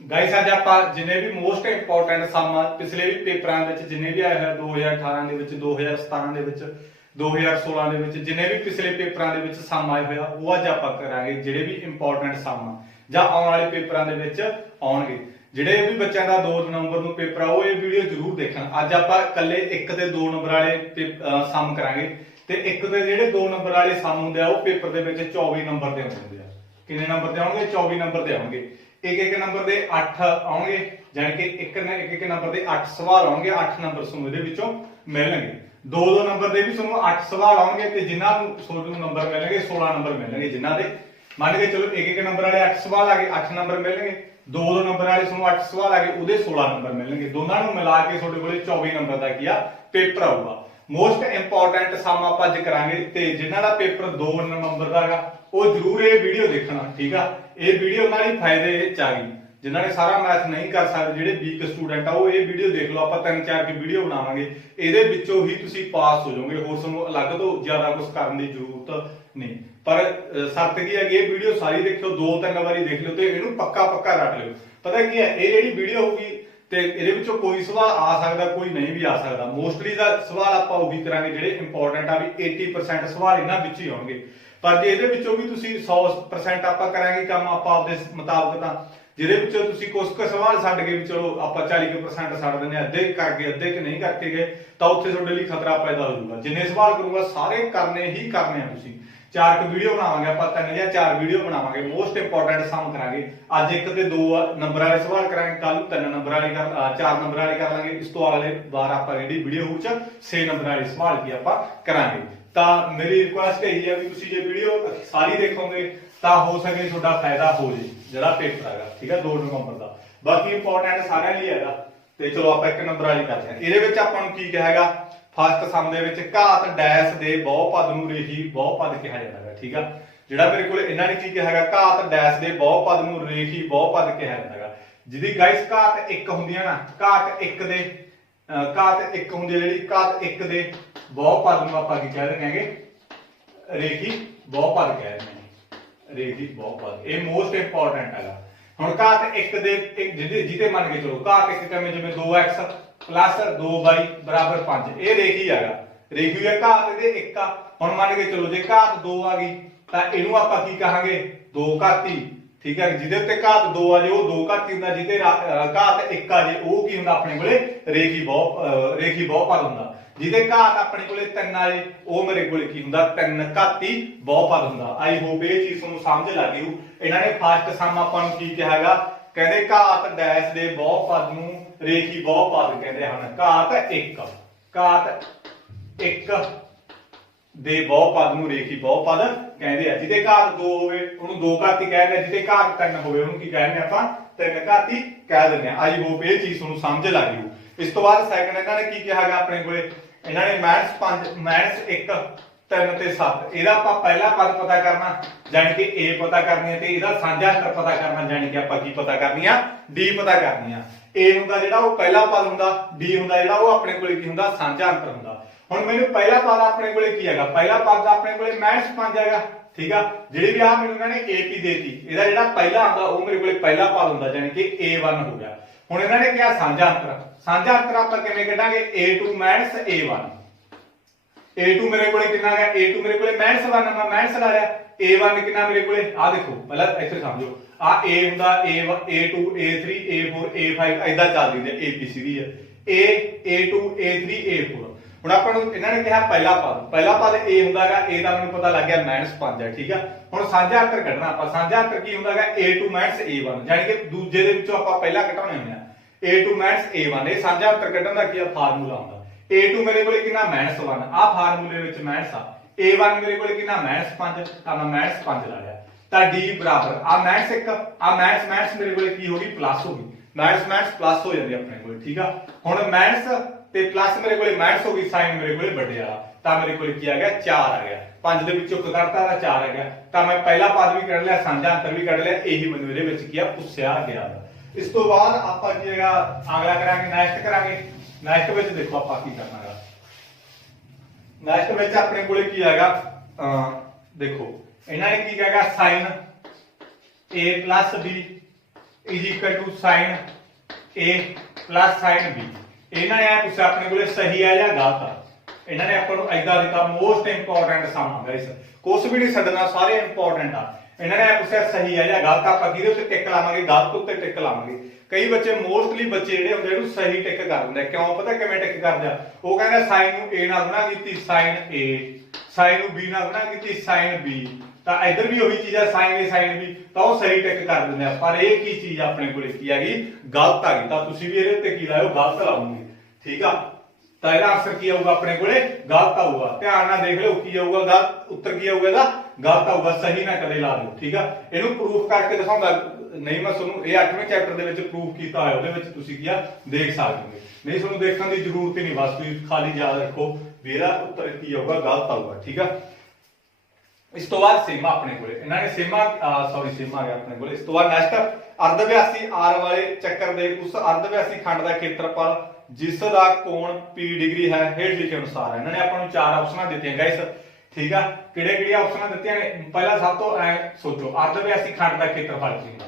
Guys आज आप जिन्हें भी मोस्ट इंपोर्टेंट सम पिछले भी पेपरां विच जिन्हें भी आए हैं 2018 दे विच 2017 दे विच 2016 दे विच जिन्हें भी पिछले पेपरां दे विच सम आए होया वो अज आप करांगे जिहड़े भी इंपोर्टेंट सम जां आउण वाले पेपरां दे विच आउणगे जिहड़े भी बच्चों का 2 नंबर नूं पेपर आ वो ये वीडियो जरूर देखण। अज आप कल्ले 1 ते 2 नंबर वाले सम करांगे ते 1 ते जिहड़े 2 नंबर वाले सम हुंदे आ वो पेपर दे विच 24 नंबर दे हुंदे आ। किन्ने नंबर दे आउणगे 24 नंबर दे आउणगे। एक एक नंबर दे 8 आउणगे जानी कि एक नंबर दे 8 सवाल आउणगे 8 नंबर तुहानूं इहदे विचों मिलणगे। 2 नंबर दे भी तुहानूं 8 सवाल आउणगे ते जिन्हां नूं तुहानूं नंबर मिलणगे 16 नंबर मिलणगे। जिन्हां दे मान के चलो एक नंबर वाले 8 सवाल आ गए 8 नंबर मिलणगे। 2 नंबर वाले तुहानूं 8 सवाल आ गए उहदे 16 नंबर मिलणगे। दोनां नूं मिला के तुहाडे कोले 24 नंबर दा की आ पेपर आऊगा। मोस्ट इंपोर्टेंट सम आपां अज करांगे ते जिन्हां दा पेपर 2 नंबर दा हैगा ਉਹ ਜ਼ਰੂਰ ਇਹ ਵੀਡੀਓ ਦੇਖਣਾ ਠੀਕ ਆ। ਇਹ ਵੀਡੀਓ ਉਹਨਾਂ ਲਈ ਫਾਇਦੇ ਚ ਆ ਗਈ ਜਿਨ੍ਹਾਂ ਨੇ ਸਾਰਾ ਮੈਥ ਨਹੀਂ ਕਰ ਸਕਦੇ ਜਿਹੜੇ ਵੀਕ ਸਟੂਡੈਂਟ ਆ ਉਹ ਇਹ ਵੀਡੀਓ ਦੇਖ ਲਓ। ਆਪਾਂ 3-4 ਕੀ ਵੀਡੀਓ ਬਣਾਵਾਂਗੇ ਇਹਦੇ ਵਿੱਚੋਂ ਹੀ ਤੁਸੀਂ ਪਾਸ ਹੋ ਜਾਓਗੇ। ਹੋਰ ਤੁਹਾਨੂੰ ਅਲੱਗ ਤੋਂ ਜ਼ਿਆਦਾ ਕੁਝ ਕਰਨ ਦੀ ਜ਼ਰੂਰਤ ਨਹੀਂ। ਪਰ ਸ਼ਰਤ ਕੀ ਹੈ ਕਿ ਇਹ ਵੀਡੀਓ ਸਾਰੀ ਦੇਖਿਓ 2-3 ਵਾਰੀ ਦੇਖ ਲਿਓ ਤੇ ਇਹਨੂੰ ਪੱਕਾ ਰੱਖ ਲਿਓ। ਪਤਾ ਕੀ ਹੈ ਇਹ ਜਿਹੜੀ ਵੀਡੀਓ ਹੋਊਗੀ ਤੇ ਇਹਦੇ ਵਿੱਚੋਂ ਕੋਈ ਸਵਾਲ ਆ ਸਕਦਾ ਕੋਈ ਨਹੀਂ ਵੀ ਆ ਸਕਦਾ। ਮੋਸਟਲੀ ਦਾ ਸਵਾਲ ਆਪਾਂ ਉਹੀ ਕਰਾਂਗੇ ਜਿਹੜੇ ਇੰਪੋਰਟੈਂਟ ਆ ਵੀ 80% ਸਵਾਲ ਇਹਨਾਂ ਵਿੱਚ ਹੀ ਆਉਣਗੇ। पर जे इहदे विचों भी तुसीं 100% आपां करांगे काम आपां आपदे मुताबिक तां जिहदे विचों तुसीं कुछ क सवाल छड्ड के भी चलो आपां 40% छड्ड दिंदे अद्धे करके अद्धे क नहीं करके गए तां उत्थे तुहाडे लई खतरा पैदा हो जाऊगा। जिन्ने सवाल करूंगा सारे करने ही करने आ। तुसीं 4 वीडियो बनावांगे आपां 3 या 4 वीडियो बनावांगे मोस्ट इंपोर्टेंट सम करांगे। अज 1 ते 2 नंबर वाले सवाल करांगे कल 3 नंबर वाले 4 नंबर वाले कर लांगे। इस तो अगले बार आपां जिहड़ी वीडियो होਊ 6 नंबर वाले सवाल की आपां करांगे। ਤਾਂ ਮੇਰੀ ਰਿਕੁਐਸਟ ਇਹੀ ਹੈ ਵੀ ਤੁਸੀਂ ਜੇ ਵੀਡੀਓ ਸਾਰੀ ਦੇਖੋਗੇ ਤਾਂ ਹੋ ਸਕੇ ਤੁਹਾਡਾ ਫਾਇਦਾ ਹੋ ਜੇ ਜਿਹੜਾ ਪੇਪਰ ਹੈਗਾ ਠੀਕ ਹੈ 2 ਨਵੰਬਰ ਦਾ। ਬਾਕੀ ਇੰਪੋਰਟੈਂਟ ਸਾਰਿਆਂ ਲਈ ਹੈਗਾ ਤੇ ਚਲੋ ਆਪਾਂ 1 ਨੰਬਰ ਵਾਲੀ ਕਰਦੇ ਹਾਂ। ਇਹਦੇ ਵਿੱਚ ਆਪਾਂ ਨੂੰ ਕੀ ਕਿਹਾ ਹੈਗਾ ਫਸਟ ਸਮ ਦੇ ਵਿੱਚ ਘਾਤ ਡੈਸ਼ ਦੇ ਬਹੁਪਦ ਨੂੰ ਰੇਖੀ ਬਹੁਪਦ ਕਿਹਾ ਜਾਂਦਾ ਹੈਗਾ ਠੀਕ ਆ। ਜਿਹੜਾ ਮੇਰੇ ਕੋਲ ਇਹਨਾਂ ਨੇ ਕੀ ਕਿਹਾ ਹੈਗਾ ਘਾਤ ਡੈਸ਼ ਦੇ ਬਹੁਪਦ ਨੂੰ ਰੇਖੀ ਬਹੁਪਦ ਕਿਹਾ ਜਾਂਦਾ ਹੈਗਾ। ਜਿਹਦੀ ਗਾਇਸ ਘਾਤ 1 ਹੁੰਦੀ ਹੈ ਨਾ ਘਾਤ 1 ਦੇ ਘਾਤ 1 ਹੁੰਦੀ ਹੈ ਜਿਹੜੀ ਘਾਤ 1 ਦੇ ਬਹੁਪਦ ਨੂੰ ਆਪਾਂ ਕੀ ਕਹਿ ਦਿੰਦੇ ਹੈਗੇ ਰੇਖੀ ਬਹੁਪਦ ਕਹਿ ਦਿੰਦੇ ਹਾਂ। ਰੇਖੀ ਬਹੁਪਦ ਇਹ ਮੋਸਟ ਇੰਪੋਰਟੈਂਟ ਹੈਗਾ। ਹੁਣ ਘਾਤ 1 ਦੇ ਜਿਹਦੇ ਮੰਨ ਕੇ ਚਲੋ ਘਾਤ 1 ਕਿਵੇਂ ਜਿਵੇਂ 2x ਪਲੱਸ 2y ਬਰਾਬਰ 5 ਇਹ ਰੇਖੀ ਹੈਗਾ। ਰੇਖੀ ਹੈ ਘਾਤ ਇਹਦੇ 1 ਆ। ਹੁਣ ਮੰਨ ਕੇ ਚਲੋ ਜੇ ਘਾਤ 2 ਆ ਗਈ ਤਾਂ ਇਹਨੂੰ ਆਪਾਂ ਕੀ ਕਹਾਂਗੇ 2 ਘਾਤੀ ਠੀਕ ਹੈ। ਜਿਹਦੇ ਉੱਤੇ ਘਾਤ 2 ਆ ਜੇ ਉਹ 2 ਘਾਤੀ ਹੁੰਦਾ। ਜਿਹਦੇ ਘਾਤ 1 ਆ ਜੇ ਉਹ ਕੀ ਹੁੰਦਾ ਆਪਣੇ ਕੋਲੇ ਰੇਖੀ ਬਹੁਪਦ ਹੁੰਦਾ। ਜਿਹਦੇ ਘਾਤ ਆਪਣੇ ਕੋਲੇ 3 ਆ ਜੇ ਉਹ ਮੇਰੇ ਕੋਲੇ ਕੀ ਹੁੰਦਾ 3 ਘਾਤੀ ਬਹੁਪਦ ਹੁੰਦਾ। ਆਈ ਹੋਪ ਇਹ ਚੀਜ਼ ਤੁਹਾਨੂੰ ਸਮਝ ਲੱਗ ਗਈ। ਇਹਨਾਂ ਨੇ ਫਸਟ ਸਮ ਆਪਾਂ ਨੂੰ ਕੀ ਕਿਹਾ ਹੈਗਾ ਕਹਿੰਦੇ ਘਾਤ ਡੈਸ਼ ਦੇ ਬਹੁਪਦ ਨੂੰ ਰੇਖੀ ਬਹੁਪਦ ਕਹਿੰਦੇ ਹਨ। ਘਾਤ 1 ਦੇ ਬਹੁਪਦ ਨੂੰ ਰੇਖੀ ਬਹੁਪਦ ਕਹਿੰਦੇ ਆ। ਜਿਹਦੇ ਘਾਤ 2 ਹੋਵੇ ਉਹਨੂੰ 2 ਘਾਤੀ ਕਹਿੰਦੇ ਆ। ਜਿਹਦੇ ਘਾਤ 3 ਹੋਵੇ ਉਹਨੂੰ ਕੀ ਕਹਿੰਦੇ ਆਪਾਂ 3 ਘਾਤੀ ਕਹਿ ਦਿੰਦੇ ਆ। ਆਈ ਹੋਪ ਇਹ ਚੀਜ਼ ਤੁਹਾਨੂੰ ਸਮਝ ਲੱਗ ਗਈ। ਇਸ ਤੋਂ ਬਾਅਦ ਸੈਕੰਡ ਇਹਨਾਂ ਨੇ ਕੀ ਕਿਹਾ ਹੈਗਾ ਆਪਣੇ ਕੋਲੇ ਇਹਨਾਂ ਨੇ -1 3 ਤੇ 7 ਇਹਦਾ ਆਪਾਂ ਪਹਿਲਾ ਪਦ ਪਤਾ ਕਰਨਾ ਜਾਨੀ ਕਿ a ਪਤਾ ਕਰਨੀ ਹੈ ਤੇ ਇਹਦਾ ਸਾਂਝਾ ਅੰਤਰ ਪਤਾ ਕਰਨਾ ਜਾਨੀ ਕਿ ਆਪਾਂ ਕੀ ਪਤਾ ਕਰਨੀ ਆ d ਪਤਾ ਕਰਨੀ ਆ। a ਹੁੰਦਾ ਜਿਹੜਾ ਉਹ ਪਹਿਲਾ ਪਦ ਹੁੰਦਾ d ਹੁੰਦਾ ਜਿਹੜਾ ਉਹ ਆਪਣੇ ਕੋਲੇ ਕੀ ਹੁੰਦਾ ਸਾਂਝਾ ਅੰਤਰ ਹੁੰਦਾ। ਹੁਣ ਮੈਨੂੰ ਪਹਿਲਾ ਪਦ ਆਪਣੇ ਕੋਲੇ ਕੀ ਹੈਗਾ ਪਹਿਲਾ ਪਦ ਆਪਣੇ ਕੋਲੇ -5 ਹੈਗਾ ਠੀਕ ਆ। ਜਿਹੜੀ ਵੀ ਆ ਮੈਨੂੰ ਇਹਨਾਂ ਨੇ ap ਦੇਤੀ ਇਹਦਾ ਜਿਹੜਾ ਪਹਿਲਾ ਆਉਂਦਾ ਉਹ ਮੇਰੇ ਕੋਲੇ ਪਹਿਲਾ ਪਦ ਹੁੰਦਾ ਜਾਨੀ ਕਿ a1 ਹੋ ਗਿਆ। ਹੁਣ ਇਹਨਾਂ ਨੇ ਕਿਹਾ ਸਾਂਝਾ ਅੰਤਰ ਆਪਾਂ ਕਿਵੇਂ ਕੱਢਾਂਗੇ a2 -a1 a2 ਮੇਰੇ ਕੋਲੇ ਕਿੰਨਾ ਹੈਗਾ a2 ਮੇਰੇ ਕੋਲੇ -1 ਮੈਂ ਮਾਈਨਸ ਲਾ ਲਿਆ। a1 ਕਿੰਨਾ ਮੇਰੇ ਕੋਲੇ ਆ ਦੇਖੋ ਪਹਿਲਾਂ ਇੱਥੇ ਸਮਝੋ ਆ a ਹੁੰਦਾ a1 a2 a3 a4 a5 ਐਦਾਂ ਚੱਲਦੀ ਹੈ abcd ਹੈ a2 a3 a4। ਹੁਣ ਆਪਾਂ ਨੂੰ ਇਹਨਾਂ ਨੇ ਕਿਹਾ ਪਹਿਲਾ ਪਦ a ਹੁੰਦਾ ਹੈਗਾ a ਦਾ ਮੈਨੂੰ ਪਤਾ ਲੱਗ ਗਿਆ -5 ਹੈ ਠੀਕ ਆ। ਹੁਣ ਸਾਂਝਾ ਅੰਤਰ ਕੱਢਣਾ ਆਪਾਂ ਸਾਂਝਾ ਅੰਤਰ ਕੀ ਹੁੰਦਾ ਹੈਗਾ a2 a1 ਯਾਨੀ ਕਿ ਦੂਜੇ ਦੇ ਵਿੱਚੋਂ ਆਪਾਂ ਪਹਿਲਾ ਘਟਾਉਣੇ ਹੁੰਦੇ ਆ a2 a1 ਇਹ ਸਾਂਝਾ ਅੰਤਰ ਕੱਢਣ ਦਾ ਕੀ ਆ ਫਾਰਮੂਲਾ ਹੁੰਦਾ। a2 ਮੇਰੇ ਕੋਲੇ ਕਿੰਨਾ -1 ਆ ਫਾਰਮੂਲੇ ਵਿੱਚ ਮਾਈਨਸ ਆ। a1 ਮੇਰੇ ਕੋਲੇ ਕਿੰਨਾ -5 ਤਾਂ ਮੈਂ -5 ਲਾ ਲਿਆ ਤਾਂ d ਬਰਾਬਰ ਆ -1 ਆ ਮਾਈਨਸ ਮੇਰੇ ਕੋਲੇ ਕੀ ਹੋ ਗਈ ਪਲੱਸ ਹੋ ਗਈ। ਮਾਈਨਸ ਪਲੱਸ ਹੋ ਜਾਂਦੀ ਆਪਣੇ ਕੋਲੇ ਠੀਕ ਆ। ਹੁਣ ਮਾਈਨਸ ਤੇ ਪਲੱਸ ਮੇਰੇ ਕੋਲੇ ਮਾਈਨਸ ਹੋ ਗਈ ਸਾਈਨ ਮੇਰੇ ਕੋਲੇ ਵੱਡੇ ਵਾਲਾ ਤਾਂ ਮੇਰੇ ਕੋਲੇ ਕੀ ਆ ਗਿਆ 4 ਆ ਗਿਆ। 5 ਦੇ ਵਿੱਚੋਂ ਕੱਢਤਾ ਤਾਂ 4 ਆ ਗਿਆ ਤਾਂ ਮੈਂ ਪਹਿਲਾ ਪਦ ਵੀ ਕੱਢ ਲਿਆ ਸਾਂਝਾ ਅੰਤਰ ਵੀ ਕੱਢ ਲਿਆ। ਇਹੀ ਮੈਨੂੰ ਇਹਦੇ ਵਿੱਚ ਕੀ ਆ ਪੁੱਛਿਆ ਗਿਆ। ਇਸ ਤੋਂ ਬਾਅਦ ਆਪਾਂ ਕੀ ਹੈਗਾ ਅਗਲਾ ਕਰਾਂਗੇ ਨੈਕਸਟ ਵਿੱਚ ਦੇਖੋ ਆਪਾਂ ਕੀ ਕਰਨਾ ਹੈਗਾ। ਨੈਕਸਟ ਵਿੱਚ ਆਪਣੇ ਕੋਲੇ ਕੀ ਹੈਗਾ ਦੇਖੋ ਇਹਨਾਂ ਨੇ ਕੀ ਕਹਾਗਾ sin a plus b is equal to sine A plus sine B. ਇਹਨਾਂ ਨੇ ਪੁੱਛਿਆ ਆਪਣੇ ਕੋਲੇ ਸਹੀ ਹੈ ਜਾਂ ਗਲਤ ਆ। ਇਹਨਾਂ ਨੇ ਆਪਾਂ ਨੂੰ ਐਦਾਂ ਦਿੱਤਾ ਮੋਸਟ ਇੰਪੋਰਟੈਂਟ ਸਮ ਆ ਗਾਇਸ, ਕੁਝ ਵੀ ਨਹੀਂ ਛੱਡਣਾ, ਸਾਰੇ ਇੰਪੋਰਟੈਂਟ ਆ। ਇਹਨਾਂ ਨੇ ਪੁੱਛਿਆ ਸਹੀ ਹੈ ਜਾਂ ਗਲਤ, ਆਪਾਂ ਕਿਹਦੇ ਉੱਤੇ ਟਿਕ ਲਾਵਾਂਗੇ? ਗਲਤ ਉੱਤੇ ਟਿਕ ਲਾਵਾਂਗੇ। ਕਈ ਬੱਚੇ ਮੋਸਟਲੀ ਬੱਚੇ ਜਿਹੜੇ ਹੁੰਦੇ ਇਹਨੂੰ ਸਹੀ ਟਿਕ ਕਰ ਦਿੰਦੇ। ਕਿਉਂ? ਪਤਾ ਕਿਵੇਂ ਟਿਕ ਕਰਦੇ ਆ? ਉਹ ਕਹਿੰਦੇ ਸਾਈਨ ਨੂੰ a ਨਾਲ ਗੁਣਾ ਕੀਤੀ ਸਾਈਨ a, ਸਾਈਨ ਨੂੰ b ਨਾਲ ਗੁਣਾ ਕੀਤੀ ਸਾਈਨ b, ਤਾਂ ਇੱਧਰ ਵੀ ਉਹੀ ਚੀਜ਼ ਆ ਸਾਈਨ a ਸਾਈਨ b, ਤਾਂ ਉਹ ਸਹੀ ਟਿਕ ਕਰ ਦਿੰਦੇ ਆ। ਪਰ ਇਹ ਕੀ ਚੀਜ਼ ਆਪਣੇ ਕੋਲੇ ਕੀ ਹੈਗੀ? ਗਲਤ ਆ ਗਈ। ਤਾਂ ਤੁਸੀਂ ਵੀ ਇਹਦੇ ਉੱਤੇ ਕੀ ਲਾਇਓ? ਗਲਤ ਲਾਉਂਗੇ। ਠੀਕ ਆ, ਤਾਂ ਇਹਦਾ ਆਨਸਰ ਕੀ ਆਊਗਾ ਆਪਣੇ ਕੋਲੇ? ਗਲਤ ਆਊਗਾ। ਧਿਆਨ ਨਾਲ ਦੇਖ ਲਿਓ ਕੀ ਆਊਗਾ, ਗਲਤ ਉੱਤਰ ਕੀ ਆਊਗਾ ਇਹਦਾ? ਗਲਤ ਆਊਗਾ। ਸਹੀ ਨਾ ਕਦੇ ਲਾ ਦਿਓ। ਠੀਕ ਆ, ਇਹਨੂੰ ਪ੍ਰੂਫ ਕਰਕੇ ਦਿਖਾਉਂਦਾ ਨਹੀਂ ਮੈਂ ਤੁਹਾਨੂੰ, ਇਹ 8ਵੇਂ ਚੈਪਟਰ ਦੇ ਵਿੱਚ ਪ੍ਰੂਫ ਕੀਤਾ ਹੋਇਆ, ਉਹਦੇ ਵਿੱਚ ਤੁਸੀਂ ਕੀ ਆ ਦੇਖ ਸਕਦੇ ਹੋ। ਨਹੀਂ ਤੁਹਾਨੂੰ ਦੇਖਣ ਦੀ ਜ਼ਰੂਰਤ ਹੀ ਨਹੀਂ, ਬਸ ਤੁਸੀਂ ਖਾਲੀ ਯਾਦ ਰੱਖੋ ਵੀ ਇਹਦਾ ਉੱਤਰ ਕੀ ਆਊਗਾ? ਗਲਤ ਆਊਗਾ। ਠੀਕ ਆ, ਇਸ ਤੋਂ ਬਾਅਦ ਸੇਮਾ ਆਪਣੇ ਕੋਲੇ, ਇਹਨਾਂ ਨੇ ਸੇਮਾ ਸੇਮਾ ਆ ਗਿਆ ਆਪਣੇ ਕੋਲੇ। ਇਸ ਤੋਂ ਬਾਅਦ ਨੈਕਸਟ ਅਰਧਵਿਆਸੀ ਆਰ ਵਾਲੇ ਚੱਕਰ ਦੇ ਉਸ ਅਰਧਵਿਆਸੀ ਖੰਡ ਦਾ ਖੇਤਰਫਲ ਜਿਸ ਦਾ ਕੋਣ p ਡਿਗਰੀ ਹੈ ਹੇਠ ਲਿਖੇ ਅਨੁਸਾਰ ਹੈ। ਇਹਨਾਂ ਨੇ ਆਪਾਂ ਨੂੰ 4 ਆਪਸ਼ਨਾਂ ਦਿੱਤੀਆਂ ਗਾਇਸ। ਠੀਕ ਆ, ਕਿਹੜੀਆਂ ਆਪਸ਼ਨਾਂ ਦਿੱਤੀਆਂ ਨੇ? ਪਹਿਲਾਂ ਸਭ ਤੋਂ ਐ ਸੋਚੋ ਅਰਧਵਿਆਸੀ ਖੰਡ ਦਾ ਖੇਤਰਫਲ ਕੀ ਹੁੰਦਾ।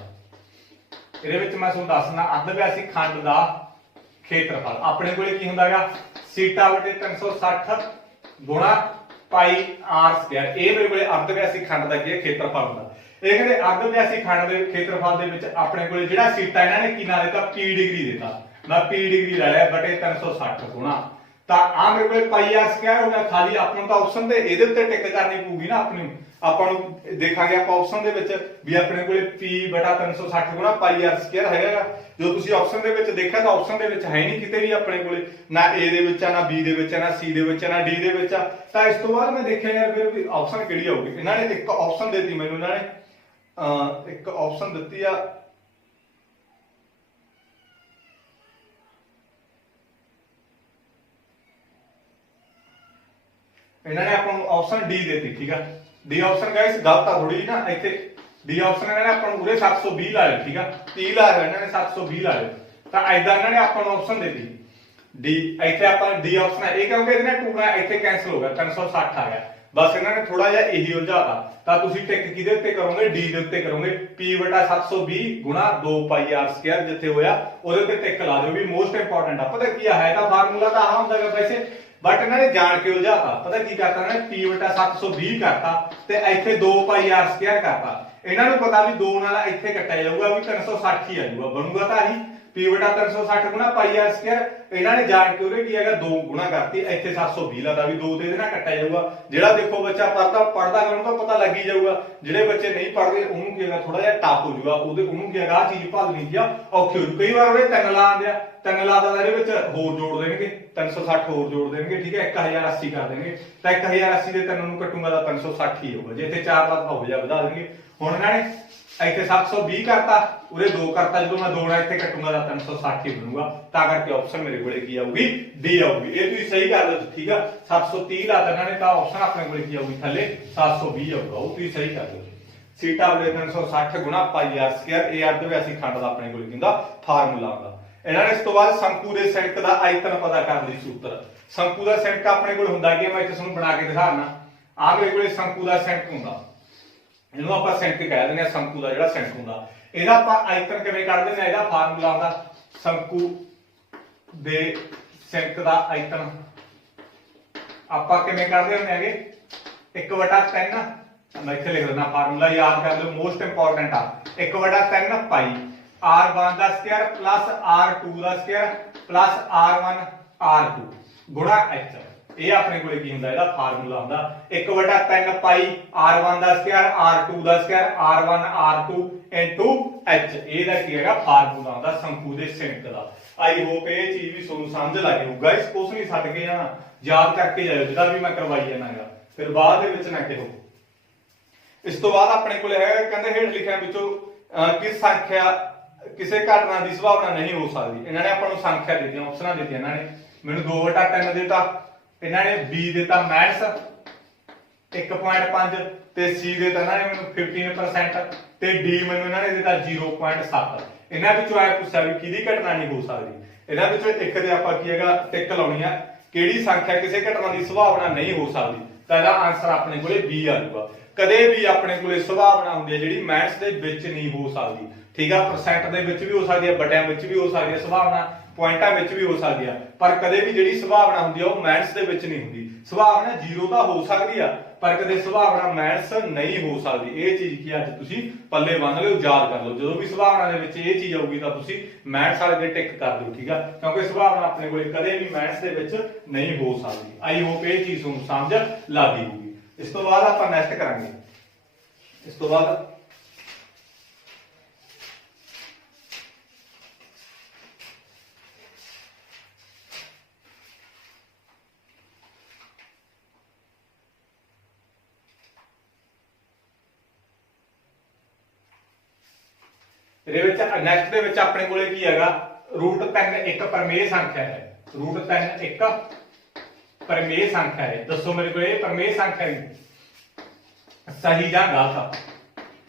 ਇਹਦੇ ਵਿੱਚ ਮੈਂ ਤੁਹਾਨੂੰ ਦੱਸਣਾ ਅਰਧਵਿਆਸੀ ਖੰਡ ਦਾ ਖੇਤਰਫਲ ਆਪਣੇ ਕੋਲੇ ਕੀ ਹੁੰਦਾਗਾ? ਸੀਟਾ ਬਟੇ 360 ਗੁਣਾ ਪਾਈ ਆਰ ਸਕੁਅਰ। ਇਹ ਮੇਰੇ ਕੋਲੇ ਅਰਧਵਿਆਸੀ ਖੰਡ ਦਾ ਕੀ ਹੈ? ਖੇਤਰਫਲ ਹੁੰਦਾ। ਇਹ ਕਹਿੰਦੇ ਅਰਧਵਿਆਸੀ ਖੰਡ ਦੇ ਖੇਤਰਫਲ ਦੇ ਵਿੱਚ ਆਪਣੇ ਕੋਲੇ ਜਿਹੜਾ ਸੀਟਾ ਇਹਨਾਂ ਨੇ ਕੀ ਨਾਂ ਦਿੱਤਾ? p ਡਿਗਰੀ ਦਿੱਤਾ। ਮੈਂ p ਡਿਗਰੀ ਲੈ ਲਿਆ ਬਟੇ 360 ਗੁਣਾ, ਤਾਂ ਆ ਮੇਰੇ ਕੋਲੇ ਪਾਈ ਆਰ ਸਕੁਅਰ ਹੋ ਗਿਆ। ਖਾਲੀ ਆਪਾਂ ਨੂੰ ਤਾਂ ਆਪਸ਼ਨ ਦੇ ਇਹਦੇ ਉੱਤੇ ਟਿਕ ਕਰਨੀ ਪਊਗੀ ਨਾ ਆਪਣੀ। ਆਪਾਂ ਨੂੰ ਦੇਖਾਂਗੇ ਆਪਾਂ ਆਪਸ਼ਨ ਦੇ ਵਿੱਚ ਵੀ ਆਪਣੇ ਕੋਲੇ p ਬਟਾ 360 ਗੁਣਾ ਪਾਈ ਆਰ ਸਕੁਅਰ ਹੈਗਾ। ਜੋ ਤੁਸੀਂ ਆਪਸ਼ਨ ਦੇ ਵਿੱਚ ਦੇਖਿਆ ਤਾਂ ਆਪਸ਼ਨ ਦੇ ਵਿੱਚ ਹੈ ਨਹੀਂ ਕਿਤੇ ਵੀ ਆਪਣੇ ਕੋਲੇ, ਨਾ a ਦੇ ਵਿੱਚ ਆ, ਨਾ b ਦੇ ਵਿੱਚ ਆ, ਨਾ c ਦੇ ਵਿੱਚ ਆ, ਨਾ d ਦੇ ਵਿੱਚ ਆ। ਤਾਂ ਇਸ ਤੋਂ ਬਾਅਦ ਮੈਂ ਦੇਖਿਆ ਯਾਰ ਫਿਰ ਵੀ ਆਪਸ਼ਨ ਕਿਹੜੀ ਆਊਗੀ। ਇਹਨਾਂ ਨੇ ਇੱਕ ਆਪਸ਼ਨ ਦਿੱਤੀ ਮੈਨੂੰ, ਇਹਨਾਂ ਨੇ ਇੱਕ ਆਪਸ਼ਨ ਦਿੱਤੀ ਆ ਇਹਨਾਂ ਨੇ ਆਪਾਂ ਨੂੰ ਆਪਸ਼ਨ ਡੀ ਦਿੱਤੀ। ਠੀਕ ਆ, ਡੀ ਆਪਸ਼ਨ ਗਾਇਸ ਗਲਤ ਆ ਥੋੜੀ ਨਾ। ਇੱਥੇ ਡੀ ਆਪਸ਼ਨ ਇਹਨਾਂ ਨੇ ਆਪਾਂ ਨੂੰ ਉਰੇ 720 ਲਾ ਲਿਆ। ਠੀਕ ਆ, 30 ਲਾ ਲਿਆ ਇਹਨਾਂ ਨੇ, 720 ਲਾ ਲਿਆ। ਤਾਂ ਐਦਾਂ ਇਹਨਾਂ ਨੇ ਆਪਾਂ ਨੂੰ ਆਪਸ਼ਨ ਦਿੱਤੀ ਡੀ। ਇੱਥੇ ਆਪਾਂ ਡੀ ਆਪਸ਼ਨ ਹੈ ਇਹ ਕਿਉਂਕਿ ਇਹਦੇ ਨਾਲ ਟੂਣਾ ਇੱਥੇ ਕੈਨਸਲ ਹੋ ਗਿਆ, 360 ਆ ਗਿਆ। ਬਸ ਇਹਨਾਂ ਨੇ ਥੋੜਾ ਜਿਹਾ ਇਹੀ ਉਲਝਾਤਾ। ਤਾਂ ਤੁਸੀਂ ਟਿਕ ਕਿਹਦੇ ਉੱਤੇ ਕਰੋਗੇ? ਡੀ ਦੇ ਉੱਤੇ ਕਰੋਗੇ। p ਬਟਾ 720 ਗੁਣਾ 2 ਪਾਈ ਆਰ ਸਕੁਅਰ ਜਿੱਥੇ ਹੋਇਆ ਉਹਦੇ ਉੱਤੇ ਟਿਕ ਲਾ ਦਿਓ ਵੀ ਮੋਸਟ ਇੰਪੋਰਟੈਂਟ ਆ। ਪਤਾ ਕੀ ਹੈ ਤਾਂ ਫਾਰਮੂਲਾ ਤਾਂ ਆਹ ਹੁੰਦਾਗਾ ਵੈਸੇ, ਬਟ ਇਹਨਾਂ ਨੇ ਜਾਣ ਕੇ ਉਲਝਾਤਾ। ਪਤਾ ਕੀ ਕਰਤਾ ਇਹਨਾਂ ਨੇ? p ਬਟਾ 720 ਕਰਤਾ ਤੇ ਇੱਥੇ 2 ਪਾਈ ਆਰ ਸਕੁਅਰ ਕਰਤਾ। ਇਹਨਾਂ ਨੂੰ ਪਤਾ ਵੀ 2 ਨਾਲ ਇੱਥੇ ਕੱਟਿਆ ਜਾਊਗਾ ਵੀ 360 ਹੀ ਆ ਜਾਊਗਾ, ਬਣੂਗਾ ਤਾਂ ਆਹੀ p ਬਟਾ 360 ਗੁਣਾ ਪਾਈ ਆਰ ਸਕੁਅਰ। ਇਹਨਾਂ ਨੇ ਜਾਣ ਕੇ ਉਹਦੇ ਕੀ ਹੈਗਾ 2 ਗੁਣਾ ਕਰਤੀ, ਇੱਥੇ 720 ਲਾਤਾ ਵੀ 2 ਤੇ ਇਹਦੇ ਨਾਲ ਕੱਟਿਆ ਜਾਊਗਾ। ਜਿਹੜਾ ਦੇਖੋ ਬੱਚਾ ਪੜਦਾ ਉਹਨੂੰ ਤਾਂ ਪਤਾ ਲੱਗ ਹੀ ਜਾਊਗਾ। ਜਿਹੜੇ ਬੱਚੇ ਨਹੀਂ ਪੜਦੇ ਉਹਨੂੰ ਕੀ ਹੈਗਾ ਥੋੜਾ ਜਿਹਾ ਟਫ ਹੋ ਜਾਊਗਾ, ਉਹਨੂੰ ਕੀ ਹੈਗਾ ਆਹ ਚੀਜ਼ ਭਾਲਣੀ ਕੀ ਆ ਔਖੀ ਹੋ ਜੂ। ਕਈ ਵਾਰ ਉਹਦੇ 3 ਲਾ ਆਂਦੇ ਆ, 3 ਲਾ ਦਾ ਇਹਦੇ ਵਿੱਚ ਹੋਰ ਜੋੜ ਦੇਣਗੇ, 360 ਹੋਰ ਜੋੜ ਦੇਣਗੇ। ਠੀਕ ਹੈ, 1080 ਕਰ ਦੇਣਗੇ। ਤਾਂ 1080 ਦੇ 3 ਨੂੰ ਕੱਟੂਗਾ ਤਾਂ 360 ਹੀ ਹੋਊਗਾ। ਜੇ ਇੱਥੇ 4 ਦਾ ਹੋ ਜਾ ਵਧਾ ਦੇਣਗੇ। ਹੁਣ ਇਹਨਾਂ ਨੇ ਇੱਥੇ 720 ਕਰਤਾ, ਉਰੇ 2 ਕਰਤਾ, ਜਦੋਂ ਮੈਂ 2 ਨਾਲ ਇੱਥੇ ਕੱਟੂਗਾ ਤਾਂ 360 ਹੀ ਬਣੂਗਾ। ਤਾਂ ਕਰਕੇ ਆਪਸ਼ਨ ਮੇਰੇ ਕੋਲੇ ਕੀ ਆਊਗੀ? ਡੀ ਆਊਗੀ। ਇਹ ਤੁਸੀਂ ਸਹੀ ਕਰ ਲਓ। ਠੀਕ ਆ, 730 ਲਾਤਾ ਇਹਨਾਂ ਨੇ ਤਾਂ ਆਪਸ਼ਨ ਆਪਣੇ ਕੋਲੇ ਕੀ ਆਊਗੀ? ਥੱਲੇ 720 ਆਊਗਾ। ਉਹ ਤੁਸੀਂ ਸਹੀ ਕਰ ਲਓ। ਸੀਟਾ ਬਟੇ 360 ਗੁਣਾ ਪਾਈ ਆਰ ਸਕੁਅਰ। ਇਹ ਅਰਧਵਿਆਸੀ ਖੰਡ ਦਾ ਆਪਣੇ ਕੋਲੇ ਕੀ ਹੁੰਦਾ? ਫਾਰਮੂਲਾ ਹੁੰਦਾ। ਇਹਨਾਂ ਨੇ ਇਸ ਤੋਂ ਬਾਅਦ ਸ਼ੰਕੂ ਦੇ ਸੈਂਕ ਦਾ ਆਇਤਨ ਪਤਾ ਕਰਨ ਲਈ ਸੂਤਰ। ਸ਼ੰਕੂ ਦਾ ਸੈਂਕ ਆਪਣੇ ਕੋਲ ਹੁੰਦਾ ਕਿ ਮੈਂ ਇੱਥੇ ਤੁਹਾਨੂੰ ਬਣਾ ਕੇ ਦਿਖਾਣਾ। ਆ ਮੇਰੇ ਕੋਲੇ ਸ਼ੰਕੂ ਦਾ ਸੈਂਕ ਹੁੰਦਾ, ਇਹਨੂੰ ਆਪਾਂ ਸੈਂਕ ਕਹਿ ਦਿੰਦੇ ਆ। ਸ਼ੰਕੂ ਦਾ ਜਿਹੜਾ ਸੈਂਕ ਹੁੰਦਾ ਇਹਦਾ ਆਪਾਂ ਆਇਤਨ ਕਿਵੇਂ ਕੱਢਦੇ ਨੇ? ਇਹਦਾ ਫਾਰਮੂਲਾ ਹੁੰਦਾ ਸ਼ੰਕੂ ਦੇ ਸੈਂਕ ਦਾ ਆਇਤਨ ਆਪਾਂ ਕਿਵੇਂ ਕੱਢਦੇ ਹੁੰਦੇ ਹੈਗੇ? 1/3 ਮੈਂ ਇੱਥੇ ਲਿਖ ਦਿੰਦਾ ਫਾਰਮੂਲਾ, ਯਾਦ ਕਰ ਲਓ, ਮੋਸਟ ਇੰਪੋਰਟੈਂਟ ਆ। 1/3 ਪਾਈ r1 ਦਾ ਸਕੁਅਰ ਪਲੱਸ r2 ਦਾ ਸਕੁਅਰ ਪਲੱਸ r1 r2 ਗੁਣਾ h। ਇਹ ਆਪਣੇ ਕੋਲੇ ਕੀ ਹੁੰਦਾ? ਇਹਦਾ ਫਾਰਮੂਲਾ ਹੁੰਦਾ 1/3 ਪਾਈ r1 ਦਾ ਸਕੁਅਰ r2 ਦਾ square r1 r2 into h। ਇਹਦਾ ਕੀ ਹੈਗਾ? ਫਾਰਮੂਲਾ ਹੁੰਦਾ ਸ਼ੰਕੂ ਦੇ ਸੈਂਕ ਦਾ। ਆਈ ਹੋਪ ਇਹ ਚੀਜ਼ ਵੀ ਤੁਹਾਨੂੰ ਸਮਝ ਲੱਗ ਜਾਊ ਗਾਇਸ। ਕੁਛ ਨਹੀਂ ਛੱਡ ਕੇ ਜਾਣਾ, ਯਾਦ ਕਰਕੇ ਜਾਇਓ ਜਿਹੜਾ ਵੀ ਮੈਂ ਕਰਵਾਈ ਜਾਣਾਗਾ, ਫਿਰ ਬਾਅਦ ਦੇ ਵਿੱਚ ਨਾ ਕਿਹੋ। ਇਸ ਤੋਂ ਬਾਅਦ ਆਪਣੇ ਕੋਲੇ ਹੈਗਾ ਕਹਿੰਦੇ ਹੇਠ ਲਿਖਿਆ ਵਿੱਚੋਂ ਕਿਸ ਸੰਖਿਆ ਕਿਸੇ ਘਟਨਾ ਦੀ ਸੰਭਾਵਨਾ ਨਹੀਂ ਹੋ ਸਕਦੀ। ਇਹਨਾਂ ਨੇ ਆਪਾਂ ਨੂੰ ਸੰਖਿਆ ਦਿੱਤੀਆਂ, ਆਪਸ਼ਨਾਂ ਦਿੱਤੀਆਂ। ਇਹਨਾਂ ਨੇ ਮੈਨੂੰ 2/3 ਦਿੱਤਾ, ਇਹਨਾਂ ਨੇ b ਦਿੱਤਾ ਮੈਥਸ 1.5 ਤੇ c ਦਿੱਤਾ ਇਹਨਾਂ ਨੇ ਮੈਨੂੰ 15% ਤੇ d ਮੈਨੂੰ ਇਹਨਾਂ ਨੇ ਦਿੱਤਾ 0.7। ਇਹਨਾਂ ਵਿੱਚੋਂ ਆਇਆ ਪੁੱਛਿਆ ਵੀ ਕਿਹਦੀ ਘਟਨਾ ਨਹੀਂ ਹੋ ਸਕਦੀ। ਇਹਨਾਂ ਵਿੱਚੋਂ ਇੱਕ ਦੇ ਆਪਾਂ ਕੀ ਹੈਗਾ ਟਿਕ ਲਾਉਣੀ ਆ, ਕਿਹੜੀ ਸੰਖਿਆ ਕਿਸੇ ਘਟਨਾ ਦੀ ਸੰਭਾਵਨਾ ਨਹੀਂ ਹੋ ਸਕਦੀ। ਤਾਂ ਇਹਦਾ ਆਨਸਰ ਆਪਣੇ ਕੋਲੇ b ਆ ਜਾਊਗਾ। ਕਦੇ ਵੀ ਆਪਣੇ ਕੋਲੇ ਸੰਭਾਵਨਾ ਹੁੰਦੀ ਹੈ ਜਿਹੜੀ ਮੈਥਸ ਦੇ ਵਿੱਚ ਨਹੀਂ ਹੋ ਸਕਦੀ। ਠੀਕ ਆ। ਪਰਸੈਂਟ ਦੇ ਵਿੱਚ ਵੀ ਹੋ ਸਕਦੀ ਹੈ, ਵੱਡਿਆਂ ਵਿੱਚ ਵੀ ਹੋ ਸਕਦੀ ਹੈ ਸੰਭਾਵਨਾ, ਪੁਆਇੰਟਾਂ ਵਿੱਚ ਵੀ ਹੋ ਸਕਦੀ ਆ, ਪਰ ਕਦੇ ਵੀ ਜਿਹੜੀ ਸੰਭਾਵਨਾ ਹੁੰਦੀ ਆ ਉਹ ਮਾਈਨਸ ਦੇ ਵਿੱਚ ਨਹੀਂ ਹੁੰਦੀ। ਸੰਭਾਵਨਾ ਜ਼ੀਰੋ ਤਾਂ ਹੋ ਸਕਦੀ ਆ, ਪਰ ਕਦੇ ਸੰਭਾਵਨਾ ਮਾਈਨਸ ਨਹੀਂ ਹੋ ਸਕਦੀ। ਇਹ ਚੀਜ਼ ਕੀ ਅੱਜ ਤੁਸੀਂ ਪੱਲੇ ਬੰਨ ਲਿਓ, ਯਾਦ ਕਰ ਲਓ। ਜਦੋਂ ਵੀ ਸੰਭਾਵਨਾ ਦੇ ਵਿੱਚ ਇਹ ਚੀਜ਼ ਆਊਗੀ ਤਾਂ ਤੁਸੀਂ ਮਾਈਨਸ ਵਾਲੇ ਦੇ ਟਿਕ ਕਰ ਦਿਓ, ਠੀਕ ਆ, ਕਿਉਂਕਿ ਸੰਭਾਵਨਾ ਆਪਣੇ ਕੋਲੇ ਕਦੇ ਵੀ ਮਾਈਨਸ ਦੇ ਵਿੱਚ ਨਹੀਂ ਹੋ ਸਕਦੀ। ਆਈ ਹੋਪ ਇਹ ਚੀਜ਼ ਤੁਹਾਨੂੰ ਸਮਝ ਲੱਗ ਗਈ ਹੋਊਗੀ। ਇਸ ਤੋਂ ਬਾਅਦ ਆਪਾਂ ਨੈਕਸਟ ਕਰਾਂਗੇ। ਇਸ ਤੋਂ ਬਾਅਦ ਇਹਦੇ ਵਿੱਚ ਨੈਕਸਟ ਦੇ ਵਿੱਚ ਆਪਣੇ ਕੋਲੇ ਕੀ ਹੈਗਾ, ਰੂਟ 3 ਇੱਕ ਪਰਮੇय ਸੰਖਿਆ ਹੈ। ਰੂਟ 3 ਇੱਕ ਪਰਮੇय ਸੰਖਿਆ ਹੈ। ਦੱਸੋ ਮੇਰੇ ਕੋਲੇ ਇਹ ਪਰਮੇय ਸੰਖਿਆ ਹੈ ਸਹੀ ਜਾਂ ਗਲਤ?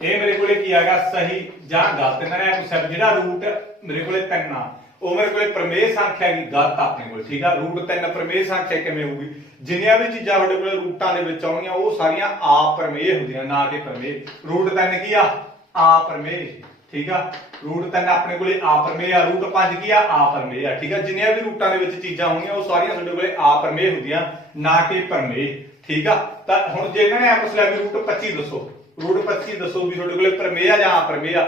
ਇਹ ਮੇਰੇ ਕੋਲੇ ਕੀ ਹੈਗਾ, ਸਹੀ ਜਾਂ ਗਲਤ। ਇਹਨਾਂ ਨੇ ਪੁੱਛਿਆ ਜਿਹੜਾ ਰੂਟ ਮੇਰੇ ਕੋਲੇ 3 ਆ ਉਹ ਮੇਰੇ ਕੋਲੇ ਪਰਮੇय ਸੰਖਿਆ ਹੈਗੀ, ਗਲਤ ਆਪਣੇ ਕੋਲ, ਠੀਕ ਆ। ਰੂਟ 3 ਪਰਮੇय ਸੰਖਿਆ ਕਿਵੇਂ ਹੋਊਗੀ? ਜਿੰਨੀਆਂ ਵੀ ਚੀਜ਼ਾਂ ਤੁਹਾਡੇ ਕੋਲੇ ਰੂਟਾਂ ਦੇ ਵਿੱਚ ਆਉਣਗੀਆਂ ਉਹ ਸਾਰੀਆਂ ਆਪਰਮੇय ਹੁੰਦੀਆਂ, ਨਾ ਕਿ ਪਰਮੇय। ਰੂਟ 3 ਕੀ ਆ, ਆਪਰਮੇय, ਠੀਕ ਆ। ਰੂਟ 3 ਆਪਣੇ ਕੋਲੇ ਆਪਰਮੇय ਆ। ਰੂਟ 5 ਕੀ ਆ, ਆਪਰਮੇय ਆ, ਠੀਕ ਆ। ਜਿੰਨੀਆਂ ਵੀ ਰੂਟਾਂ ਦੇ ਵਿੱਚ ਚੀਜ਼ਾਂ ਹੋਣਗੀਆਂ ਉਹ ਸਾਰੀਆਂ ਤੁਹਾਡੇ ਕੋਲੇ ਆਪਰਮੇय ਹੁੰਦੀਆਂ, ਨਾ ਕਿ ਪਰਮੇय, ਠੀਕ ਆ। ਤਾਂ ਹੁਣ ਜੇ ਇਹਨਾਂ ਨੇ ਆਪਸ ਲੈ ਵੀ ਰੂਟ 25 ਦੱਸੋ, ਰੂਟ 25 ਦੱਸੋ ਵੀ ਤੁਹਾਡੇ ਕੋਲੇ ਪਰਮੇय ਆ ਜਾਂ ਆਪਰਮੇय ਆ।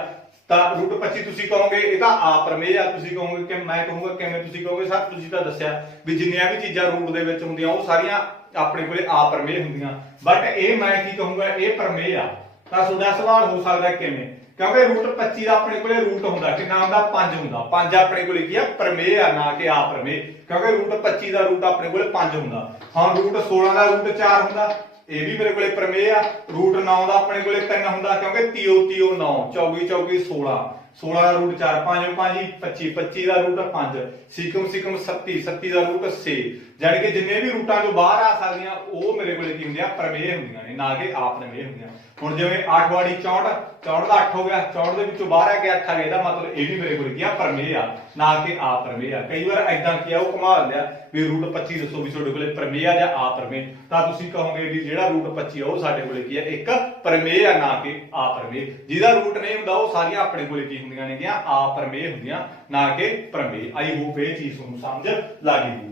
ਤਾਂ ਰੂਟ 25 ਤੁਸੀਂ ਕਹੋਗੇ ਇਹਦਾ ਆਪਰਮੇय ਆ, ਤੁਸੀਂ ਕਹੋਗੇ ਕਿ ਮੈਂ ਕਹੂੰਗਾ ਕਿਵੇਂ, ਤੁਸੀਂ ਕਹੋਗੇ ਸਰ ਤੁਸੀਂ ਤਾਂ ਦੱਸਿਆ ਵੀ ਜਿੰਨੀਆਂ ਵੀ ਚੀਜ਼ਾਂ ਰੂਟ ਦੇ ਵਿੱਚ ਹੁੰਦੀਆਂ ਉਹ ਸਾਰੀਆਂ ਆਪਣੇ ਕੋਲੇ ਆਪਰਮੇय ਹੁੰਦੀਆਂ, ਬਟ ਇਹ ਮੈਂ ਕੀ ਕਹੂੰਗਾ ਇਹ ਪਰਮੇय ਆ। ਤਾਂ ਤੁਹਾਡਾ ਸਵਾਲ ਹੋ ਸਕਦਾ ਕਿਵੇਂ, ਕਿਉਂਕਿ ਰੂਟ 25 ਦਾ ਆਪਣੇ ਕੋਲੇ ਰੂਟ ਹੁੰਦਾ ਕਿੰਨਾ ਹੁੰਦਾ, 5 ਹੁੰਦਾ। 5 ਆਪਣੇ ਕੋਲੇ ਕੀ ਆ, ਪਰਮੇय ਆ, ਨਾ ਕਿ ਆਪਰਮੇय, ਕਿਉਂਕਿ ਰੂਟ 25 ਦਾ ਰੂਟ ਆਪਣੇ ਕੋਲੇ 5 ਹੁੰਦਾ। ਹਾਂ ਰੂਟ 16 ਦਾ ਰੂਟ 4 ਹੁੰਦਾ, ਇਹ ਵੀ ਮੇਰੇ ਕੋਲੇ ਪਰਮੇय ਆ। ਰੂਟ 9 ਦਾ ਆਪਣੇ ਕੋਲੇ 3 ਹੁੰਦਾ, ਕਿਉਂਕਿ 3 9 24 24 16 16 ਦਾ ਰੂਟ 4 5 5 25 25 ਦਾ ਰੂਟ 5 ਸਿਕਮ 37 37 ਦਾ ਰੂਟ 6। ਜਾਨੀ ਕਿ ਜਿੰਨੇ ਵੀ ਰੂਟਾਂ ਚੋਂ ਬਾਹਰ ਆ ਸਕਦੀਆਂ ਉਹ ਮੇਰੇ ਕੋਲੇ ਕੀ ਹੁੰਦੀਆਂ, ਪਰਮੇय ਹੁੰਦੀਆਂ ਨੇ, ਨਾ ਕਿ ਆਪਰਮੇय ਹੁੰਦੀਆਂ। ਹੁਣ ਜਿਵੇਂ 8 ਵਾੜੀ 64 64 ਦਾ 8 ਹੋ ਗਿਆ, 64 ਦੇ ਵਿੱਚੋਂ ਬਾਹਰ ਆ ਕੇ 8 ਆ ਗਿਆ, ਇਹਦਾ ਮਤਲਬ ਇਹ ਵੀ ਮੇਰੇ ਕੋਲ ਕੀ ਆ, ਪਰਮੇय ਆ, ਨਾ ਕਿ ਆਪਰਮੇय ਆ। ਕਈ ਵਾਰ ਐਦਾਂ ਕੀ ਆ ਉਹ ਘੁਮਾ ਦਿੰਦੇ ਆ ਵੀ ਰੂਟ 25 ਦੱਸੋ ਵੀ ਤੁਹਾਡੇ ਕੋਲੇ ਪਰਮੇय ਆ ਜਾਂ ਆਪਰਮੇय। ਤਾਂ ਤੁਸੀਂ ਕਹੋਗੇ ਵੀ ਜਿਹੜਾ ਰੂਟ 25 ਆ ਉਹ ਸਾਡੇ ਕੋਲੇ ਕੀ ਆ, ਇੱਕ ਪਰਮੇय ਆ, ਨਾ ਕਿ ਆਪਰਮੇय। ਜਿਹਦਾ ਰੂਟ ਨਹੀਂ ਹੁੰਦਾ ਉਹ ਸਾਰੀਆਂ ਆਪਣੇ ਕੋਲੇ ਕੀ ਹੁੰਦੀਆਂ ਨੇ, ਗਿਆ ਆਪਰਮੇय ਹੁੰਦੀਆਂ, ਨਾ ਕਿ ਪਰਮੇय। ਆਈ ਹੋਪ ਇਹ ਚੀਜ਼ ਤੁਹਾਨੂੰ ਸਮਝ ਲੱਗ ਗਈ।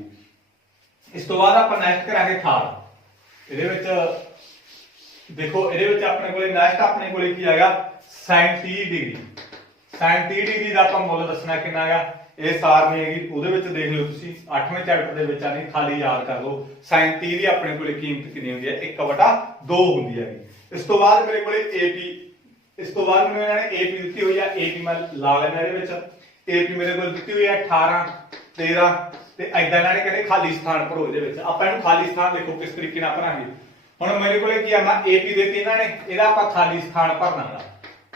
ਇਸ ਤੋਂ ਬਾਅਦ ਆਪਾਂ ਨੈਕਸਟ ਕਰਾਂਗੇ 18। ਇਹਦੇ ਵਿੱਚ ਦੇਖੋ, ਇਹਦੇ ਵਿੱਚ ਆਪਣੇ ਕੋਲੇ ਨੈਕਸਟ ਆਪਣੇ ਕੋਲੇ ਕੀ ਹੈਗਾ, sin 30 ਡਿਗਰੀ। sin 30 ਡਿਗਰੀ ਦਾ ਆਪਾਂ ਮੁੱਲ ਦੱਸਣਾ ਕਿੰਨਾ ਹੈਗਾ, ਇਹ ਸਾਰਣੀ ਹੈਗੀ, ਉਹਦੇ ਵਿੱਚ ਦੇਖ ਲਿਓ ਤੁਸੀਂ 8ਵੇਂ ਚੈਪਟਰ ਦੇ ਵਿੱਚ ਆਣੀ, ਖਾਲੀ ਯਾਦ ਕਰ ਲਓ। sin 30 ਦੀ ਆਪਣੇ ਕੋਲੇ ਕੀਮਤ ਕਿੰਨੀ ਹੁੰਦੀ ਹੈ, 1/2 ਹੁੰਦੀ ਹੈਗੀ। ਇਸ ਤੋਂ ਬਾਅਦ ਮੇਰੇ ਕੋਲੇ AP, ਇਸ ਤੋਂ ਬਾਅਦ ਮੈਨੂੰ ਇਹਨਾਂ ਨੇ AP ਦਿੱਤੀ ਹੋਈ ਆ, AP ਮੈਂ ਲਾ ਲੈਣਾ ਇਹਦੇ ਵਿੱਚ। AP ਮੇਰੇ ਕੋਲ ਦਿੱਤੀ ਹੋਈ ਹੈ 18 13 ਤੇ ਐਦਾਂ ਇਹਨਾਂ ਨੇ ਕਹਿੰਦੇ ਖਾਲੀ ਸਥਾਨ ਭਰੋ। ਇਹਦੇ ਵਿੱਚ ਆਪਾਂ ਇਹਨੂੰ ਖਾਲੀ ਸਥਾਨ ਦੇਖੋ ਕਿਸ ਤਰੀਕੇ ਨਾਲ ਭਰਾਂਗੇ। ਹੁਣ ਮੇਰੇ ਕੋਲੇ ਕੀ ਆ, ਮੈਂ AP ਦੇਤੀ ਇਹਨਾਂ ਨੇ, ਇਹਦਾ ਆਪਾਂ ਖਾਲੀ ਸਥਾਨ ਭਰਨਾ ਹੈ।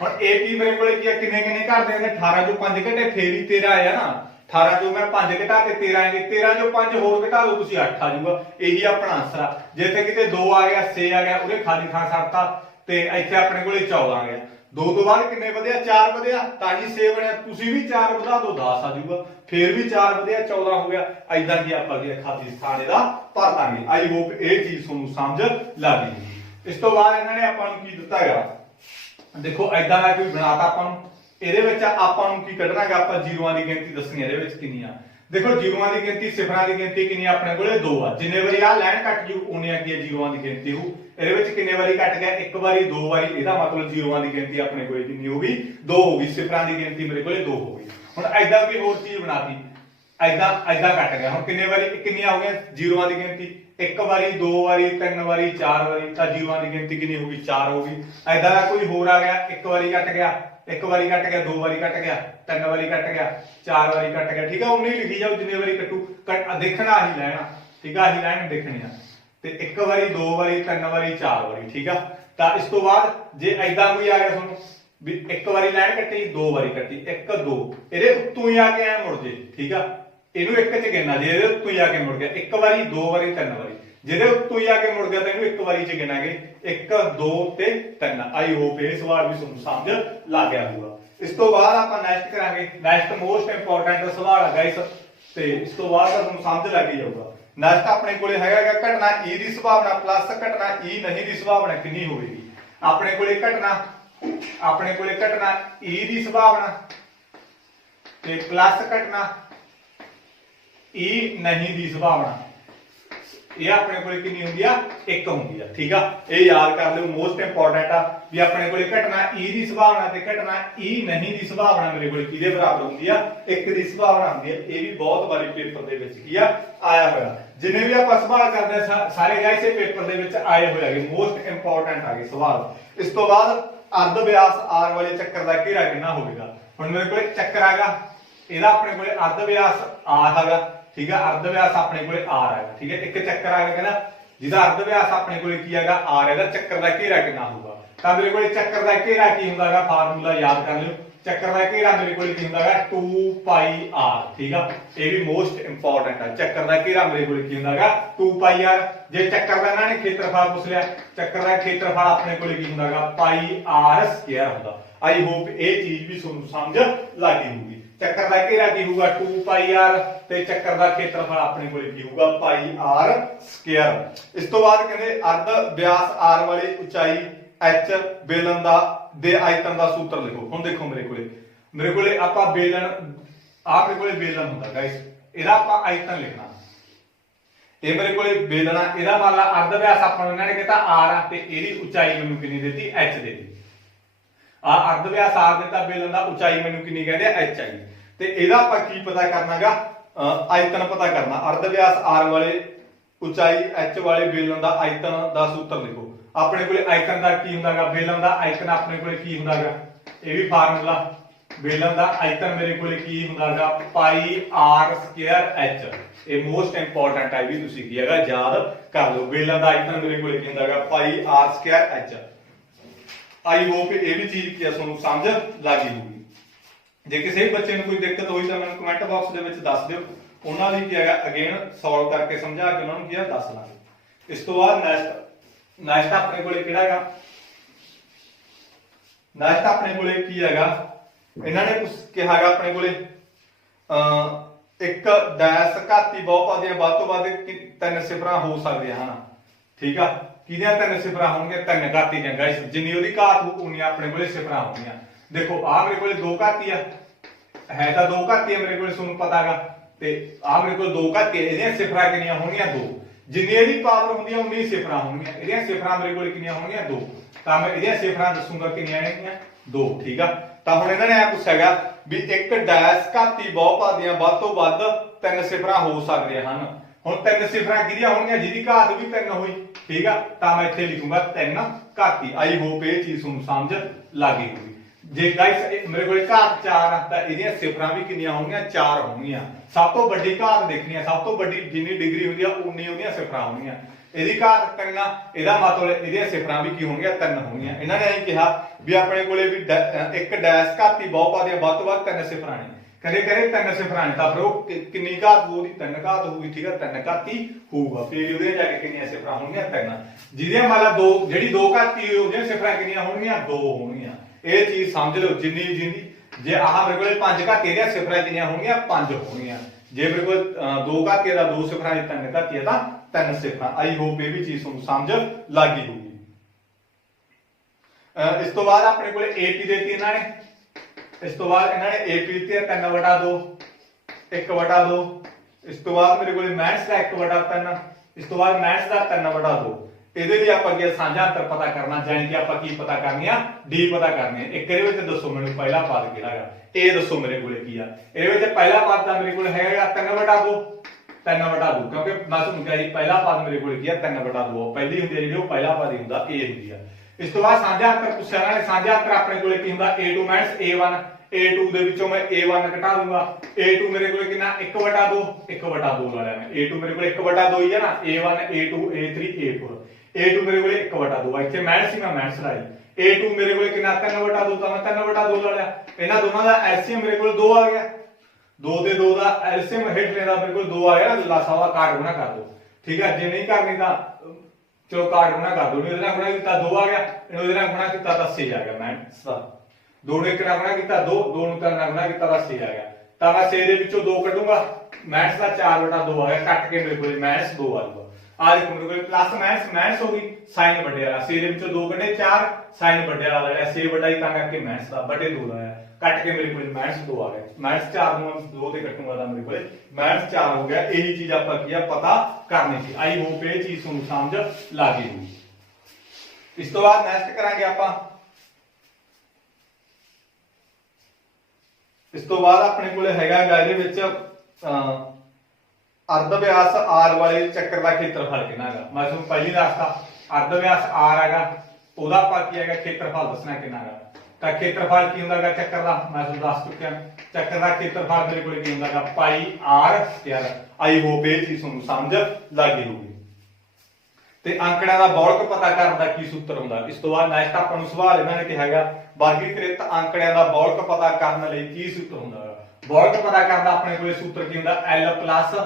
ਹੁਣ AP ਮੇਰੇ ਕੋਲੇ ਕੀ ਆ, ਕਿੰਨੇ ਕਿੰਨੇ ਘਟਦੇ ਨੇ, 18 ਚੋਂ 5 ਘਟੇ ਫੇਰ ਹੀ 13 ਆਇਆ ਨਾ। 18 ਚੋਂ ਮੈਂ 5 ਘਟਾ ਕੇ 13 ਆਏਗੇ, 13 ਚੋਂ 5 ਹੋਰ ਘਟਾ ਲਓ ਤੁਸੀਂ 8 ਆ ਜਾਊਗਾ। ਇਹੀ ਆਪਣਾ ਆਨਸਰ ਆ। ਜੇ ਇੱਥੇ ਕਿਤੇ 2 ਆ ਗਿਆ 6 ਆ ਗਿਆ, ਉਹਦੇ ਖਾਲੀ ਥਾਂ ਛੱਡਤਾ ਤੇ ਇੱਥੇ ਆਪਣੇ ਕੋਲੇ 14 ਆ ਗਿਆ। 2 ਤੋਂ ਬਾਅਦ ਕਿੰਨੇ ਵਧਿਆ, 4 ਵਧਿਆ, ਤਾਂ ਹੀ 6 ਬਣਿਆ। ਤੁਸੀਂ ਵੀ 4 ਵਧਾ ਦਿਓ 10 ਆ ਜਾਊਗਾ, ਫੇਰ ਵੀ 4 ਵਧਿਆ 14 ਹੋ ਗਿਆ। ਐਦਾਂ ਕੀ ਆਪਾਂ ਕੀ ਖਾਲੀ ਸਥਾਨ ਇਹਦਾ ਭਰ ਦਾਂਗੇ। ਆਈ ਹੋਪ ਇਹ ਚੀਜ਼ ਤੁਹਾਨੂੰ ਸਮਝ ਲੱਗ ਗਈ। ਇਸ ਤੋਂ ਬਾਅਦ ਇਹਨਾਂ ਨੇ ਆਪਾਂ ਨੂੰ ਕੀ ਦਿੱਤਾ ਹੈਗਾ, ਦੇਖੋ ਐਦਾਂ ਦਾ ਕੋਈ ਬਣਾਤਾ ਆਪਾਂ ਨੂੰ। ਇਹਦੇ ਵਿੱਚ ਆਪਾਂ ਨੂੰ ਕੀ ਕੱਢਣਾ ਹੈਗਾ, ਆਪਾਂ ਜ਼ੀਰੋਆਂ ਦੀ ਗਿਣਤੀ ਦੱਸਣੀ ਹੈ। ਇਹਦੇ ਵਿੱਚ ਕਿੰਨੀ ਆ, ਦੇਖੋ ਜ਼ੀਰੋਆਂ ਦੀ ਗਿਣਤੀ, ਸਿਫਰਾਂ ਦੀ ਗਿਣਤੀ ਕਿੰਨੀ ਆਪਣੇ ਕੋਲੇ 2 ਆ। ਜਿੰਨੇ ਵਾਰੀ ਆ ਲਾਈਨ ਕੱਟ ਜੂ ਉਹਨੇ ਕੀ ਜ਼ੀਰੋਆਂ ਦੀ ਗਿਣਤੀ ਹੋ। ਇਹਦੇ ਵਿੱਚ ਕਿੰਨੇ ਵਾਰੀ ਕੱਟ ਗਿਆ, 1 ਵਾਰੀ 2 ਵਾਰੀ, ਇਹਦਾ ਮਤਲਬ ਜ਼ੀਰੋਆਂ ਦੀ ਗਿਣਤੀ ਆਪਣੇ ਕੋਲੇ ਕਿੰਨੀ ਹੋ ਗਈ, 2 ਹੋ ਗਈ। ਸਿਫਰਾਂ ਦੀ ਗਿਣਤੀ ਮੇਰੇ ਕੋਲੇ 2 ਹੋ ਗਈ। ਹੁਣ ਐਦਾਂ ਕੋਈ ਹੋਰ ਚੀਜ਼ ਬਣਾਤੀ, ਐਦਾਂ ਕੱਟ ਗਿਆ। ਹੁਣ ਕਿੰਨੇ ਵਾਰੀ ਕਿੰਨੀਆਂ ਹੋ ਗਈਆਂ ਜ਼ੀਰੋਆਂ ਦੀ ਗਿਣਤੀ, 1 ਵਾਰੀ 2 ਵਾਰੀ 3 ਵਾਰੀ 4 ਵਾਰੀ, ਤਾਂ ਜ਼ੀਰੋਆਂ ਦੀ ਗਿਣਤੀ ਕਿੰਨੀ ਹੋ ਗਈ, 4 ਹੋ ਗਈ। ਐਦਾਂ ਦਾ ਕੋਈ ਹੋਰ ਆ ਗਿਆ, 1 ਵਾਰੀ ਕੱਟ ਗਿਆ, 1 ਵਾਰੀ ਕੱਟ ਗਿਆ, 2 ਵਾਰੀ ਕੱਟ ਗਿਆ, 3 ਵਾਰੀ ਕੱਟ ਗਿਆ, 4 ਵਾਰੀ ਕੱਟ ਗਿਆ, ਠੀਕ ਆ। ਉਨੀ ਲਿਖੀ ਜਾਓ ਜਿੰਨੇ ਵਾਰੀ ਕੱਟੂ, ਦੇਖਣਾ ਹੀ ਲੈਣਾ, ਠੀਕ ਆ, ਹੀ ਲਾਈਨ ਦੇਖਣੀ ਆ। ਤੇ 1 ਵਾਰੀ 2 ਵਾਰੀ 3 ਵਾਰੀ 4 ਵਾਰੀ, ਠੀਕ ਆ। ਤਾਂ ਇਸ ਤੋਂ ਬਾਅਦ ਜੇ ਐਦਾਂ ਕੋਈ ਆ ਗਿਆ ਤੁਹਾਨੂੰ ਵੀ 1 ਵਾਰੀ ਲਾਈਨ ਕੱਟੀ, 2 ਵਾਰੀ ਕੱਟੀ, 1 2, ਇਹਦੇ ਉੱਤੋਂ ਹੀ ਆ ਕੇ ਐ ਮੁੜ ਜੇ, ਠੀਕ ਆ। ਇਹਨੂੰ 1 ਚ ਗਿਣਨਾ, ਜੇ ਇਹਦੇ ਉੱਤੋਂ ਹੀ ਆ ਕੇ ਮੁੜ ਗਿਆ, 1 ਵਾਰੀ 2 ਵਾਰੀ 3 ਵਾਰੀ, ਜਿਹਦੇ ਉੱਤੋਂ ਹੀ ਆ ਕੇ ਮੁੜ ਗਿਆ ਤਾਂ ਇਹਨੂੰ 1 ਵਾਰੀ ਚ ਗਿਣਾਂਗੇ, 1 2 ਤੇ 3। ਆਈ ਹੋਪ ਇਹ ਸਵਾਲ ਵੀ ਤੁਹਾਨੂੰ ਸਮਝ ਲੱਗ ਗਿਆ ਹੋਊਗਾ। ਇਸ ਤੋਂ ਬਾਅਦ ਆਪਾਂ ਨੈਕਸਟ ਕਰਾਂਗੇ, ਨੈਕਸਟ ਮੋਸਟ ਇੰਪੋਰਟੈਂਟ ਸਵਾਲ ਹੈ ਗਾਇਸ, ਤੇ ਇਸ ਤੋਂ ਬਾਅਦ ਤੁਹਾਨੂੰ ਸਮਝ ਲੱਗ ਹੀ ਜਾਊਗਾ। ਨੈਕਸਟ ਆਪਣੇ ਕੋਲੇ ਹੈਗਾ ਘਟਨਾ E ਦੀ ਸੰਭਾਵਨਾ ਪਲੱਸ ਘਟਨਾ E ਨਹੀਂ ਦੀ ਸੰਭਾਵਨਾ ਕਿੰਨੀ ਹੋਵੇਗੀ। ਆਪਣੇ ਕੋਲੇ ਘਟਨਾ ਆਪਣੇ ਕੋਲੇ ਘਟਨਾ E ਦੀ ਸੰਭਾਵਨਾ ਤੇ ਪਲੱਸ ਘਟਨਾ E ਨਹੀਂ ਦੀ ਸੰਭਾਵਨਾ, ਇਹ ਆਪਣੇ ਕੋਲੇ ਕਿੰਨੀ ਹੁੰਦੀ ਆ 1 ਹੁੰਦੀ ਆ। ਠੀਕ ਆ, ਇਹ ਯਾਦ ਕਰ ਲਿਓ, ਮੋਸਟ ਇੰਪੋਰਟੈਂਟ ਆ ਵੀ ਆਪਣੇ ਕੋਲੇ ਘਟਨਾ E ਦੀ ਸੰਭਾਵਨਾ ਤੇ ਘਟਨਾ E ਨਹੀਂ ਦੀ ਸੰਭਾਵਨਾ ਮੇਰੇ ਕੋਲੇ ਕਿਹਦੇ ਬਰਾਬਰ ਹੁੰਦੀ ਆ 1 ਦੀ ਸੰਭਾਵਨਾ ਹੁੰਦੀ ਆ। ਇਹ ਵੀ ਬਹੁਤ ਵਾਰੀ ਪੇਪਰ ਦੇ ਵਿੱਚ ਕੀ ਆ ਆਇਆ ਹੋਇਆ, ਜਿੰਨੇ ਵੀ ਆਪਾਂ ਸਵਾਲ ਕਰਦੇ ਆ ਸਾਰੇ ਗਾਇਸ ਇਹ ਪੇਪਰ ਦੇ ਵਿੱਚ ਆਏ ਹੋਏ ਹੈਗੇ, ਮੋਸਟ ਇੰਪੋਰਟੈਂਟ ਆਗੇ ਸਵਾਲ। ਇਸ ਤੋਂ ਬਾਅਦ ਅਰਧ ਵਿਆਸ R ਵਾਲੇ ਚੱਕਰ ਦਾ ਘੇਰਾ ਕਿੰਨਾ ਹੋਵੇਗਾ। ਹੁਣ ਮੇਰੇ ਕੋਲੇ ਚੱਕਰ ਆਗਾ, ਇਹਦਾ ਆਪਣੇ ਕੋਲੇ ਅਰਧ ਵਿਆਸ R ਹੈਗਾ। ਠੀਕ ਹੈ, ਅਰਧ ਵਿਆਸ ਆਪਣੇ ਕੋਲੇ R ਹੈਗਾ। ਠੀਕ ਹੈ, ਇੱਕ ਚੱਕਰ ਆ ਗਿਆ ਕਹਿੰਦਾ ਜਿਹਦਾ ਅਰਧ ਵਿਆਸ ਆਪਣੇ ਕੋਲੇ ਕੀ ਹੈਗਾ R ਹੈਗਾ, ਚੱਕਰ ਦਾ ਘੇਰਾ ਕਿੰਨਾ ਹੋਊਗਾ। ਤਾਂ ਮੇਰੇ ਕੋਲੇ ਚੱਕਰ ਦਾ ਘੇਰਾ ਕੀ ਹੁੰਦਾ ਹੈਗਾ, ਫਾਰਮੂਲਾ ਯਾਦ ਕਰ ਲਿਓ। ਚੱਕਰ ਦਾ ਘੇਰਾ ਮੇਰੇ ਕੋਲੇ ਕੀ ਹੁੰਦਾ ਹੈਗਾ 2 ਪਾਈ R। ਠੀਕ ਆ, ਇਹ ਵੀ ਮੋਸਟ ਇੰਪੋਰਟੈਂਟ ਹੈ। ਚੱਕਰ ਦਾ ਘੇਰਾ ਮੇਰੇ ਕੋਲੇ ਕੀ ਹੁੰਦਾ ਹੈਗਾ 2 ਪਾਈ R। ਜੇ ਚੱਕਰ ਦਾ ਇਹਨਾਂ ਨੇ ਖੇਤਰਫਲ ਪੁੱਛ ਲਿਆ, ਚੱਕਰ ਦਾ ਖੇਤਰਫਲ ਆਪਣੇ ਕੋਲੇ ਕੀ ਹੁੰਦਾ ਹੈਗਾ ਪਾਈ R ਸਕੁਅਰ ਹੁੰਦਾ। ਆਈ ਹੋਪ ਇਹ ਚੀਜ਼ ਵੀ ਤੁਹਾਨੂੰ ਸਮਝ ਲੱਗ ਗਈ ਹੋਊਗੀ। ਚੱਕਰ ਦਾ ਘੇਰਾ ਕੀ ਹੋਊਗਾ 2 ਪਾਈ R ਤੇ ਚੱਕਰ ਦਾ ਖੇਤਰਫਲ ਆਪਣੇ ਕੋਲੇ ਕੀ ਹੋਊਗਾ ਪਾਈ R ਸਕੁਅਰ। ਇਸ ਤੋਂ ਬਾਅਦ ਕਹਿੰਦੇ ਅਰਧ ਵਿਆਸ R ਵਾਲੀ ਉਚਾਈ H ਬੇਲਨ ਦਾ ਦੇ ਆਇਤਨ ਦਾ ਸੂਤਰ ਲਿਖੋ। ਹੁਣ ਦੇਖੋ ਮੇਰੇ ਕੋਲੇ ਆਪਾਂ ਬੇਲਨ ਮੇਰੇ ਕੋਲੇ ਬੇਲਨ ਹੁੰਦਾ ਗਾਇਸ, ਇਹਦਾ ਆਪਾਂ ਆਇਤਨ ਲਿਖਣਾ। ਇਹ ਮੇਰੇ ਕੋਲੇ ਬੇਲਨ ਆ, ਇਹਦਾ ਮੰਨ ਲਾ ਅਰਧ ਵਿਆਸ ਆਪਾਂ ਨੂੰ ਇਹਨਾਂ ਨੇ ਕਿਹਾ R ਆ ਤੇ ਇਹਦੀ ਉਚਾਈ ਮੈਨੂੰ ਕਿੰਨੀ ਦਿੱਤੀ H ਦਿੱਤੀ। ਆ ਅਰਧ ਵਿਆਸ R ਦਿੱਤਾ, ਬੇਲਨ ਦਾ ਉਚਾਈ ਮੈਨੂੰ ਕਿੰਨੀ ਕਹਿੰਦੇ H ਆਈ। ਤੇ ਇਹਦਾ ਆਪਾਂ ਕੀ ਪਤਾ ਕਰਨਾਗਾ ਆਇਤਨ ਪਤਾ ਕਰਨਾ। ਅਰਧ ਵਿਆਸ R ਵਾਲੇ ਉਚਾਈ H ਵਾਲੇ ਬੇਲਨ ਦਾ ਆਇਤਨ ਦਾ ਸੂਤਰ ਲਿਖੋ। ਆਪਣੇ ਕੋਲੇ ਆਇਤਨ ਦਾ ਕੀ ਹੁੰਦਾਗਾ, ਬੇਲਨ ਦਾ ਆਇਤਨ ਆਪਣੇ ਕੋਲੇ ਕੀ ਹੁੰਦਾਗਾ, ਇਹ ਵੀ ਫਾਰਮੂਲਾ ਬੇਲਨ ਦਾ ਆਇਤਨ ਮੇਰੇ ਕੋਲੇ ਕੀ ਹੁੰਦਾਗਾ ਪਾਈ R ਸਕੁਅਰ H। ਇਹ ਮੋਸਟ ਇੰਪੋਰਟੈਂਟ ਹੈ, ਵੀ ਤੁਸੀਂ ਕੀ ਹੈਗਾ ਯਾਦ ਕਰ ਲਓ। ਬੇਲਨ ਦਾ ਆਇਤਨ ਮੇਰੇ ਕੋਲੇ ਕੀ ਹੁੰਦਾਗਾ ਪਾਈ R ਸਕੁਅਰ H। ਆਈ ਹੋਪ ਇਹ ਵੀ ਚੀਜ਼ ਕੀ ਤੁਹਾਨੂੰ ਸਮਝ ਲੱਗੀ ਹੋਊਗੀ। ਜੇ ਕਿਸੇ ਵੀ ਬੱਚੇ ਨੂੰ ਕੋਈ ਦਿੱਕਤ ਹੋਈ ਤਾਂ ਮੈਨੂੰ ਕਮੈਂਟ ਬਾਕਸ ਦੇ ਵਿੱਚ ਦੱਸ ਦਿਓ, ਉਹਨਾਂ ਦੀ ਕੀ ਹੈਗਾ ਅਗੇਨ ਸੋਲਵ ਕਰਕੇ ਸਮਝਾ ਕੇ ਉਹਨਾਂ ਨੂੰ ਕੀ ਹੈ ਦੱਸ ਲਾਂਗੇ। ਇਸ ਤੋਂ ਬਾਅਦ ਨੈਕਸਟ ਆਪਣੇ ਕੋਲੇ ਕਿਹੜਾ ਹੈਗਾ, ਨੈਕਸਟ ਆਪਣੇ ਕੋਲੇ ਕੀ ਹੈਗਾ, ਇਹਨਾਂ ਨੇ ਕੁਝ ਕਿਹਾ ਹੈਗਾ ਆਪਣੇ ਕੋਲੇ ਇੱਕ ਡੈਸ਼ ਘਾਤੀ ਬਹੁਪਦ ਦੀਆਂ ਵੱਧ ਤੋਂ ਵੱਧ 3 ਸਿਫਰਾਂ ਹੋ ਸਕਦੀਆਂ ਹਨ। ਠੀਕ ਆ, ਕਿਹਦੀਆਂ 3 ਸਿਫਰਾਂ ਹੋਣਗੀਆਂ 3 ਘਾਤੀ ਦੀਆਂ ਗਾਇਸ, ਜਿੰਨੀ ਉਹਦੀ ਘਾਤ ਹੋ ਉਨੀ ਆਪਣੇ ਕੋਲੇ ਸਿਫਰਾਂ ਹੋਣਗੀਆਂ। ਦੇਖੋ ਆ ਮੇਰੇ ਕੋਲੇ 2 ਘਾਤੀ ਆ, ਹੈ ਤਾਂ 2 ਘਾਤੀ ਆ ਮੇਰੇ ਕੋਲੇ ਤੁਹਾਨੂੰ ਪਤਾ ਹੈਗਾ, ਤੇ ਆ ਮੇਰੇ ਕੋਲ 2 ਘਾਤੀ, ਇਹਦੀਆਂ ਸਿਫਰਾਂ ਕਿੰਨੀਆਂ ਹੋਣਗੀਆਂ 2। ਜਿੰਨੀ ਇਹਦੀ ਪਾਵਰ ਹੁੰਦੀ ਆ ਉਨੀ ਸਿਫਰਾਂ ਹੋਣਗੀਆਂ। ਇਹਦੀਆਂ ਸਿਫਰਾਂ ਮੇਰੇ ਕੋਲ ਕਿੰਨੀਆਂ ਹੋਣਗੀਆਂ 2, ਤਾਂ ਮੈਂ ਇਹਦੀਆਂ ਸਿਫਰਾਂ ਦੱਸੂਗਾ ਕਿੰਨੀਆਂ ਆਣਗੀਆਂ 2। ਠੀਕ ਆ, ਤਾਂ ਹੁਣ ਇਹਨਾਂ ਨੇ ਇਹ ਪੁੱਛਿਆਗਾ ਵੀ ਇੱਕ ਡੈਸ਼ ਘਾਤੀ ਬਹੁਪਦ ਦੀਆਂ ਵੱਧ ਤੋਂ ਵੱਧ 3 ਸਿਫਰਾਂ ਹੋ ਸਕਦੀਆਂ ਹਨ। ਹੁਣ 3 ਸਿਫਰਾਂ ਕਿਹਦੀਆਂ ਹੋਣਗੀਆਂ, ਜਿਹਦੀ ਘਾਤ ਵੀ 3 ਹੋਈ। ਠੀਕ ਆ, ਤਾਂ ਮੈਂ ਇੱਥੇ ਲਿਖੂੰਗਾ 3 ਘਾਤੀ। ਆਈ ਹੋਪ ਇਹ ਚੀਜ਼ ਤੁਹਾਨੂੰ ਸਮਝ ਲੱਗ ਗਈ ਹੋਊਗੀ। ਜੇ ਗਾਇਸ ਮੇਰੇ ਕੋਲ ਘਾਤ 4 ਆ ਤਾਂ ਇਹਦੀਆਂ ਸਿਫਰਾਂ ਵੀ ਕਿੰਨੀਆਂ ਹੋਣਗੀਆਂ 4 ਹੋਣਗੀਆਂ। ਸਭ ਤੋਂ ਵੱਡੀ ਘਾਤ ਦੇਖਣੀ ਆ, ਸਭ ਤੋਂ ਵੱਡੀ ਜਿੰਨੀ ਡਿਗਰੀ ਹੁੰਦੀ ਆ ਉਨੀ ਉਹਦੀਆਂ ਸਿਫਰਾਂ ਹੋਣਗੀਆਂ। ਇਹਦੀ ਘਾਤ 3 ਆ, ਇਹਦਾ ਮਤਲਬ ਇਹਦੀਆਂ ਸਿਫਰਾਂ ਵੀ ਕੀ ਹੋਣਗੀਆਂ 3 ਹੋਣਗੀਆਂ। ਇਹਨਾਂ ਨੇ ਇਹ ਕਿਹਾ ਵੀ ਆਪਣੇ ਕੋਲੇ ਵੀ ਇੱਕ ਡੈਸ਼ ਘਾਤੀ ਬਹੁਪਦ ਦੀਆਂ ਵੱਧ ਤੋਂ ਵੱਧ 3 ਸਿਫਰਾਂ ਨੇ। ਕਦੇ 3 ਸਿਫਰਾਂ ਨੇ ਤਾਂ ਫਿਰ ਉਹ ਕਿੰਨੀ ਘਾਤ ਹੋਊਗੀ 3 ਘਾਤ ਹੋਊਗੀ। ਠੀਕ ਆ, 3 ਘਾਤੀ ਹੋਊਗਾ, ਫਿਰ ਉਹਦੇ ਜਾ ਕੇ ਕਿੰਨੀਆਂ ਸਿਫਰਾਂ ਹੋਣਗੀਆਂ 3। ਜਿਹਦੀਆਂ ਮੰਨ ਲਾ 2 ਜਿਹੜੀ 2 ਘਾਤੀ ਉਹਦੀਆਂ ਸਿਫਰਾਂ ਕਿੰਨੀਆਂ ਹੋਣਗੀਆਂ 2 ਹੋਣਗੀਆਂ। ਇਹ ਚੀਜ਼ ਸਮਝ ਲਓ। ਜਿੰਨੀ ਜੇ ਆਹ ਮੇਰੇ ਕੋਲੇ 5 ਘਾਤੀ ਦੀਆਂ ਸਿਫਰਾਂ ਕਿੰਨੀਆਂ ਹੋਣਗੀਆਂ 5 ਹੋਣਗੀਆਂ। ਜੇ ਮੇਰੇ ਕੋਲ 2 ਘਾਤੀ ਦਾ 2 ਸਿਫਰਾਂ 3 ਘਾਤੀ ਤਾਂ 3 ਸਿਫਰਾਂ। ਆਈ ਹੋਪ ਇਹ ਵੀ ਚੀਜ਼ ਤੁਹਾਨੂੰ ਸਮਝ ਲੱਗੀ ਹੋਊਗੀ। ਇਸ ਤੋਂ ਬਾਅਦ ਆਪਣੇ ਕੋਲੇ AP ਦੇਤੀ ਇਹਨਾਂ ਨੇ। ਇਸ ਤੋਂ ਬਾਅਦ ਇਹਨਾਂ ਨੇ AP ਦਿੱਤੀ 3/2 1/2। ਇਸ ਤੋਂ ਬਾਅਦ ਮੇਰੇ ਕੋਲੇ ਮੈਥਸ ਦਾ 1/3। ਇਸ ਤੋਂ ਬਾਅਦ ਮੈਥਸ ਦਾ 3/2। ਇਹਦੇ ਲਈ ਆਪਾਂ ਕੀ ਸਾਂਝਾ ਅੰਤਰ ਪਤਾ ਕਰਨਾ, ਜਾਨੀ ਕਿ ਆਪਾਂ ਕੀ ਪਤਾ ਕਰਨੀ ਆ D ਪਤਾ ਕਰਨੀ ਆ। ਇੱਕ ਇਹਦੇ ਵਿੱਚ ਦੱਸੋ ਮੈਨੂੰ ਪਹਿਲਾ ਪਦ ਕਿਹੜਾ ਹੈਗਾ, ਇਹ ਦੱਸੋ ਮੇਰੇ ਕੋਲੇ ਕੀ ਆ। ਇਹਦੇ ਵਿੱਚ ਪਹਿਲਾ ਪਦ ਦਾ ਮੇਰੇ ਕੋਲ ਹੈਗਾ 3/2 3/2, ਕਿਉਂਕਿ ਮੈਂ ਤੁਹਾਨੂੰ ਕਿਹਾ ਜੀ ਪਹਿਲਾ ਪਦ ਮੇਰੇ ਕੋਲ ਕੀ ਆ 3/2। ਪਹਿਲੀ ਹੁੰਦੀ ਹੈ ਜਿਹੜੀ ਉਹ ਪਹਿਲਾ ਪਦ ਹੀ ਹੁੰਦਾ, ਇਹ ਹੁੰਦੀ ਆ। ਇਸ ਤੋਂ ਬਾਅਦ ਸਾਂਝਾ ਅੰਤਰ ਪੁੱਛਿਆ ਇਹਨਾਂ ਨੇ। ਸਾਂਝਾ ਅੰਤਰ ਆਪਣੇ ਕੋਲੇ ਕੀ ਹੁੰਦਾ A2 ਮਾਈਨਸ A1। A2 ਦੇ ਵਿੱਚੋਂ ਮੈਂ A1 ਘਟਾ ਦੂੰਗਾ। A2 ਮੇਰੇ ਕੋਲੇ ਕਿੰਨਾ 1/2 1/2 ਲਾ ਲਿਆ ਮੈਂ। A2 ਮੇਰੇ ਕੋਲੇ 1/2 ਹੀ ਹੈ ਨਾ। A1 A2 A3 A4। A2 ਮੇਰੇ ਕੋਲੇ 1/2 ਇੱਥੇ ਮਾਈਨਸ ਸੀ, ਮੈਂ ਮਾਈਨਸ ਲਾਈ। A2 ਮੇਰੇ ਕੋਲੇ ਕਿੰਨਾ 3/2, ਤਾਂ ਮੈਂ 3/2 ਲਾ ਲਿਆ। ਇਹਨਾਂ ਦੋਨਾਂ ਦਾ LCM ਮੇਰੇ ਕੋਲ 2 ਆ ਗਿਆ। 2 ਤੇ 2 ਦਾ LCM ਹੇਠ ਲੈਂਦਾ ਮੇਰੇ ਕੋਲ 2 ਆ ਗਿਆ। ਲਾਸਾ ਵਾ ਕਾਟ ਗੁਣਾ ਕਰ ਦੋ। ਠੀਕ ਹੈ, ਜੇ ਨਹੀਂ ਕਰਨੀ ਤਾਂ ਚਲੋ ਕਾਟ ਗੁਣਾ ਕਰ ਦੋ। ਇਹਦੇ ਨਾਲ ਗੁਣਾ ਕੀਤਾ 2 ਆ ਗਿਆ, ਇਹਨੂੰ ਇਹਦੇ ਨਾਲ ਗੁਣਾ ਕੀਤਾ ਤਾਂ 6 ਆ ਗਿਆ। ਮਾਈਨਸ ਦਾ 2 ਨੂੰ 1 ਨਾਲ ਗੁਣਾ ਕੀਤਾ 2, 2 ਨੂੰ 3 ਨਾਲ ਗੁਣਾ ਕੀਤਾ ਤਾਂ 6 ਆ ਗਿਆ। ਤਾਂ ਮੈਂ 6 ਦੇ ਵਿੱਚੋਂ 2 ਕੱਢੂੰਗਾ। ਮਾਈਨਸ ਦਾ 4/2 ਆ ਗਿਆ, ਕੱਟ ਕੇ ਮੇਰੇ ਕੋਲ -2 ਆ ਜਾਊਗਾ। ਆ ਦੇਖੋ ਮੇਰੇ ਕੋਲ प्लस माइनस माइनस हो गई साइन ਵੱਡੇ ਵਾਲਾ 6 ਦੇ ਵਿੱਚੋਂ 2 ਕੱਢੇ 4 साइन ਵੱਡੇ ਵਾਲਾ ਲੈ ਲਿਆ 6 ਵੱਡਾ ਹੀ ਤਾਂ ਕਰਕੇ माइनस ਦਾ ਵੱਡੇ 2 ਦਾ ਆਇਆ ਕੱਟ ਕੇ ਮੇਰੇ ਕੋਲ माइनस 2 ਆ ਗਿਆ माइनस 4 ਨੂੰ 2 ਤੇ ਕੱਟੂਗਾ ਤਾਂ ਮੇਰੇ ਕੋਲ माइनस 4 ਹੋ ਗਿਆ। ਇਹੀ ਚੀਜ਼ ਆਪਾਂ ਕੀ ਆ ਪਤਾ ਕਰਨੀ ਸੀ। ਆਈ ਹੋਪ ਇਹ ਚੀਜ਼ ਤੁਹਾਨੂੰ ਸਮਝ ਲੱਗ ਗਈ। ਇਸ ਤੋਂ ਬਾਅਦ ਨੈਕਸਟ ਕਰਾਂਗੇ ਆਪਾਂ ਇਸ ਤੋਂ ਬਾਅਦ ਆਪਣੇ ਕੋਲੇ ਹੈਗਾ ਇਹਦੇ ਵਿੱਚ अर्ध व्यास आर वाले चक्कर का क्षेत्रफल कितना है। मैं तुहानू पहली दसता अर्ध व्यास आर हैगा ओहदा आपां की हैगा क्षेत्रफल दसना कितना है। तो क्षेत्रफल की हुंदा है चक्कर का मैं तुहानू दस चुकिया चक्कर का क्षेत्रफल मेरे कोल की हुंदा है पाई आर स्क्वायर। आई होप ये चीज तुहानू समझ लग गई होगी। ते अंकड़ियां दा बौलक पता करन दा की सूत्र हुंदा। इस तो बाद नेक्स्ट आपां नू सवाल इन्हां ने कहा हैगा वर्गीकृत अंकड़ियां दा बौलक पता करन लई की सूत्र हुंदा। बौलक पता करन दा अपने कोल सूत्र की हुंदा L plus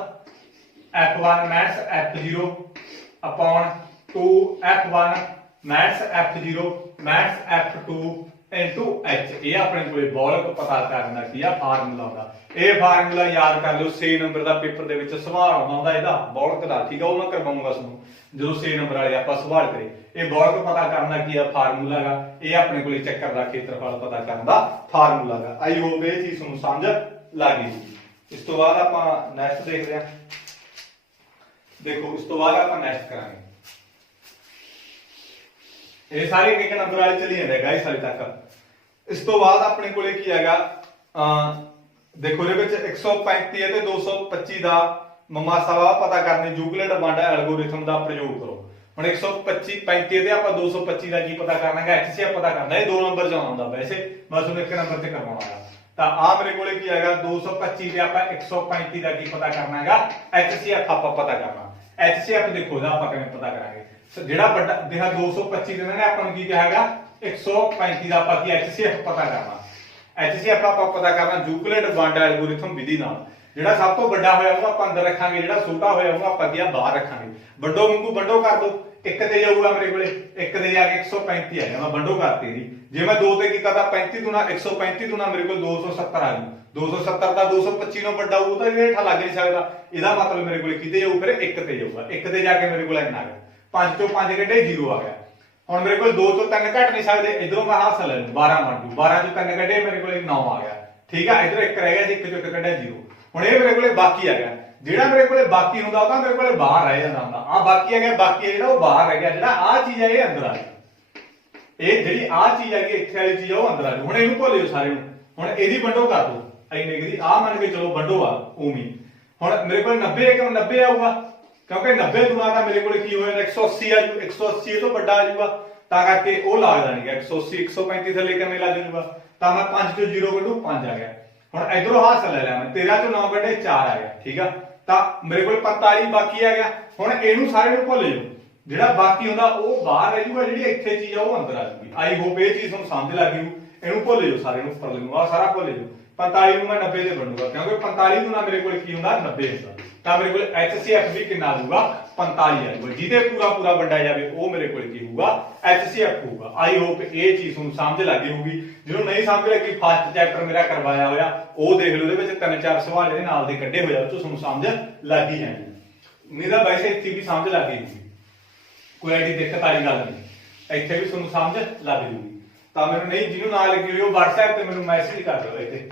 F1 minus F0 upon 2 F1 minus F0 minus F2 into H। ये अपने को बौलक पता करना की आ फार्मूला होगा। ये फार्मूला याद कर लो 6 नंबर का पेपर दे विच सवाल आउंदा इहदा बौलक दा ठीक है। वो मैं करवाऊंगा तुहानू जो 6 नंबर वाले आपां सवाल करे। ये बौलक पता करना की आ फार्मूला गा। ये अपने को चक्कर का क्षेत्रफल पता करन दा फार्मूला गा। आई होप ये चीज तुहानू समझ लग गई। इस तो बाद आपां नेक्स्ट देखदे हां। देखो इस तो बाद आप नेक्स्ट करांगे ये सारे एक नंबर वाले चली जाते गाइस हाले तक। इस तो बाद अपने कोले की हैगा देखो ये विच 135 है ते 225 दा ममासा पता करने यूक्लिड बंड एल्गोरिथम दा प्रयोग करो। हुण 125 35 ते आपां 225 दा की पता करना है HCF पता करना है। 2 नंबर च आउंदा वैसे मैं तुहानू एक नंबर ते करवाउणा है। तो आ मेरे को की हैगा 225 ते आपां 135 दा की पता करना हैगा HCF आपां पता करना। HCF देखो दा आपां किवें पता करांगे जेड़ा बड़ा देखा 225 देना ने आपां की कहेगा 135 दा आपां की HCF पता करना। HCF आपां पता करना यूक्लिड बंड एल्गोरिथम विधि नाल। जेड़ा सब तो बड़ा होया ओहदा आपां अंदर रखांगे जेड़ा छोटा होया ओहदा आपां की बाहर रखांगे। बंडो वांगू बंडो कर दो एक ते जाऊगा मेरे कोले एक ते जाके 135 आएगा मैं बंडो करती जी। जे मैं 2 ते कीता तां 35 दूना 135 दूना मेरे कोल 270 आ गई। 270 ਦਾ 225 ਨੂੰ ਵੱਡਾ ਉਹ ਤਾਂ ਰੇਠਾ ਲੱਗ ਨਹੀਂ ਸਕਦਾ। ਇਹਦਾ ਮਤਲਬ ਮੇਰੇ ਕੋਲ ਕਿਤੇ ਜਾਊ ਫਿਰ 1 ਤੇ ਜਾਊਗਾ 1 ਤੇ ਜਾ ਕੇ ਮੇਰੇ ਕੋਲ ਇੰਨਾ ਆ ਗਿਆ 5 ਚੋਂ 5 ਕੱਢੇ 0 ਆ ਗਿਆ। ਹੁਣ ਮੇਰੇ ਕੋਲ 2 ਤੋਂ 3 ਘੱਟ ਨਹੀਂ ਸਕਦੇ ਇਧਰੋਂ ਮੈਂ ਹਾਸਲ ਲੈ ਲੂੰ 12 ਬਣ ਜੂ 12 ਚੋਂ 3 ਕੱਢੇ ਮੇਰੇ ਕੋਲ 9 ਆ ਗਿਆ ਠੀਕ ਆ। ਇਧਰ 1 ਰਹਿ ਗਿਆ ਜੀ 1 ਚੋਂ 1 ਕੱਢਿਆ 0। ਹੁਣ ਇਹ ਮੇਰੇ ਕੋਲ ਬਾਕੀ ਆ ਗਿਆ ਜਿਹੜਾ ਮੇਰੇ ਕੋਲ ਬਾਕੀ ਹੁੰਦਾ ਉਹ ਤਾਂ ਮੇਰੇ ਕੋਲ ਬਾਹਰ ਰਹਿ ਜਾਂਦਾ ਹੁੰਦਾ। ਆ ਬਾਕੀ ਆ ਗਿਆ ਬਾਕੀ ਜਿਹੜਾ ਉਹ ਬਾਹਰ ਰਹਿ ਗਿਆ ਜਿਹੜਾ ਆ ਚੀਜ਼ ਹੈ ਇਹ ਅੰਦਰ ਆ ਗਈ। ਇਹ ਜਿਹੜੀ ਆ ਚੀਜ਼ ਹੈਗੀ ਇੱਥੇ ਵਾਲੀ ਚੀਜ਼ ਉਹ ਅੰਦਰ ਆ ਗਈ। ਹੁਣ ਇਹਨੂੰ ਭੁੱਲ ਜਾਓ ਸਾਰੇ ਨੂੰ। ਹੁਣ ਇਹਦੀ ਵੰਡੋ ਕਰ ਦੋ ਇੰਨੇ ਦੀ ਆ ਮੰਨ ਕੇ ਚਲੋ ਵੱਡੋ ਆ ਉਮੀ। ਹੁਣ ਮੇਰੇ ਕੋਲ 90 ਹੈ ਕਿਉਂ 90 ਆਊਗਾ ਕਿਉਂਕਿ 90 ਗੁਣਾ ਦਾ ਮੇਰੇ ਕੋਲ ਕੀ ਹੋਇਆ 180 ਆ ਜੂ 180 ਇਹ ਤੋਂ ਵੱਡਾ ਆ ਜੂਗਾ ਤਾਂ ਕਰਕੇ ਉਹ ਲੱਗਦਾ ਨਹੀਂ 180 135 ਥੱਲੇ ਕਿਵੇਂ ਲੱਗ ਜੂਗਾ ਤਾਂ ਮੈਂ 5 ਚੋਂ 0 ਕੱਢੂ 5 ਆ ਗਿਆ। ਹੁਣ ਇਧਰੋਂ ਹਾਸਲ ਲੈ ਲਿਆ ਮੈਂ 13 ਚੋਂ 9 ਕੱਢੇ 4 ਆ ਗਿਆ ਠੀਕ ਆ। ਤਾਂ ਮੇਰੇ ਕੋਲ 45 ਬਾਕੀ ਆ ਗਿਆ। ਹੁਣ ਇਹਨੂੰ ਸਾਰੇ ਨੂੰ ਭੁੱਲ ਜਾਓ ਜਿਹੜਾ ਬਾਕੀ ਹੁੰਦਾ ਉਹ ਬਾਹਰ ਰਹਿ ਜੂਗਾ ਜਿਹੜੀ ਇੱਥੇ ਚੀਜ਼ ਆ ਉਹ ਅੰਦਰ ਆ ਜੂਗੀ। ਆਈ ਹੋਪ ਇਹ ਚੀਜ਼ ਤੁਹਾਨੂੰ ਸਮਝ ਲੱਗ ਗਈ। ਇਹਨੂੰ ਭੁੱਲ ਜਾਓ ਸਾਰੇ ਨੂੰ ਉੱਪਰ ਨੂੰ ਆ ਸਾਰਾ ਭੁੱਲ ਜਾਓ। 45 ਨੂੰ ਮੈਂ 90 ਤੇ ਬਣੂਗਾ ਕਿਉਂਕਿ 45 ਨੂੰ ਨਾ ਮੇਰੇ ਕੋਲ ਕੀ ਹੁੰਦਾ 90 ਹੁੰਦਾ ਤਾਂ ਮੇਰੇ ਕੋਲ HCF ਵੀ ਕਿੰਨਾ ਆਊਗਾ 45 ਆਊਗਾ। ਜਿਹਦੇ ਪੂਰਾ ਪੂਰਾ ਵੰਡਿਆ ਜਾਵੇ ਉਹ ਮੇਰੇ ਕੋਲ ਕੀ ਹੋਊਗਾ HCF ਹੋਊਗਾ। ਆਈ ਹੋਪ ਇਹ ਚੀਜ਼ ਤੁਹਾਨੂੰ ਸਮਝ ਲੱਗੀ ਹੋਊਗੀ। ਜਿਹਨੂੰ ਨਹੀਂ ਸਮਝ ਲੱਗੀ ਫਸਟ ਚੈਪਟਰ ਮੇਰਾ ਕਰਵਾਇਆ ਹੋਇਆ ਉਹ ਦੇਖ ਲਓ। ਇਹਦੇ ਵਿੱਚ 3-4 ਸਵਾਲ ਇਹਦੇ ਨਾਲ ਦੇ ਕੱਢੇ ਹੋਏ ਆ ਉਹ ਤੁਹਾਨੂੰ ਸਮਝ ਲੱਗੀ ਹੈ। ਨਹੀਂ ਤਾਂ ਵੈਸੇ ਇੱਥੇ ਵੀ ਸਮਝ ਲੱਗ ਗਈ ਕੋਈ ਐਡੀ ਦਿੱਕਤ ਵਾਲੀ ਗੱਲ ਨਹੀਂ। ਇੱਥੇ ਵੀ ਤੁਹਾਨੂੰ ਸਮਝ ਲੱਗ ਜੂਗੀ। ਤਾਂ ਮੈਨੂੰ ਨਹੀਂ ਜਿਹਨੂੰ ਨਾ ਲੱਗੀ ਹੋਈ ਉਹ WhatsApp ਤੇ ਮੈਨੂੰ ਮੈਸੇਜ ਕਰ ਦਿਓ ਇੱਥੇ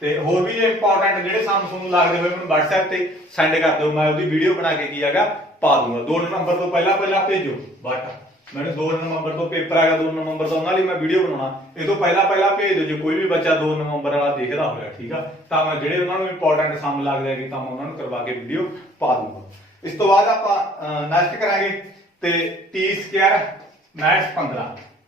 ਤੇ ਹੋਰ ਵੀ ਜੇ ਇੰਪੋਰਟੈਂਟ ਜਿਹੜੇ ਸਾਨੂੰ ਤੁਹਾਨੂੰ ਲੱਗਦੇ ਹੋਏ ਮੈਨੂੰ WhatsApp ਤੇ ਸੈਂਡ ਕਰ ਦਿਓ। ਮੈਂ ਉਹਦੀ ਵੀਡੀਓ ਬਣਾ ਕੇ ਕੀ ਹੈਗਾ ਪਾ ਦੂੰਗਾ। 2 ਨਵੰਬਰ ਤੋਂ ਪਹਿਲਾਂ ਭੇਜੋ ਬਟ ਮੈਨੂੰ 2 ਨਵੰਬਰ ਤੋਂ ਪੇਪਰ ਹੈਗਾ 2 ਨਵੰਬਰ ਤੋਂ ਉਹਨਾਂ ਲਈ ਮੈਂ ਵੀਡੀਓ ਬਣਾਉਣਾ ਇਹ ਤੋਂ ਪਹਿਲਾਂ ਭੇਜ ਦਿਓ। ਜੇ ਕੋਈ ਵੀ ਬੱਚਾ 2 ਨਵੰਬਰ ਵਾਲਾ ਦੇਖਦਾ ਹੋਇਆ ਠੀਕ ਆ ਤਾਂ ਮੈਂ ਜਿਹੜੇ ਉਹਨਾਂ ਨੂੰ ਇੰਪੋਰਟੈਂਟ ਸਮ ਲੱਗਦੇ ਹੈਗੇ ਤਾਂ ਮੈਂ ਉਹਨਾਂ ਨੂੰ ਕਰਵਾ ਕੇ ਵੀਡੀਓ ਪਾ ਦੂੰਗਾ। ਇਸ ਤੋਂ ਬਾਅਦ ਆਪਾਂ ਨੈਕਸਟ ਕਰਾਂਗੇ ਤੇ t² ਮੈਥਸ 15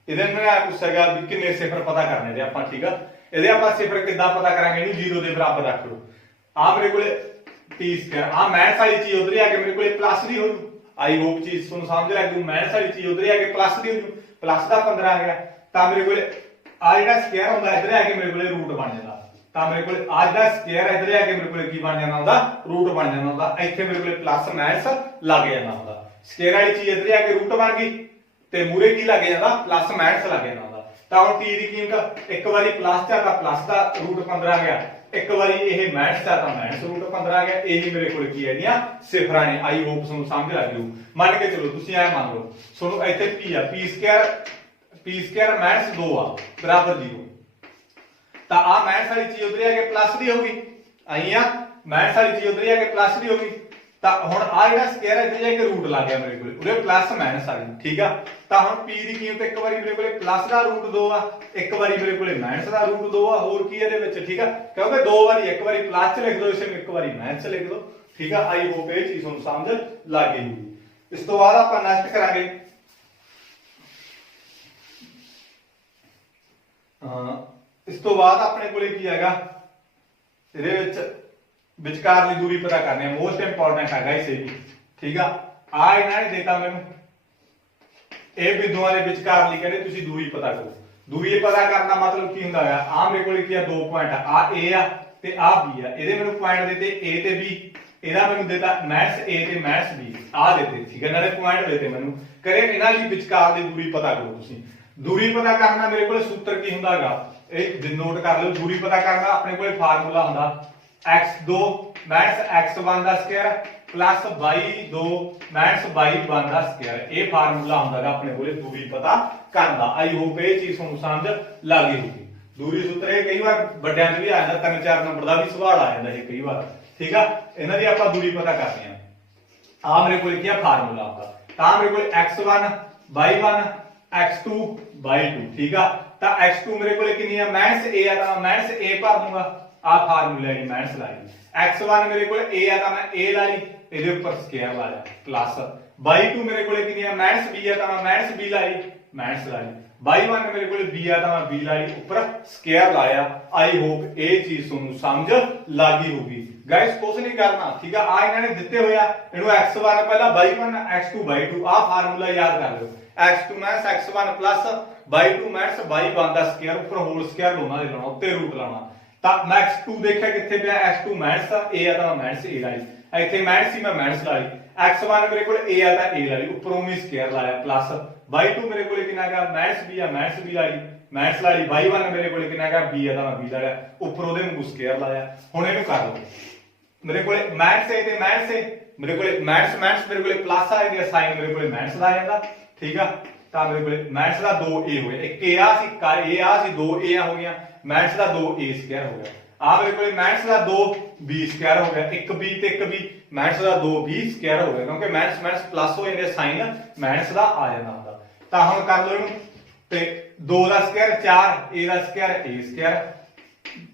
ਇਹਦੇ ਨਾਲ ਪੁੱਛੇਗਾ ਵੀ ਕਿੰਨੇ ਸਿਫਰ ਪਤਾ ਕਰਨੇ ਨੇ ਆਪਾਂ ਠੀਕ ਆ। ਇਹਦੇ ਆਪਾਂ ਸਿਫਰ ਕਿੱਦਾਂ ਪਤਾ ਕਰਾਂਗੇ ਇਹਨੂੰ 0 ਦੇ ਬਰਾਬਰ ਰੱਖ ਲਓ। ਆ ਮੇਰੇ ਕੋਲੇ t² ਆ ਮੈਥਸ ਵਾਲੀ ਚੀਜ਼ ਉਧਰ ਆ ਕੇ ਮੇਰੇ ਕੋਲੇ ਪਲੱਸ ਦੀ ਹੋ ਜੂ। आई होप चीज ਤੁਹਾਨੂੰ ਸਮਝ ਲੱਗ ਗਈ। ਮੈਥਸ ਵਾਲੀ ਚੀਜ਼ ਉਧਰ ਆ ਕੇ ਪਲੱਸ ਦੀ ਹੋ ਜੂ ਪਲੱਸ ਦਾ 15 ਆ ਗਿਆ ਤਾਂ ਮੇਰੇ ਕੋਲੇ ਆ ਜਿਹੜਾ ਸਕੁਅਰ ਹੁੰਦਾ ਇੱਧਰ ਆ ਕੇ ਮੇਰੇ ਕੋਲੇ ਰੂਟ ਬਣ ਜਾਂਦਾ ਤਾਂ ਮੇਰੇ ਕੋਲੇ ਆ ਜਿਹੜਾ ਸਕੁਅਰ ਇੱਧਰ ਆ ਕੇ ਮੇਰੇ ਕੋਲੇ ਕੀ ਬਣ ਜਾਂਦਾ ਹੁੰਦਾ ਰੂਟ ਬਣ ਜਾਂਦਾ ਹੁੰਦਾ। ਇੱਥੇ ਮੇਰੇ ਕੋਲੇ ਪਲੱਸ ਮੈਥਸ ਲੱਗ ਜਾਂਦਾ ਹੁੰਦਾ। ਸਕੁਅਰ ਵਾਲੀ ਚੀਜ਼ ਇੱਧਰ ਆ ਕੇ ਰੂਟ ਬਣ ਗਈ ਤੇ ਮੂਰੇ ਕੀ ਲੱਗ ਜਾਂਦਾ ਪਲੱਸ ਮੈਥਸ ਲੱਗ ਜਾਂਦਾ ਹੁੰਦਾ। ਤਾਂ ਹੁਣ t ਦੀ ਕੀਮਤ ਇੱਕ ਵਾਰੀ ਪਲੱਸ ਆ ਤਾਂ ਪਲੱਸ ਦਾ ਰੂਟ 15 ਆ ਗਿਆ, ਇੱਕ ਵਾਰੀ ਇਹ ਮਾਈਨਸ ਆ ਤਾਂ ਮਾਈਨਸ ਰੂਟ 15 ਆ ਗਿਆ। ਇਹੀ ਮੇਰੇ ਕੋਲ ਕੀ ਹੈ ਦੀਆਂ ਸਿਫਰਾਂ ਨੇ। ਆਈ ਹੋਪ ਤੁਹਾਨੂੰ ਸਮਝ ਲੱਗ ਜੂ। ਮੰਨ ਕੇ ਚਲੋ ਤੁਸੀਂ ਐ ਮੰਨ ਲਓ ਤੁਹਾਨੂੰ ਇੱਥੇ p ਆ, p ਸਕੁਅਰ ਮਾਈਨਸ 2 ਆ ਬਰਾਬਰ 0, ਤਾਂ ਆ ਮਾਈਨਸ ਵਾਲੀ ਚੀਜ਼ ਉਧਰ ਆ ਕੇ ਪਲੱਸ ਦੀ ਹੋਊਗੀ, ਆਈ ਆ ਮਾਈਨਸ ਵਾਲੀ ਚੀਜ਼ ਉਧਰ ਆ ਕੇ ਪਲੱਸ ਦੀ ਹੋਊਗੀ। ਤਾਂ ਹੁਣ ਆ ਜਿਹੜਾ ਸਕੁਅਰ ਇੱਥੇ ਜਾ ਕੇ ਰੂਟ ਲੱਗ ਗਿਆ ਮੇਰੇ ਕੋਲ, ਉਹਦੇ ਪਲੱਸ ਮਾਈਨਸ ਆ ਗਈ, ਠੀਕ ਆ। ਤਾਂ ਹੁਣ p ਦੀ ਕੀਮਤ ਇੱਕ ਵਾਰੀ ਮੇਰੇ ਕੋਲੇ ਪਲੱਸ ਦਾ ਰੂਟ 2 ਆ, ਇੱਕ ਵਾਰੀ ਮੇਰੇ ਕੋਲੇ ਮਾਈਨਸ ਦਾ ਰੂਟ 2 ਆ। ਹੋਰ ਕੀ ਇਹਦੇ ਵਿੱਚ, ਠੀਕ ਆ, ਕਿਉਂਕਿ ਦੋ ਵਾਰੀ ਇੱਕ ਵਾਰੀ ਪਲੱਸ ਚ ਲਿਖ ਦੋ, ਇਸੇ ਨੂੰ ਇੱਕ ਵਾਰੀ ਮਾਈਨਸ ਚ ਲਿਖ ਦੋ, ਠੀਕ ਆ। ਆਈ ਹੋਪ ਇਹ ਚੀਜ਼ ਤੁਹਾਨੂੰ ਸਮਝ ਲੱਗ ਗਈ ਹੋਊਗੀ। ਇਸ ਤੋਂ ਬਾਅਦ ਆਪਾਂ ਨੈਕਸਟ ਕਰਾਂਗੇ ਇਸ ਤੋਂ ਬਾਅਦ ਆਪਣੇ ਕੋਲੇ ਕੀ ਹੈਗਾ, ਇਹਦੇ ਵਿੱਚ ਵਿਚਕਾਰਲੀ ਦੂਰੀ ਪਤਾ ਕਰਨੀ ਹੈ, ਮੋਸਟ ਇੰਪੋਰਟੈਂਟ ਹੈਗਾ ਇਸੇ ਵੀ, ਠੀਕ ਆ। ਆ ਇਹਨਾਂ ਨੇ ਦਿੱਤਾ ਮੈਨੂੰ ਇਹ ਬਿੰਦੂਆਂ ਦੇ ਵਿਚਕਾਰਲੀ, ਕਹਿੰਦੇ ਤੁਸੀਂ ਦੂਰੀ ਪਤਾ ਕਰੋ। ਦੂਰੀ ਪਤਾ ਕਰਨਾ ਮਤਲਬ ਕੀ ਹੁੰਦਾ ਹੈ, ਆ ਮੇਰੇ ਕੋਲੇ ਕੀ ਆ, ਦੋ ਪੁਆਇੰਟ ਆ A ਆ ਤੇ ਆ B ਆ। ਇਹਦੇ ਮੈਨੂੰ ਪੁਆਇੰਟ ਦਿੱਤੇ A ਤੇ B, ਇਹਦਾ ਮੈਨੂੰ ਦਿੱਤਾ ਮਾਈਨਸ A ਤੇ ਮਾਈਨਸ B ਆ ਦਿੱਤੇ, ਠੀਕ ਹੈ। ਨਾਲੇ ਪੁਆਇੰਟ ਦਿੱਤੇ ਮੈਨੂੰ, ਕਰੇ ਇਹਨਾਂ ਦੀ ਵਿਚਕਾਰ ਦੀ ਦੂਰੀ ਪਤਾ ਕਰੋ ਤੁਸੀਂ। ਦੂਰੀ ਪਤਾ ਕਰਨਾ ਮੇਰੇ ਕੋਲੇ ਸੂਤਰ ਕੀ ਹੁੰਦਾ ਹੈਗਾ, ਇਹ ਨੋਟ ਕਰ ਲਓ। ਦੂਰੀ ਪਤਾ ਕਰਨਾ ਆਪਣੇ ਕੋਲੇ ਫਾਰਮੂਲਾ ਹੁੰਦਾ x2 ਮਾਈਨਸ x1 ਦਾ square plus y2 minus y1 ਦਾ ਸਕੁਅਰ। ਇਹ ਫਾਰਮੂਲਾ ਹੁੰਦਾ ਹੈਗਾ ਆਪਣੇ ਕੋਲੇ ਦੂਰੀ ਪਤਾ ਕਰਨ ਦਾ। ਆਈ ਹੋਪ ਇਹ ਚੀਜ਼ ਤੁਹਾਨੂੰ ਸਮਝ ਲੱਗ ਗਈ ਹੋਊਗੀ। ਦੂਰੀ ਸੂਤਰ ਇਹ ਕਈ ਵਾਰ ਵੱਡਿਆਂ 'ਚ ਵੀ ਆ ਜਾਂਦਾ, 3-4 ਨੰਬਰ ਦਾ ਵੀ ਸਵਾਲ ਆ ਜਾਂਦਾ ਇਹ ਕਈ ਵਾਰ, ਠੀਕ ਆ। ਇਹਨਾਂ ਦੀ ਆਪਾਂ ਦੂਰੀ ਪਤਾ ਕਰਨੀ ਆ। ਆ ਮੇਰੇ ਕੋਲ ਕੀ ਆ ਫਾਰਮੂਲਾ ਆਪਦਾ, ਤਾਂ ਮੇਰੇ ਕੋਲ x1 y1 x2 y2, ਠੀਕ ਆ। ਤਾਂ x2 ਮੇਰੇ ਕੋਲ ਕਿੰਨੀ ਆ, ਮਾਈਨਸ a ਆ ਤਾਂ ਮਾਈਨਸ a ਭਰ ਦੂੰਗਾ, ਆ ਫਾਰਮੂਲਾ ਹੈ ਮਾਈਨਸ ਲਾ ਲਈ। x1 ਮੇਰੇ ਕੋਲ a ਆ ਤਾਂ ਮੈਂ a ਲਾ ਲਈ, ਇਹਦੇ ਉੱਪਰ ਸਕੁਅਰ ਲਾ ਲਿਆ ਪਲੱਸ। y2 ਮੇਰੇ ਕੋਲ ਕਿੰਨੀ ਆ, ਮਾਈਨਸ b ਆ ਤਾਂ ਮੈਂ ਮਾਈਨਸ b ਲਾ ਲਈ, ਮਾਈਨਸ ਲਾ ਲਈ। y1 ਮੇਰੇ ਕੋਲ b ਆ ਤਾਂ ਮੈਂ b ਲਾ ਲਈ, ਉੱਪਰ ਸਕੁਅਰ ਲਾਇਆ। ਆਈ ਹੋਪ ਇਹ ਚੀਜ਼ ਤੁਹਾਨੂੰ ਸਮਝ ਲੱਗੀ ਹੋਊਗੀ। ਗਾਇਸ ਕੁਝ ਨਹੀਂ ਕਰਨਾ, ਠੀਕ ਆ। ਆ ਇਹਨਾਂ ਨੇ ਦਿੱਤੇ ਹੋਇਆ, ਇਹਨੂੰ x1 ਪਹਿਲਾਂ y1 x2 y2 ਆ ਫਾਰਮੂਲਾ ਯਾਦ ਕਰ ਲਿਓ। x2 minus x1 plus y2 minus y1 ਦਾ ਸਕੁਅਰ, ਉੱਪਰ ਹੋਲ ਸਕੁਅਰ ਦੋਨਾਂ ਦੇ ਲਾਉਣਾ, ਉੱਤੇ ਰੂਟ ਲਾਉਣਾ। ਤਾਂ ਮੈਂ x2 ਦੇਖਿਆ ਕਿੱਥੇ ਪਿਆ, x2 ਮਾਈਨਸ a ਆ ਤਾਂ ਮੈਂ ਮਾਈਨਸ a ਲਾ ਲਈ, ਇੱਥੇ ਮਾਈਨਸ ਸੀ ਮੈਂ ਮਾਈਨਸ ਲਾ ਲਈ। x1 ਮੇਰੇ ਕੋਲ a ਆ ਤਾਂ a ਲਾ ਲਈ, ਉੱਪਰੋਂ ਵੀ ਸਕੁਅਰ ਲਾਇਆ ਪਲੱਸ। y2 ਮੇਰੇ ਕੋਲ ਕਿੰਨਾ ਹੈਗਾ, ਮਾਈਨਸ b ਆ ਮਾਈਨਸ b ਲਾ ਲਈ, ਮਾਈਨਸ ਲਾ ਲਈ। y1 ਮੇਰੇ ਕੋਲ ਕਿੰਨਾ ਹੈਗਾ, b ਆ ਤਾਂ ਮੈਂ b ਲਾ ਲਿਆ, ਉੱਪਰ ਉਹਦੇ ਨੂੰ ਸਕੁਅਰ ਲਾਇਆ। ਹੁਣ ਇਹਨੂੰ ਕਰ ਲਓ, ਮੇਰੇ ਕੋਲ ਮਾਈਨਸ a ਤੇ ਮਾਈਨਸ a, ਮੇਰੇ ਕੋਲ ਮਾਈਨਸ ਮਾਈਨਸ ਮੇਰੇ ਕੋਲ ਪਲੱਸ ਆ ਜਾਂਦੀ ਹੈ, ਸਾਈਨ ਮੇਰੇ ਕੋਲ ਮਾਈਨਸ ਦਾ ਆ ਜਾਂਦਾ, ਠੀਕ ਆ। ਤਾਂ ਮੇਰੇ ਕੋਲ ਮਾਈਨਸ ਦਾ 2a ਹੋਇਆ, ਇੱਕ a ਆ ਸੀ, a ਆ ਸੀ, 2a ਹੋ ਗਈਆਂ, ਮਾਈਨਸ ਦਾ 2a ਸਕੁਅਰ ਹੋ ਗਿਆ। ਆ ਮੇਰੇ ਕੋਲ ਮਾਈਨਸ ਦਾ 2b ਸਕੁਅਰ ਹੋ ਗਿਆ, ਇੱਕ b ਤੇ ਇੱਕ b, ਮਾਈਨਸ ਦਾ 2b ਸਕੁਅਰ ਹੋ ਗਿਆ, ਕਿਉਂਕਿ ਮਾਈਨਸ ਮਾਈਨਸ ਪਲੱਸ ਹੋ ਜਾਂਦੇ, ਸਾਈਨ ਮਾਈਨਸ ਦਾ ਆ ਜਾਂਦਾ ਹੁੰਦਾ। ਤਾਂ ਹੁਣ ਕਰ ਲਓ ਇਹਨੂੰ, ਤੇ 2 ਦਾ ਸਕੁਅਰ 4, a ਦਾ ਸਕੁਅਰ a ਸਕੁਅਰ,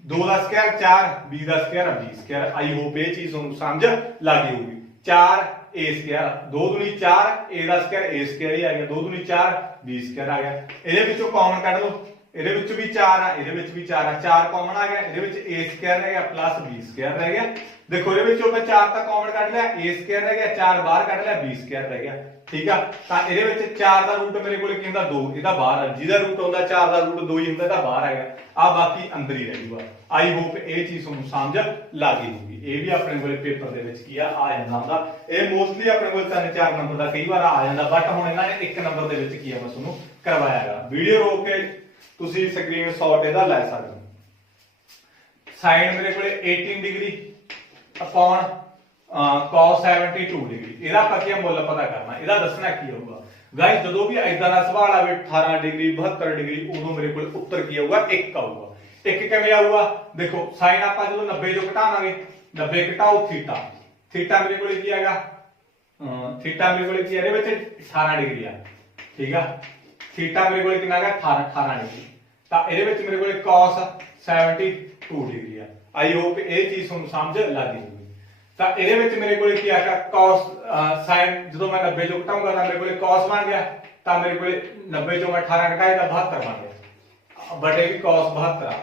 2 ਦਾ ਸਕੁਅਰ 4, b ਦਾ square b square. I hope ਇਹ ਚੀਜ਼ ਤੁਹਾਨੂੰ ਸਮਝ ਲੱਗੀ ਹੋਊਗੀ। 4 a ਸਕੁਅਰ, 2 ਦੂਣੀ 4, a ਦਾ ਸਕੁਅਰ a ਸਕੁਅਰ ਹੀ ਆ ਗਿਆ, 2 ਦੂਣੀ 4 b ਸਕੁਅਰ ਆ ਗਿਆ। ਇਹਦੇ ਵਿੱਚੋਂ ਕਾਮਨ ਕੱਢ ਲਓ, ਇਹਦੇ ਵਿੱਚ ਵੀ 4 ਆ, ਇਹਦੇ ਵਿੱਚ ਵੀ 4 ਆ, 4 ਕਾਮਨ ਆ ਗਿਆ, ਇਹਦੇ ਵਿੱਚ a ਸਕੁਅਰ ਰਹਿ ਗਿਆ ਪਲੱਸ b ਸਕੁਅਰ ਰਹਿ ਗਿਆ। ਦੇਖੋ ਇਹਦੇ ਵਿੱਚੋਂ ਮੈਂ 4 ਤਾਂ ਕਾਮਨ ਕੱਢ ਲਿਆ, a ਸਕੁਅਰ ਰਹਿ ਗਿਆ, 4 ਬਾਹਰ ਕੱਢ ਲਿਆ, b ਸਕੁਅਰ ਰਹਿ ਗਿਆ, ਠੀਕ ਆ। ਤਾਂ ਇਹਦੇ ਵਿੱਚ 4 ਦਾ ਰੂਟ ਮੇਰੇ ਕੋਲ ਕੀ ਹੁੰਦਾ, 2, ਇਹਦਾ ਬਾਹਰ ਆ, ਜਿਹਦਾ ਰੂਟ ਹੁੰਦਾ 4 ਦਾ ਰੂਟ 2 ਹੀ ਹੁੰਦਾ, ਇਹਦਾ ਬਾਹਰ ਆ ਗਿਆ, ਆ ਬਾਕੀ ਅੰਦਰ ਹੀ ਰਹਿ ਜੂਗਾ। ਆਈ ਹੋਪ ਇਹ ਚੀਜ਼ ਤੁਹਾਨੂੰ ਸਮਝ ਲੱਗ ਗਈ ਹੋਊਗੀ। ਇਹ ਵੀ ਆਪਣੇ ਕੋਲੇ ਪੇਪਰ ਦੇ ਵਿੱਚ ਕੀ ਆ ਜਾਂਦਾ ਹੁੰਦਾ, ਇਹ ਮੋਸਟਲੀ ਆਪਣੇ ਕੋਲ 3-4 ਨੰਬਰ ਦਾ ਕਈ ਵਾਰ ਆ ਜਾਂਦਾ, ਬਟ ਹੁਣ ਇਹਨਾਂ ਨੇ 1 ਨੰਬਰ ਦੇ ਵਿੱਚ ਕੀ ਆ ਮੈਂ ਤੁਹਾਨੂੰ ਕਰਵਾਇਆ ਹੈਗਾ। ਵੀਡੀਓ ਰੋਕ ਕੇ ਤੁਸੀਂ ਸਕਰੀਨਸ਼ਾਟ ਇਹਦਾ ਲੈ ਸਕਦੇ ਹੋ। ਸਾਈਨ ਮੇਰੇ ਕੋਲੇ 18 ਡਿਗਰੀ ਅਪੋਨ cos 72 ਡਿਗਰੀ, ਇਹਦਾ ਆਪਾਂ ਕੀ ਮੁੱਲ ਪਤਾ ਕਰਨਾ, ਇਹਦਾ ਦੱਸਣਾ ਕੀ ਹੋਊਗਾ। ਗਾਇਸ ਜਦੋਂ ਵੀ ਇਦਾਂ ਦਾ ਸਵਾਲ ਆਵੇ 18 ਡਿਗਰੀ 72 ਡਿਗਰੀ, ਉਦੋਂ ਮੇਰੇ ਕੋਲ ਉੱਤਰ ਕੀ ਆਊਗਾ, 1 ਆਊਗਾ। 1 ਕਿਵੇਂ ਆਊਗਾ, ਦੇਖੋ ਸਾਈਨ ਆਪਾਂ ਜਦੋਂ 90 ਤੋਂ ਘਟਾਵਾਂਗੇ, 90 ਘਟਾਓ ਥੀਟਾ, ਥੀਟਾ ਮੇਰੇ ਕੋਲ ਕੀ ਆਏਗਾ, ਥੀਟਾ ਮੇਰੇ ਕੋਲ ਕੀ ਆ, ਇਹਦੇ ਵਿੱਚ 18 ਡਿਗਰੀ ਆ, ਠੀਕ ਆ। ਥੀਟਾ ਮੇਰੇ ਕੋਲ ਕਿੰਨਾ ਹੈਗਾ, 18 ਡਿਗਰੀ। ਤਾਂ ਇਹਦੇ ਵਿੱਚ ਮੇਰੇ ਕੋਲ cos 72 ਡਿਗਰੀ ਆ। ਆਈ ਹੋਪ ਇਹ ਚੀਜ਼ ਤੁਹਾਨੂੰ ਸਮਝ ਲੱਗ ਗਈ। ਤਾਂ ਇਹਦੇ ਵਿੱਚ ਮੇਰੇ ਕੋਲ ਕੀ ਆਗਾ, cos sin ਜਦੋਂ ਮੈਂ 90 ਚੋਂ ਘਟਾਉਂਗਾ ਤਾਂ ਮੇਰੇ ਕੋਲ cos ਬਣ ਗਿਆ, ਤਾਂ ਮੇਰੇ ਕੋਲ 90 ਚੋਂ ਮੈਂ 18 ਘਟਾਇਆ ਤਾਂ 72 ਬਣ ਗਿਆ, ਬਟ ਇਹ ਵੀ cos 72 ਆ।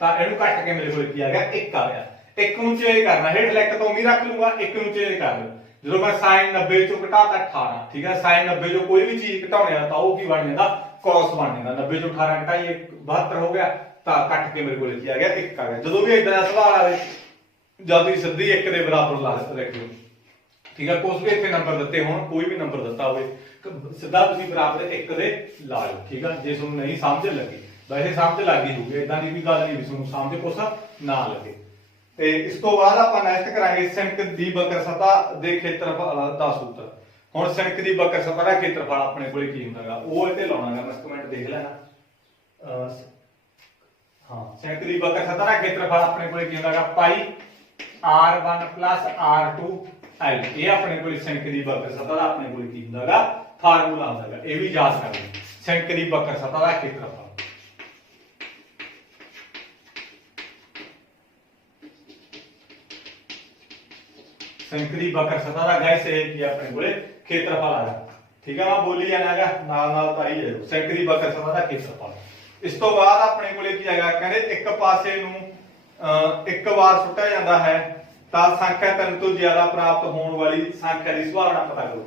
ਤਾਂ ਇਹਨੂੰ ਕੱਟ ਕੇ ਮੇਰੇ ਕੋਲ ਕੀ ਆ ਗਿਆ, 1 ਆ ਗਿਆ। 1 ਨੂੰ ਚੇਂਜ ਕਰਨਾ, ਹੇਠ ਲੈਕ ਤੋਂ ਉਮੀਦ ਰੱਖ ਲੂੰਗਾ, 1 ਨੂੰ ਚੇਂਜ ਕਰ ਲਓ। ਜਦੋਂ ਮੈਂ sin 90 ਚੋਂ ਘਟਾਤਾ 18, ਠੀਕ ਹੈ, sin 90 ਚੋਂ ਕੋਈ ਵੀ ਚੀਜ਼ ਘਟਾਉਣੀ ਆ ਤਾਂ ਉਹ ਕੀ ਬਣ ਜਾਂਦਾ, cos ਬਣ ਜਾਂਦਾ। 90 ਚੋਂ 18 ਘਟਾਈਏ 72 ਹੋ ਗਿਆ, ਤਾਂ ਕੱਟ ਕੇ ਮੇਰੇ ਕੋਲ ਕੀ ਆ ਗਿਆ, 1 ਆ ਗਿਆ। ਜਦੋਂ ਵੀ ਇਦਾਂ ਦਾ ਸਵਾਲ ਆਵੇ ਜਦ ਤੁਸੀਂ ਸਿੱਧੀ 1 ਦੇ ਬਰਾਬਰ ਲਾ ਰੱਖਿਓ, ਠੀਕ ਹੈ। ਕੁਝ ਵੀ ਇੱਥੇ ਨੰਬਰ ਦਿੱਤੇ ਹੋਣ, ਕੋਈ ਵੀ ਨੰਬਰ ਦਿੱਤਾ ਹੋਵੇ, ਸਿੱਧਾ ਤੁਸੀਂ ਬਰਾਬਰ 1 ਦੇ ਲਾ ਲਓ, ਠੀਕ ਹੈ। ਜੇ ਤੁਹਾਨੂੰ ਨਹੀਂ ਸਮਝ ਲੱਗੀ वैसे समझ लग गई होगी, इदां दी कोई गल नहीं भी तुहानूं समझ कुछ ना लगे। ते इस तो बाद आपां नैक्सट करांगे सिंक दी बकर सतह दे खेत्रफल दा सूत्र। हुण सिंक दी बकर सतह दा खेत्रफल अपने कोल की हुंदागा ओह इत्थे लाउणागा, मैं कमेंट देख लेना। हाँ सिंक दी बकर सतह दा खेत्रफल अपने कोल की हुंदागा पाई R1 प्लस R2 L। ये अपने कोल सिंक दी बकर सतह दा अपने कोल की हुंदागा फार्मूला हुंदागा, ये भी याद कर लो। सिंक दी बकर सतह दा खेत्रफल सिंक दी बकर सतह दा गाइस ये की अपने कोले खेत्रफल आ गया। ठीक है, मैं बोली जाना है नाल नाल तारी जाओ सिंक दी बकर सतह दा खेत्रफल। इस तो बाद अपने कोले की हैगा कहंदे एक पासे नूं एक बार सुट्टिया जांदा है ਤਾਂ संख्या 3 ਤੋਂ ਜ਼ਿਆਦਾ ਪ੍ਰਾਪਤ ਹੋਣ ਵਾਲੀ ਸੰਖਿਆ ਦੀ ਸੰਭਾਵਨਾ ਪਤਾ ਕਰੋ।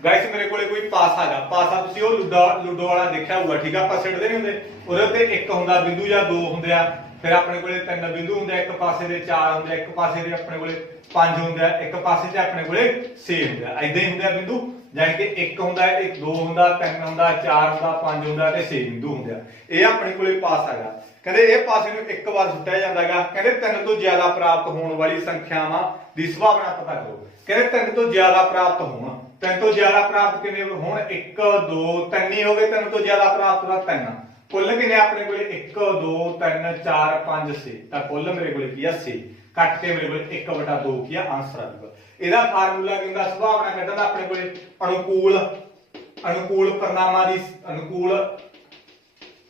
ਗਾਇਸ ਮੇਰੇ ਕੋਲੇ ਕੋਈ ਪਾਸਾ ਹੈਗਾ, ਪਾਸਾ ਤੁਸੀਂ ਉਹ ਲੁੱਡੋ ਵਾਲਾ ਦੇਖਿਆ ਹੋਊਗਾ। ਠੀਕ ਆ, ਆਪਾਂ ਸਿੱਟਦੇ ਨਹੀਂ ਹੁੰਦੇ, ਉਹਦੇ ਉੱਤੇ ਇੱਕ ਹੁੰਦਾ ਬਿੰਦੂ ਜਾਂ ਦੋ ਹੁੰਦੇ ਆ, ਫਿਰ ਆਪਣੇ ਕੋਲੇ ਤਿੰਨ ਬਿੰਦੂ ਹੁੰਦੇ ਆ, ਇੱਕ ਪਾਸੇ ਦੇ ਚਾਰ ਹੁੰਦੇ ਆ, ਇੱਕ ਪਾਸੇ ਦੇ ਆਪਣੇ ਕੋਲੇ ਪੰਜ ਹੁੰਦੇ ਆ, ਇੱਕ ਪਾਸੇ ਤੇ ਆਪਣੇ ਕੋਲੇ 6 ਹੁੰਦੇ ਆ। ਐਦਾਂ ਹੀ ਹੁੰਦੇ ਆ ਬਿੰਦੂ, ਜਾਨੀ ਕਿ ਇੱਕ ਹੁੰਦਾ, ਇੱਕ ਦੋ ਹੁੰਦਾ, ਤਿੰਨ ਹੁੰਦਾ, ਚਾਰ ਹੁੰਦਾ, ਪੰਜ ਹੁੰਦਾ ਤੇ 6 ਬਿੰਦੂ ਹੁੰਦੇ ਆ। ਇਹ ਆਪਣੇ ਕੋਲੇ ਪਾਸਾ ਹੈਗਾ। ਕਹਿੰਦੇ ਇਹ ਪਾਸੇ ਨੂੰ ਇੱਕ ਵਾਰ ਸੁੱਟਿਆ ਜਾਂਦਾ ਹੈਗਾ। ਕਹਿੰਦੇ 3 ਤੋਂ ਜ਼ਿਆਦਾ ਪ੍ਰਾਪਤ ਹੋਣ ਵਾਲੀ ਸੰਖਿਆਵਾਂ ਦੀ ਸੰਭਾਵਨਾ ਪਤਾ ਕਰੋ। ਕਹਿੰਦੇ 3 ਤੋਂ ਜ਼ਿਆਦਾ ਪ੍ਰਾਪਤ ਹੋਣ, 3 ਤੋਂ ਜ਼ਿਆਦਾ ਪ੍ਰਾਪਤ ਕਿੰਨੇ ਹੋਣ? 1 2 3 ਹੀ ਹੋ ਗਏ। 3 ਤੋਂ ਜ਼ਿਆਦਾ ਪ੍ਰਾਪਤ ਦਾ 3 ਕੁੱਲ ਕਿੰਨੇ ਆਪਣੇ ਕੋਲੇ? 1 2 3 4 5 6 ਤਾਂ ਕੁੱਲ ਮੇਰੇ ਕੋਲੇ ਕੀ ਆ 6। ਕੱਟ ਕੇ ਮੇਰੇ ਕੋਲੇ 1/2 ਕੀ ਆ ਆਨਸਰ ਆ ਜਾਊਗਾ। ਇਹਦਾ ਫਾਰਮੂਲਾ ਕੀ ਹੁੰਦਾ? ਸੰਭਾਵਨਾ ਕੱਢਣ ਦਾ ਆਪਣੇ ਕੋਲੇ ਅਨੁਕੂਲ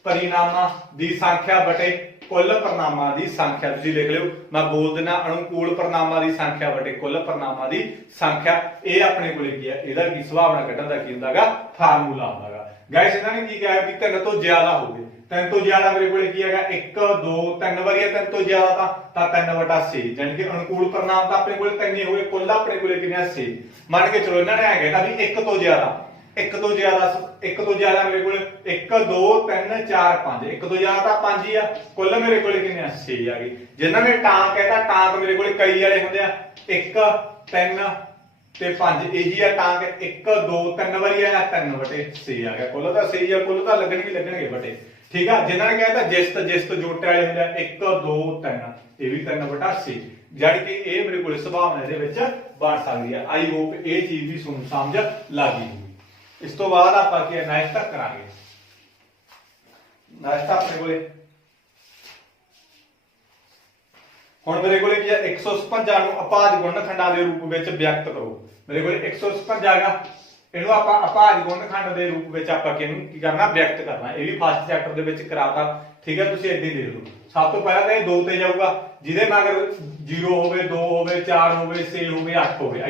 परिणामां दी संख्या बटे कुल परिणामां दी संख्या। तुसीं लिख लिओ, मैं बोल देना अनुकूल परिणामां दी संख्या बटे कुल परिणामां दी संख्या। ये अपने कोले की है, इहदा की संभावना कढण दा की हुंदागा फार्मूला हुंदागा। गाइस इन्हां ने की कहा कि 3 ਤੋਂ ਜ਼ਿਆਦਾ हो गए। 3 ਤੋਂ ਜ਼ਿਆਦਾ ਮੇਰੇ ਕੋਲੇ ਕੀ ਹੈਗਾ? 1 2 3 ਵਾਰੀ ਹੈ 3 ਤੋਂ ਜ਼ਿਆਦਾ ਤਾਂ 3/6 ਜਾਨੀ ਕਿ ਅਨੁਕੂਲ परिणाम ਤਾਂ ਆਪਣੇ ਕੋਲੇ 3 ਹੀ ਹੋ ਗਏ। ਕੁੱਲ ਆਪਣੇ ਕੋਲੇ ਕਿੰਨੇ ਆ 6। ਮੰਨ ਕੇ ਚਲੋ ਇਹਨਾਂ ਨੇ ਐ ਕਹਿਤਾ ਵੀ 1 ਤੋਂ ਜ਼ਿਆਦਾ ਮੇਰੇ ਕੋਲ 1 2 3 4 5 1 ਤੋਂ ਜ਼ਿਆਦਾ ਤਾਂ 5 ਹੀ ਆ। ਕੁੱਲ ਮੇਰੇ ਕੋਲ ਕਿੰਨੇ ਆ 6 ਆ ਗਏ। ਜਿਨ੍ਹਾਂ ਨੇ ਟਾਂਕ ਕਹਿਤਾ, ਟਾਂਕ ਮੇਰੇ ਕੋਲ ਕਲੀ ਵਾਲੇ ਹੁੰਦੇ ਆ 1 3 ਤੇ 5 ਇਹੀ ਆ ਟਾਂਕ। 1 2 3 ਵਾਰੀ ਆਇਆ 3/6 ਆ ਗਿਆ। ਕੁੱਲ ਤਾਂ 6 ਆ, ਕੁੱਲ ਤਾਂ ਲੱਗਣਗੇ ਬਟੇ। ਠੀਕ ਆ, ਜਿਨ੍ਹਾਂ ਨੇ ਕਹਿਤਾ ਜਿਸਤ ਜੋਟੇ ਵਾਲੇ ਹੁੰਦੇ ਆ 1 2 3 ਇਹ ਵੀ 3/6 ਜਾਨੀ ਕਿ ਇਹ ਮੇਰੇ ਕੋਲ ਸੰਭਾਵਨਾ ਇਹਦੇ ਵਿੱਚ ਬਣ ਸਕਦੀ ਆ। ਆਈ ਹੋਪ ਇਹ ਚੀਜ਼ ਵੀ ਤੁਹਾਨੂੰ ਸਮਝ ਲੱਗ ਗਈ ਹੋਊਗੀ। इस तो बाद ਆਪਾਂ ਕੀ ਨੈਕਸਟ ਤੱਕ ਕਰਾਂਗੇ। ਨੈਕਸਟ ਆਪਣੇ ਕੋਲੇ ਹੁਣ ਮੇਰੇ ਕੋਲੇ ਕੀ ਹੈ 156 ਨੂੰ ਅਪਾਜ ਗੁਣਨਖੰਡਾਂ ਦੇ ਰੂਪ ਵਿੱਚ ਵਿਅਕਤ ਕਰੋ। ਮੇਰੇ ਕੋਲੇ 156 ਹੈਗਾ, ਇਹਨੂੰ ਆਪਾਂ ਅਪਾਜ ਗੁਣਨਖੰਡ ਦੇ ਰੂਪ ਵਿੱਚ ਆਪਾਂ ਕਿਹਨੂੰ ਕੀ ਕਰਨਾ? ਵਿਅਕਤ ਕਰਨਾ। ਇਹ ਵੀ ਫਸਟ ਚੈਪਟਰ ਦੇ ਵਿੱਚ ਕਰਾਤਾ। ਠੀਕ ਹੈ, ਤੁਸੀਂ ਇੱਦਾਂ ਹੀ ਦੇਖ ਲਓ। ਸਭ ਤੋਂ ਪਹਿਲਾਂ ਤਾਂ ਇਹ 2 ਤੇ ਜਾਊਗਾ, ਜਿਹਦੇ ਮਗਰ 0 ਹੋਵੇ 2 ਹੋਵੇ 4 ਹੋਵੇ 6 ਹੋਵੇ 8 ਹੋਵੇ।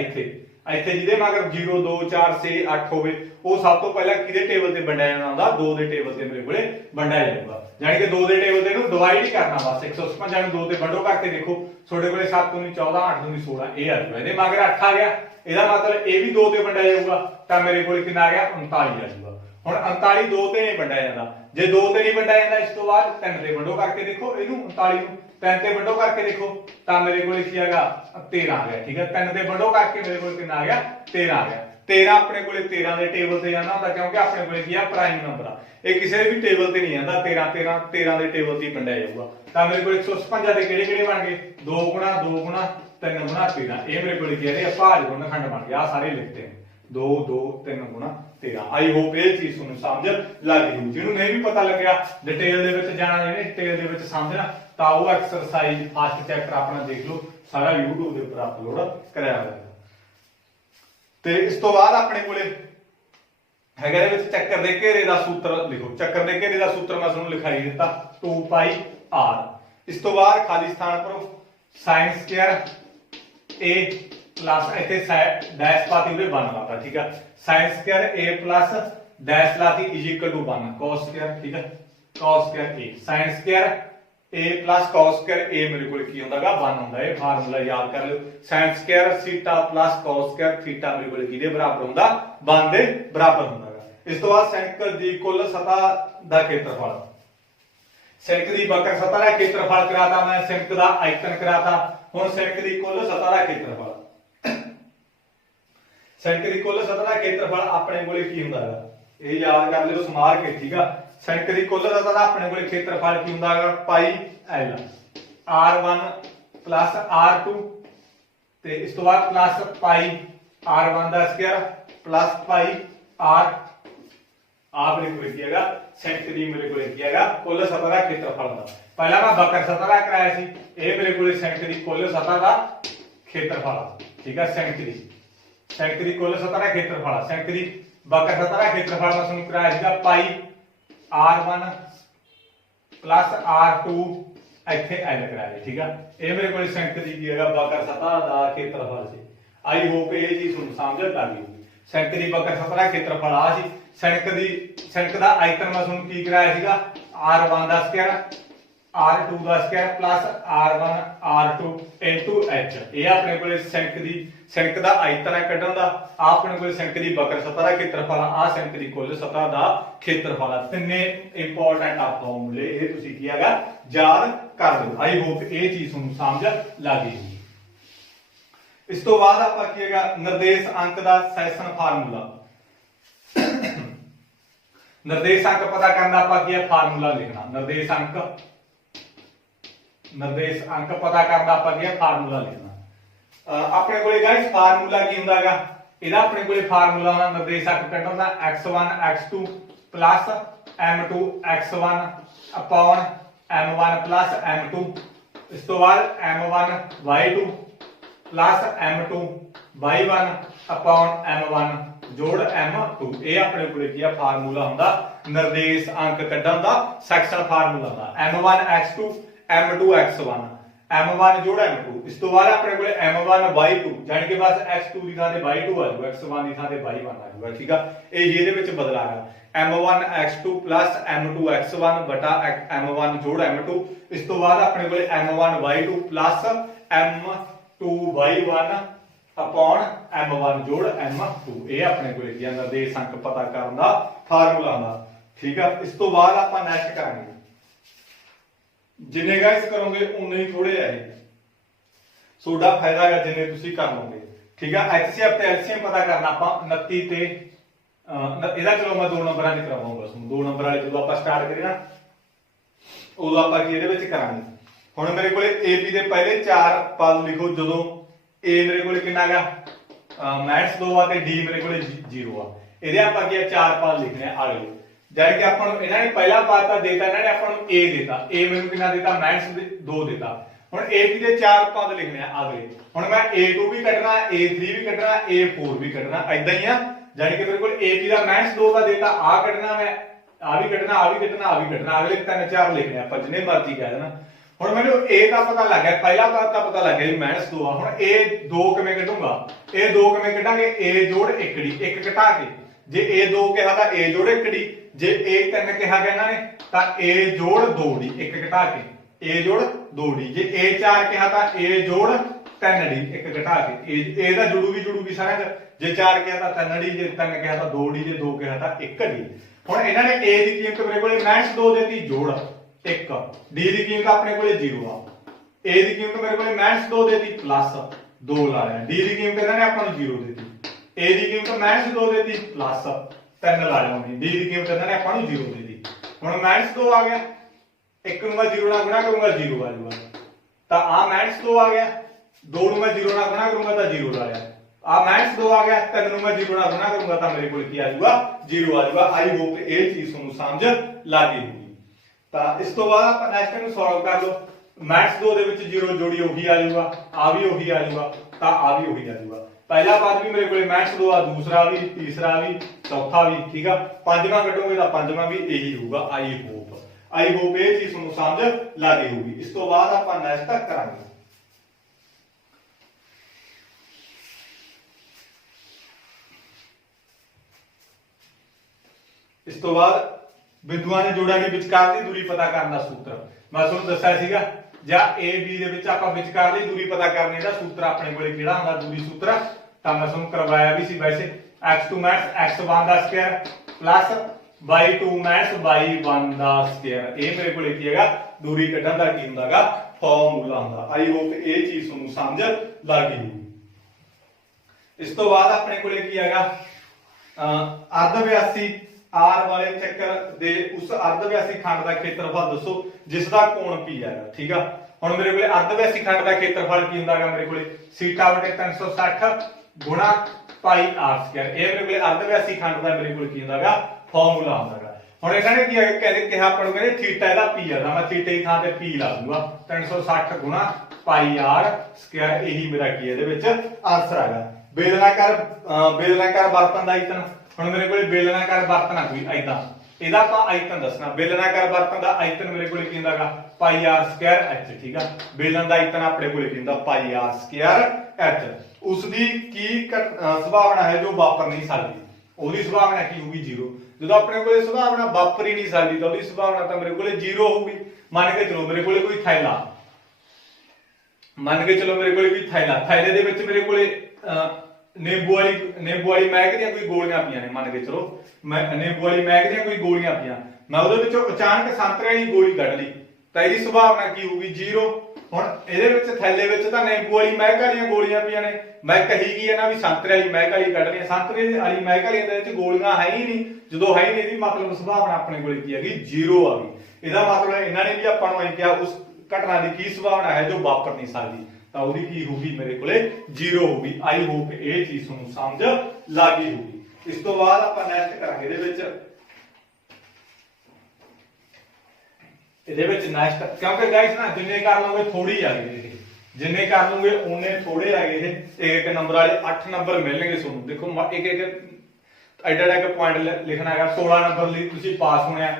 ਇੱਥੇ ਜਿਹਦੇ ਮਗਰ 0 2 4 6 8 ਹੋਵੇ ਉਹ ਸਭ ਤੋਂ ਪਹਿਲਾਂ ਕਿਹਦੇ ਟੇਬਲ ਤੇ ਵੰਡਿਆ ਜਾਣਾ ਹੁੰਦਾ? 2 ਦੇ ਟੇਬਲ ਤੇ ਮੇਰੇ ਕੋਲੇ ਵੰਡਿਆ ਜਾਊਗਾ। ਯਾਨੀ ਕਿ 2 ਦੇ ਟੇਬਲ ਤੇ ਇਹਨੂੰ ਡਿਵਾਈਡ ਹੀ ਕਰਨਾ ਬਸ। 156 ਨੂੰ 2 ਤੇ ਵੰਡੋ ਕਰਕੇ ਦੇਖੋ, ਤੁਹਾਡੇ ਕੋਲੇ 7 ਨੂੰ 14 8 ਨੂੰ 16 ਇਹ ਆ ਜਾਊਗਾ। ਇਹਦੇ ਮਗਰ 8 ਆ ਗਿਆ, ਇਹਦਾ ਮਤਲਬ ਇਹ ਵੀ 2 ਤੇ ਵੰਡਿਆ ਜਾਊਗਾ ਤਾਂ ਮੇਰੇ ਕੋਲੇ ਕਿੰਨਾ ਆ ਗਿਆ? 39 ਆ ਜਾਊਗਾ। ਹੁਣ 39 2 ਤੇ ਨਹੀਂ ਵੰਡਿਆ ਜਾਂਦਾ। ਜੇ 2 ਤੇ ਨਹੀਂ ਵੰਡਿਆ ਜਾਂਦਾ ਇਸ ਤੋਂ ਬਾਅਦ 3 ਤੇ ਵੰਡੋ ਕਰਕੇ ਦੇਖੋ ਇਹਨੂੰ। 39 ਨੂੰ 3 ਤੇ ਵੰਡੋ ਕਰਕੇ ਦੇਖੋ ਤਾਂ ਮੇਰੇ ਕੋਲੇ ਕੀ ਆਗਾ? 13 ਆ ਗਿਆ। ਠੀਕ ਹੈ, 3 ਤੇ ਵੰਡੋ ਕਰਕੇ ਮੇਰੇ ਕੋਲ ਕਿੰਨਾ ਆ ਗਿਆ? 13 ਆ ਗਿਆ। 13 ਆਪਣੇ ਕੋਲੇ 13 ਦੇ ਟੇਬਲ ਤੇ ਜਾਣਾ ਹੁੰਦਾ ਕਿਉਂਕਿ ਆਪਣੇ ਕੋਲੇ ਕੀ ਆ? ਪ੍ਰਾਈਮ ਨੰਬਰ ਆ। ਇਹ ਕਿਸੇ ਵੀ ਟੇਬਲ ਤੇ ਨਹੀਂ ਜਾਂਦਾ। 13 ਦੇ ਟੇਬਲ ਤੇ ਹੀ ਵੰਡਿਆ ਜਾਊਗਾ। ਤਾਂ ਮੇਰੇ ਕੋਲ 156 ਦੇ ਕਿਹੜੇ ਬਣ ਗਏ? 2 ਗੁਣਾ 2 ਗੁਣਾ 3 ਗੁਣਾ 13। ਇਹ ਮੇਰੇ ਕੋਲੇ ਕੀ ਹੈ? ਅਪਾਜ ਗੁਣਨਖੰਡ ਬਣ ਗਿਆ। ਆ ਸਾਰੇ ਲਿਖਤੇ ਨੇ 2 2 3 ਗੁਣਾ 13। ਆਈ ਹੋਪ ਇਹ ਚੀਜ਼ ਤੁਹਾਨੂੰ ਸਮਝ ਲੱਗ ਗਈ। ਜਿਹਨੂੰ ਨਹੀਂ ਵੀ ਪਤਾ ਲੱਗਿਆ ਡਿਟੇਲ ਦੇ ਵਿੱਚ ਜਾਣਾ, ਜਿਹਨੇ ਡਿਟੇਲ ਦੇ ਵਿੱਚ ਸਮਝਣਾ ਤਾਂ ਉਹ ਐਕਸਰਸਾਈਜ਼ ਫਸਟ ਚੈਪਟਰ ਆਪਣਾ ਦੇਖ ਲਓ, ਸਾਰਾ YouTube ਦੇ ਉੱਪਰ ਅਪਲੋਡ ਕਰਿਆ ਹੋਇਆ। ਤੇ ਇਸ ਤੋਂ ਬਾਅਦ ਆਪਣੇ ਕੋਲੇ ਹੈਗਾ ਇਹਦੇ ਵਿੱਚ ਚੱਕਰ ਦੇ ਘੇਰੇ ਦਾ ਸੂਤਰ ਲਿਖੋ। ਚੱਕਰ ਦੇ ਘੇਰੇ ਦਾ ਸੂਤਰ ਮੈਂ ਤੁਹਾਨੂੰ ਲਿਖਾਈ ਦਿੱਤਾ 2πr। ਇਸ ਤੋਂ ਬਾਅਦ ਖਾਲੀ ਸਥਾਨ ਭਰੋ। sin ਸਕੁਅਰ a प्लस ਇੱਥੇ ਡੈਸ਼ ਪਾਤੀ ਉਹਦੇ 1 ਲਾਤਾ। ਠੀਕ ਆ, sin square a plus dash ਲਾਤੀ is equal to 1 cos square. ਠੀਕ ਆ, cos square a sin square a plus cos square a ਮੇਰੇ ਕੋਲ ਕੀ ਹੁੰਦਾਗਾ? 1 ਹੁੰਦਾ। ਇਹ ਫਾਰਮੂਲਾ ਯਾਦ ਕਰ ਲਿਓ। sin square θ plus cos square θ ਮੇਰੇ ਕੋਲ ਕਿਹਦੇ ਬਰਾਬਰ ਹੁੰਦਾ? 1 ਦੇ ਬਰਾਬਰ ਹੁੰਦਾਗਾ। ਇਸ ਤੋਂ ਬਾਅਦ ਸਿੰਕ ਦੀ ਕੁੱਲ ਸਤਹ ਦਾ ਖੇਤਰਫਲ। ਸਿੰਕ ਦੀ ਬਕਰ ਸਤਹ ਦਾ ਖੇਤਰਫਲ ਕਰਾਤਾ ਮੈਂ, ਸਿੰਕ ਦਾ ਆਇਤਨ ਕਰਾਤਾ। ਹੁਣ ਸਿੰਕ ਦੀ ਕੁੱਲ ਸਤਹ ਦਾ ਖੇਤਰਫਲ। ਸਿੰਕ ਦੀ ਕੁੱਲ ਸਤਹ ਦਾ ਖੇਤਰਫਲ ਆਪਣੇ ਕੋਲੇ ਕੀ ਹੁੰਦਾ ਹੈ? ਇਹ ਯਾਦ ਕਰ ਲਿਓ ਸਮਾਰ ਕੇ। ਠੀਕ ਆ, ਸੈਂਕ ਦੀ ਕੁੱਲ ਦਾ ਤਾਂ ਆਪਣੇ ਕੋਲੇ ਖੇਤਰਫਲ ਕੀ ਹੁੰਦਾ ਹੈਗਾ ਪਾਈ l r1 ਪਲੱਸ r2 ਤੇ ਇਸ ਤੋਂ ਬਾਅਦ ਪਲੱਸ ਪਾਈ r1 ਦਾ ਸਕੁਅਰ ਪਲੱਸ ਪਾਈ r ਆ ਮੇਰੇ ਕੋਲ ਕੀ ਹੈਗਾ ਸੈਂਕ ਦੀ ਮੇਰੇ ਕੋਲ ਕੀ ਹੈਗਾ ਕੁੱਲ ਸਤਹ ਦਾ ਖੇਤਰਫਲ ਦਾ। ਪਹਿਲਾਂ ਮੈਂ ਵਕਰ ਸਤਹ ਦਾ ਕਰਾਇਆ ਸੀ, ਇਹ ਮੇਰੇ ਕੋਲ ਸੈਂਕ ਦੀ ਕੁੱਲ ਸਤਹ ਦਾ ਖੇਤਰਫਲ ਠੀਕ ਹੈ। ਸੈਂਕ ਦੀ ਕੁੱਲ ਸਤਹ ਦਾ ਖੇਤਰਫਲ, ਸੈਂਕ ਦੀ ਵਕਰ ਸਤਹ ਦਾ ਖੇਤਰਫਲ ਮੈਂ ਤੁਹਾਨੂੰ ਕਰਾਇਆ ਸੀਗਾ ਪਾਈ r1 ਪਲੱਸ r2 ਇੱਥੇ l ਕਰਾਇਆ ਠੀਕ ਆ। ਇਹ ਮੇਰੇ ਕੋਲ ਸੈਂਕ ਦੀ ਕੀ ਹੈਗਾ ਵਕਰ ਸਤਹ ਦਾ ਖੇਤਰਫਲ ਸੀ। ਆਈ ਹੋਪ ਇਹ ਚੀਜ਼ ਤੁਹਾਨੂੰ ਸਮਝ ਲੱਗ ਗਈ। ਸੈਂਕ ਦੀ ਵਕਰ ਸਤਹ ਦਾ ਖੇਤਰਫਲ ਆ ਸੀ। ਸੈਂਕ ਦਾ ਆਇਤਨ ਮੈਂ ਤੁਹਾਨੂੰ ਕੀ ਕਰਾਇਆ ਸੀਗਾ r1 ਦਾ ਸਕੁਅਰ r2 ਦਾ square plus r1 r2 h। ਇਹ ਆਪਣੇ ਕੋਲੇ ਸੈਂਕ ਦਾ ਆਇਤਨ ਹੈ ਕੱਢਣ ਦਾ। ਆ ਆਪਣੇ ਕੋਲੇ ਸੈਂਕ ਦੀ ਵਕਰ ਸਤਹ ਦਾ ਖੇਤਰਫਲ ਆ ਸੈਂਕ ਦੀ ਕੁੱਲ ਸਤਹ ਦਾ ਖੇਤਰਫਲ ਆ। ਤਿੰਨੇ ਇੰਪੋਰਟੈਂਟ ਆ ਫਾਰਮੂਲੇ, ਇਹ ਤੁਸੀਂ ਕੀ ਹੈਗਾ ਯਾਦ ਕਰ ਲਓ। ਆਈ ਹੋਪ ਇਹ ਚੀਜ਼ ਤੁਹਾਨੂੰ ਸਮਝ ਲੱਗ ਗਈ। ਇਸ ਤੋਂ ਬਾਅਦ ਆਪਾਂ ਕੀ ਹੈਗਾ ਨਿਰਦੇਸ਼ ਅੰਕ ਦਾ ਸੈਸ਼ਨ ਫਾਰਮੂਲਾ। ਨਿਰਦੇਸ਼ ਅੰਕ ਪਤਾ ਕਰਨ ਦਾ ਆਪਾਂ ਕੀ ਹੈ ਫਾਰਮੂਲਾ ਲਿਖਣਾ। ਨਿਰਦੇਸ਼ ਅੰਕ ਪਤਾ ਕਰਨ ਦਾ ਆਪਾਂ ਕੀ ਹੈ ਫਾਰਮੂਲਾ ਲਿਖਣਾ। ਆਪਣੇ ਕੋਲੇ ਗਾਇਸ ਫਾਰਮੂਲਾ ਕੀ ਹੁੰਦਾ ਹੈਗਾ ਇਹਦਾ ਆਪਣੇ ਕੋਲੇ ਫਾਰਮੂਲਾ ਹੁੰਦਾ ਨਿਰਦੇਸ਼ ਅੰਕ ਕੱਢਣ ਦਾ x1 x2 plus m2 x1 upon m1 plus m2। ਇਸ ਤੋਂ ਬਾਅਦ m1 y2 plus m2 y1 upon m1 ਜੋੜ m2। ਇਹ ਆਪਣੇ ਕੋਲੇ ਕੀ ਆ ਫਾਰਮੂਲਾ ਹੁੰਦਾ ਨਿਰਦੇਸ਼ ਅੰਕ ਕੱਢਣ ਦਾ ਸੈਕਸ਼ਨ ਫਾਰਮੂਲਾ ਦਾ m1 x2 m2 x1 m1 ਜੋੜ m2। ਇਸ ਤੋਂ ਬਾਅਦ ਆਪਣੇ ਕੋਲੇ m1 y2 ਜਾਨ ਕਿ ਬਸ x2 ਦੀ ਥਾਂ ਤੇ y2 ਆ ਜਾਊਗਾ, x1 ਦੀ ਥਾਂ ਤੇ y1 ਆ ਜਾਊਗਾ ਠੀਕ ਆ। ਇਹ ਇਹਦੇ ਵਿੱਚ ਬਦਲਾ ਹੈ m1 x2 m2 x1 ਬਟਾ m1 ਜੋੜ m2। ਇਸ ਤੋਂ ਬਾਅਦ ਆਪਣੇ ਕੋਲੇ m1 y2 m2 y1 upon m1 ਜੋੜ m2। ਇਹ ਆਪਣੇ ਕੋਲੇ ਕੀ ਆ ਨਿਰਦੇਸ਼ ਅੰਕ ਪਤਾ ਕਰਨ ਦਾ ਫਾਰਮੂਲਾ ਹੁੰਦਾ ਠੀਕ ਆ। ਇਸ ਤੋਂ ਬਾਅਦ ਆਪਾਂ ਨੈਕਸਟ ਕਰਾਂਗੇ ਜਿੰਨੇ ਗਾਇਸ ਕਰੋਗੇ ਉਨੇ ਹੀ ਥੋੜੇ ਆ ਇਹ ਤੁਹਾਡਾ ਫਾਇਦਾ ਹੈ ਜਿੰਨੇ ਤੁਸੀਂ ਕਰ ਲਓਗੇ ਠੀਕ ਆ। HCF ਤੇ LCM ਪਤਾ ਕਰਨਾ ਆਪਾਂ 29 ਤੇ ਇਹਦਾ ਚਲੋ ਮੈਂ 2 ਨੰਬਰਾਂ ਦੀ ਕਰਾਵਾਂਗਾ ਬਸ 2 ਨੰਬਰ ਵਾਲੇ ਜਦੋਂ ਆਪਾਂ ਸਟਾਰਟ ਕਰੀਏ ਨਾ ਉਦੋਂ ਆਪਾਂ ਕੀ ਇਹਦੇ ਵਿੱਚ ਕਰਾਂਗੇ। ਹੁਣ ਮੇਰੇ ਕੋਲੇ AP ਦੇ ਪਹਿਲੇ 4 ਪਦ ਲਿਖੋ। ਜਦੋਂ A ਮੇਰੇ ਕੋਲੇ ਕਿੰਨਾ ਹੈਗਾ -2 ਆ ਤੇ D ਮੇਰੇ ਕੋਲੇ 0 ਆ। ਇਹਦੇ ਆਪਾਂ ਕੀ 4 ਪਦ ਲਿਖਣੇ ਆ ਅਗਲੇ। ਜਦ ਕਿ ਆਪਾਂ ਨੂੰ ਇਹਨਾਂ ਨੇ ਪਹਿਲਾ ਪਦ ਤਾਂ ਦੇਤਾ, ਇਹਨਾਂ ਨੇ ਆਪਾਂ ਨੂੰ A ਦੇਤਾ। A ਮੈਨੂੰ ਕਿੰਨਾ ਦੇਤਾ -2 ਦੇਤਾ। ਹੁਣ AP ਦੇ 4 ਪਦ ਲਿਖਣੇ ਆ ਅਗਲੇ। ਹੁਣ ਮੈਂ A2 ਵੀ ਕੱਢਣਾ, A3 ਵੀ ਕੱਢਣਾ, A4 ਵੀ ਕੱਢਣਾ ਐਦਾਂ ਹੀ ਆ। ਜਦ ਕਿ ਮੇਰੇ ਕੋਲ AP ਦਾ -2 ਦਾ ਦੇਤਾ, ਆ ਕੱਢਣਾ ਮੈਂ ਆ ਵੀ ਕੱਢਣਾ, ਆ ਵੀ ਕੱਢਣਾ, ਆ ਵੀ ਕੱਢਣਾ। ਅਗਲੇ 3-4 ਲਿਖਣੇ ਆਪਾਂ ਜਿੰਨੇ ਮਰਜ਼ੀ ਕਹਿ ਦੇਣਾ। ਹੁਣ ਮੈਨੂੰ A ਦਾ ਪਤਾ ਲੱਗ ਗਿਆ, ਪਹਿਲਾ ਪਦ ਦਾ ਪਤਾ ਲੱਗ ਗਿਆ ਵੀ -2 ਆ। ਹੁਣ A2 ਕਿਵੇਂ ਕੱਢੂੰਗਾ? A2 ਕਿਵੇਂ ਕੱਢਾਂਗੇ? A ਜੋੜ 1D 1 ਘਟਾ ਕੇ। ਜੇ A2 ਕਿਹਾ ਤਾਂ A ਜੋੜ 1D, ਜੇ A3 ਕਿਹਾ ਗਿਆ ਇਹਨਾਂ ਨੇ ਤਾਂ A ਜੋੜ 2D 1 ਘਟਾ ਕੇ A ਜੋੜ 2D। ਜੇ A4 ਕਿਹਾ ਤਾਂ A ਜੋੜ 3D 1 ਘਟਾ ਕੇ। A ਦਾ ਜੁੜੂਗੀ ਸਾਰਿਆਂ ਚ। ਜੇ 4 ਕਿਹਾ ਤਾਂ 3D, ਜੇ 3 ਕਿਹਾ ਤਾਂ 2D, ਜੇ 2 ਕਿਹਾ ਤਾਂ 1D। ਹੁਣ ਇਹਨਾਂ ਨੇ A ਦੀ ਕੀਮਤ ਮੇਰੇ ਕੋਲੇ -2 ਦੇਤੀ ਜੋੜ 1, D ਦੀ ਕੀਮਤ ਆਪਣੇ ਕੋਲੇ 0 ਆ। A ਦੀ ਕੀਮਤ ਮੇਰੇ ਕੋਲੇ -2 ਦੇਤੀ ਪਲੱਸ 2 ਲਾ ਲਿਆ। D ਦੀ ਕੀਮਤ ਇਹਨਾਂ ਨੇ ਆਪਾਂ ਨੂੰ 0 ਦੇਤੀ। A ਦੀ ਕੀਮਤ -2 ਦੇਤੀ ਪਲੱਸ 3 ਲਾ ਲਿਆ। D ਦੀ ਕੀਮਤ ਇਹਨਾਂ ਨੇ ਆਪਾਂ ਨੂੰ 0 ਦੇਤੀ। ਹੁਣ -2 ਆ ਗਿਆ, 1 ਨੂੰ ਮੈਂ 0 ਨਾਲ ਗੁਣਾ ਕਰੂੰਗਾ 0 ਆ ਜਾਊਗਾ। ਤਾਂ ਆ -2 ਆ ਗਿਆ, 2 ਨੂੰ ਮੈਂ 0 ਨਾਲ ਗੁਣਾ ਕਰੂੰਗਾ ਤਾਂ 0 ਲਾ ਲਿਆ। ਆ -2 ਆ ਗਿਆ, 3 ਨੂੰ ਮੈਂ 0 ਨਾਲ ਗੁਣਾ ਕਰੂੰਗਾ ਤਾਂ ਮੇਰੇ ਕੋਲ ਕੀ ਆ ਜਾਊਗਾ 0 ਆ ਜਾਊਗਾ। ਆਈ ਹੋਪ ਇਹ ਚੀਜ਼ ਤੁਹਾਨੂੰ ਸਮਝ ਲੱਗ ਗਈ ਹੋਊਗੀ। ਤਾਂ ਇਸ ਤੋਂ ਬਾਅਦ ਆਪਾਂ ਨੈਕਸਟ ਨੂੰ ਸੋਲਵ ਕਰ ਲਓ। -2 ਦੇ ਵਿੱਚ 0 ਜੋੜੀ ਉਹੀ ਆ ਜਾਊਗਾ, ਆ ਵੀ ਉਹੀ ਆ ਜਾਊਗਾ, ਤਾਂ ਆ ਵੀ ਉਹੀ ਆ ਜਾਊਗਾ। ਪਹਿਲਾ ਪਦ ਵੀ ਮੇਰੇ ਕੋਲੇ -2 ਆ, ਦੂਸਰਾ ਵੀ, ਤੀਸਰਾ ਵੀ, ਚੌਥਾ ਵੀ ਠੀਕ ਆ। ਪੰਜਵਾਂ ਕੱਢੋਗੇ ਤਾਂ ਪੰਜਵਾਂ ਵੀ ਇਹੀ ਹੋਊਗਾ। ਆਈ ਹੋਪ ਇਹ ਚੀਜ਼ ਤੁਹਾਨੂੰ ਸਮਝ ਲੱਗ ਗਈ ਹੋਊਗੀ। ਇਸ ਤੋਂ ਬਾਅਦ ਆਪਾਂ ਨੈਕਸਟ ਕਰਾਂਗੇ। ਇਸ ਤੋਂ ਬਾਅਦ ਬਿੰਦੂਆਂ ਦੇ ਜੋੜਾਂ ਦੇ ਵਿਚਕਾਰ ਦੀ ਦੂਰੀ ਪਤਾ ਕਰਨ ਦਾ ਸੂਤਰ ਮੈਂ ਤੁਹਾਨੂੰ ਦੱਸਿਆ ਸੀਗਾ। ਜਾਂ A B ਦੇ ਵਿੱਚ ਆਪਾਂ ਵਿਚਕਾਰ ਦੀ ਦੂਰੀ ਪਤਾ ਕਰਨੇ ਦਾ ਸੂਤਰ ਆਪਣੇ ਕੋਲੇ ਕਿਹੜਾ ਹੁੰਦਾ ਦੂਰੀ ਸੂਤਰ, ਤਾਂ ਮੈਂ ਤੁਹਾਨੂੰ ਕਰਵਾਇਆ ਵੀ ਸੀ ਵੈਸੇ। x2 x1 ਦਾ ਸਕੁਅਰ ਪਲੱਸ y2 y1 ਦਾ ਸਕੁਅਰ। ਇਹ ਮੇਰੇ ਕੋਲੇ ਕੀ ਹੈਗਾ ਦੂਰੀ ਕੱਢਣ ਦਾ ਕੀ ਹੁੰਦਾਗਾ ਫਾਰਮੂਲਾ ਹੁੰਦਾ। ਆਈ ਹੋਪ ਇਹ ਚੀਜ਼ ਤੁਹਾਨੂੰ ਸਮਝ ਲੱਗ ਗਈ ਹੋਊਗੀ। ਇਸ ਤੋਂ ਬਾਅਦ ਆਪਣੇ ਕੋਲੇ ਕੀ ਹੈਗਾ ਅਰਧ ਵਿਆਸੀ ਆਰ ਵਾਲੇ ਚੱਕਰ ਦੇ ਉਸ ਅਰਧਵਿਆਸੀ ਖੰਡ ਦਾ ਖੇਤਰਫਲ ਦੱਸੋ ਜਿਸ ਦਾ ਕੋਣ ਪੀ ਹੈਗਾ। ਠੀਕ ਆ, ਹੁਣ ਮੇਰੇ ਕੋਲੇ ਅਰਧਵਿਆਸੀ ਖੰਡ ਦਾ ਖੇਤਰਫਲ ਕੀ ਹੁੰਦਾ ਹੈਗਾ, ਮੇਰੇ ਕੋਲੇ ਸੀਟਾ ਬਟੇ 360 ਗੁਣਾ ਪਾਈ ਆਰ ਸਕੁਅਰ। ਇਹ ਮੇਰੇ ਕੋਲੇ ਅਰਧਵਿਆਸੀ ਖੰਡ ਦਾ ਮੇਰੇ ਕੋਲ ਕੀ ਹੁੰਦਾ ਹੈਗਾ, ਫਾਰਮੂਲਾ ਹੁੰਦਾ ਹੈਗਾ। ਹੁਣ ਇਹਨਾਂ ਨੇ ਕੀ ਹੈ ਕਹਿੰਦੇ ਕਿਹਾ ਆਪਾਂ ਨੂੰ ਕਹਿੰਦੇ ਥੀਟਾ ਇਹਦਾ ਪੀ ਆ, ਮੈਂ ਥੀਟੇ ਦੀ ਥਾਂ ਤੇ ਪੀ ਲਾ ਦੂੰਗਾ 360 ਗੁਣਾ ਪਾਈ ਆਰ ਸਕੁਅਰ। ਇਹੀ ਮੇਰਾ ਕੀ ਇਹਦੇ ਵਿੱਚ ਆਨਸਰ ਹੈਗਾ। ਬੇਲਨਾਕਾਰ ਬਰਤਨ ਦਾ ਆਇਤਨ, ਹੁਣ ਮੇਰੇ ਕੋਲੇ ਬੇਲਨਾਕਾਰ ਬਰਤਨ ਆ ਕੋਈ ਐਦਾਂ, ਇਹਦਾ ਆਪਾਂ ਆਇਤਨ ਦੱਸਣਾ। ਬੇਲਨਾਕਾਰ ਬਰਤਨ ਦਾ ਆਇਤਨ ਮੇਰੇ ਕੋਲੇ ਕੀ ਹੁੰਦਾ ਹੈਗਾ, ਪਾਈ ਆਰ ਸਕੁਅਰ ਐਚ। ਠੀਕ ਆ, ਬੇਲਨ ਦਾ ਆਇਤਨ ਆਪਣੇ ਕੋਲੇ ਕੀ ਹੁੰਦਾ, ਪਾਈ ਆਰ ਸਕੁਅਰ ਐਚ। ਉਸ ਦੀ ਕੀ ਸੰਭਾਵਨਾ ਹੈ ਜੋ ਵਾਪਰ ਨਹੀਂ ਸਕਦੀ, ਉਹਦੀ ਸੰਭਾਵਨਾ ਕੀ ਹੋਊਗੀ, 0। ਜਦੋਂ ਆਪਣੇ ਕੋਲੇ ਸੰਭਾਵਨਾ ਵਾਪਰ ਹੀ ਨਹੀਂ ਸਕਦੀ ਤਾਂ ਉਹਦੀ ਸੰਭਾਵਨਾ ਤਾਂ ਮੇਰੇ ਕੋਲੇ 0 ਹੋਊਗੀ। ਮੰਨ ਕੇ ਚਲੋ ਮੇਰੇ ਕੋਲੇ ਕੋਈ ਥੈਲਾ, ਮੰਨ ਕੇ ਚਲੋ ਮੇਰੇ ਕੋਲੇ ਕੋਈ ਥੈਲਾ, ਥੈਲੇ ਦੇ ਵਿੱਚ ਮੇਰੇ ਕੋਲੇ ਨਿੰਬੂ ਵਾਲੀ ਮੈਗ ਦੀਆਂ ਕੋਈ ਗੋਲੀਆਂ ਪਈਆਂ ਨੇ। ਮੰਨ ਕੇ ਚਲੋ ਮੈਂ ਨਿੰਬੂ ਵਾਲੀ ਮੈਗ ਦੀਆਂ ਕੋਈ ਗੋਲੀਆਂ ਪਈਆਂ, ਮੈਂ ਉਹਦੇ ਵਿੱਚੋਂ ਅਚਾਨਕ ਸੰਤਰੇ ਵਾਲੀ ਗੋਲੀ ਕੱਢ ਲਈ ਤਾਂ ਇਹਦੀ ਸੰਭਾਵਨਾ ਕੀ ਹੋਊਗੀ, 0। ਹੁਣ ਇਹਦੇ ਵਿੱਚ ਥੈਲੇ ਵਿੱਚ ਤਾਂ ਨਿੰਬੂ ਵਾਲੀ ਮੈਗ ਵਾਲੀਆਂ ਗੋਲੀਆਂ ਪਈਆਂ ਨੇ, ਮੈਂ ਕਹੀ ਗਈ ਹੈ ਨਾ ਵੀ ਸੰਤਰੇ ਵਾਲੀ ਮੈਗ ਵਾਲੀ ਕੱਢ ਲਈ, ਸੰਤਰੇ ਵਾਲੀ ਮੈਗ ਵਾਲੀ ਦੇ ਵਿੱਚ ਗੋਲੀਆਂ ਹੈ ਹੀ ਨਹੀਂ। ਜਦੋਂ ਹੈ ਹੀ ਨਹੀਂ, ਇਹਦੀ ਮਤਲਬ ਸੰਭਾਵਨਾ ਆਪਣੇ ਕੋਲੇ ਕੀ ਹੈਗੀ, 0 ਆ ਗਈ। ਇਹਦਾ ਮਤਲਬ ਇਹਨਾਂ ਨੇ ਵੀ ਆਪਾਂ ਨੂੰ ਇਹ ਕਿਹਾ ਉਸ ਘਟਨਾ ਦੀ ਕੀ ਸੰਭਾਵਨਾ ਹੈ ਜੋ ਵਾਪਰ ਨਹੀਂ ਸਕਦੀ, ਤਾਂ ਉਹਦੀ ਕੀ ਹੋਊਗੀ, ਮੇਰੇ ਕੋਲੇ 0 ਹੋਊਗੀ। ਆਈ ਹੋਪ ਇਹ ਚੀਜ਼ ਤੁਹਾਨੂੰ ਸਮਝ ਲੱਗ ਗਈ ਹੋਊਗੀ। ਇਸ ਤੋਂ ਬਾਅਦ ਆਪਾਂ ਨੈਕਸਟ ਕਰਾਂਗੇ ਇਹਦੇ ਵਿੱਚ ਨੈਕਸਟ, ਕਿਉਂਕਿ ਗਾਇਸ ਨਾ ਜਿੰਨੇ ਕਰ ਲਓਗੇ ਥੋੜੀ ਆ ਗਈ, ਇਹ ਜਿੰਨੇ ਕਰ ਲਓਗੇ ਉਹਨੇ ਥੋੜੇ ਆ ਗਏ। ਇਹ ਇੱਕ ਨੰਬਰ ਵਾਲੇ 8 ਨੰਬਰ ਮਿਲਣਗੇ ਤੁਹਾਨੂੰ। ਦੇਖੋ ਇੱਕ ਐਡਾ ਇੱਕ ਪੁਆਇੰਟ ਲਿਖਣਾ ਹੈਗਾ। 16 ਨੰਬਰ ਲਈ ਤੁਸੀਂ ਪਾਸ ਹੋਣੇ ਆ,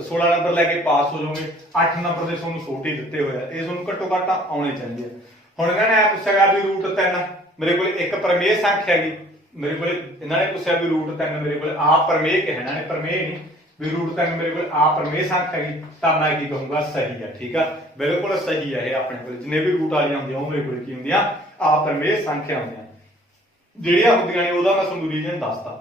16 ਨੰਬਰ ਲੈ ਕੇ ਪਾਸ ਹੋ ਜਾਓਗੇ। 8 ਨੰਬਰ ਦੇ ਤੁਹਾਨੂੰ ਛੋਟੇ ਦਿੱਤੇ ਹੋਏ ਆ, ਇਹ ਤੁਹਾਨੂੰ ਘੱਟੋ ਘੱਟ ਆਉਣੇ ਚਾਹੀਦੇ ਆ। ਹੁਣ ਇਹਨਾਂ ਨੇ ਪੁੱਛਿਆ ਵੀ ਰੂਟ 3 ਮੇਰੇ ਕੋਲ ਇੱਕ ਪ੍ਰਮੇୟ ਸੰਖਿਆ ਹੈਗੀ, ਮੇਰੇ ਕੋਲ ਇਹਨਾਂ ਨੇ ਪੁੱਛਿਆ ਵੀ ਰੂਟ 3 ਮੇਰੇ ਕੋਲ ਆ ਪ੍ਰਮੇୟ ਕਿਹਾ, ਇਹਨਾਂ ਨੇ ਪ੍ਰਮੇୟ ਨਹੀਂ ਵੀ ਰੂਟ 3 ਮੇਰੇ ਕੋਲ ਆ ਪ੍ਰਮੇୟ ਸੰਖਿਆ ਹੈਗੀ, ਤਾਂ ਮੈਂ ਕੀ ਕਹੂੰਗਾ, ਸਹੀ ਹੈ। ਠੀਕ ਆ, ਬਿਲਕੁਲ ਸਹੀ ਹੈ। ਇਹ ਆਪਣੇ ਕੋਲ ਜਿੰਨੇ ਵੀ ਰੂਟ ਵਾਲੀਆਂ ਹੁੰਦੀਆਂ ਉਹ ਮੇਰੇ ਕੋਲ ਕੀ ਹੁੰਦੀਆਂ, ਆ ਪ੍ਰਮੇୟ ਸੰਖਿਆ ਹੁੰਦੀਆਂ। ਜਿਹੜੀਆਂ ਹੁੰਦੀਆਂ ਨੇ ਉਹਦਾ ਮੈਂ ਤੁਹਾਨੂੰ ਰੀਜ਼ਨ ਦੱਸਦਾ।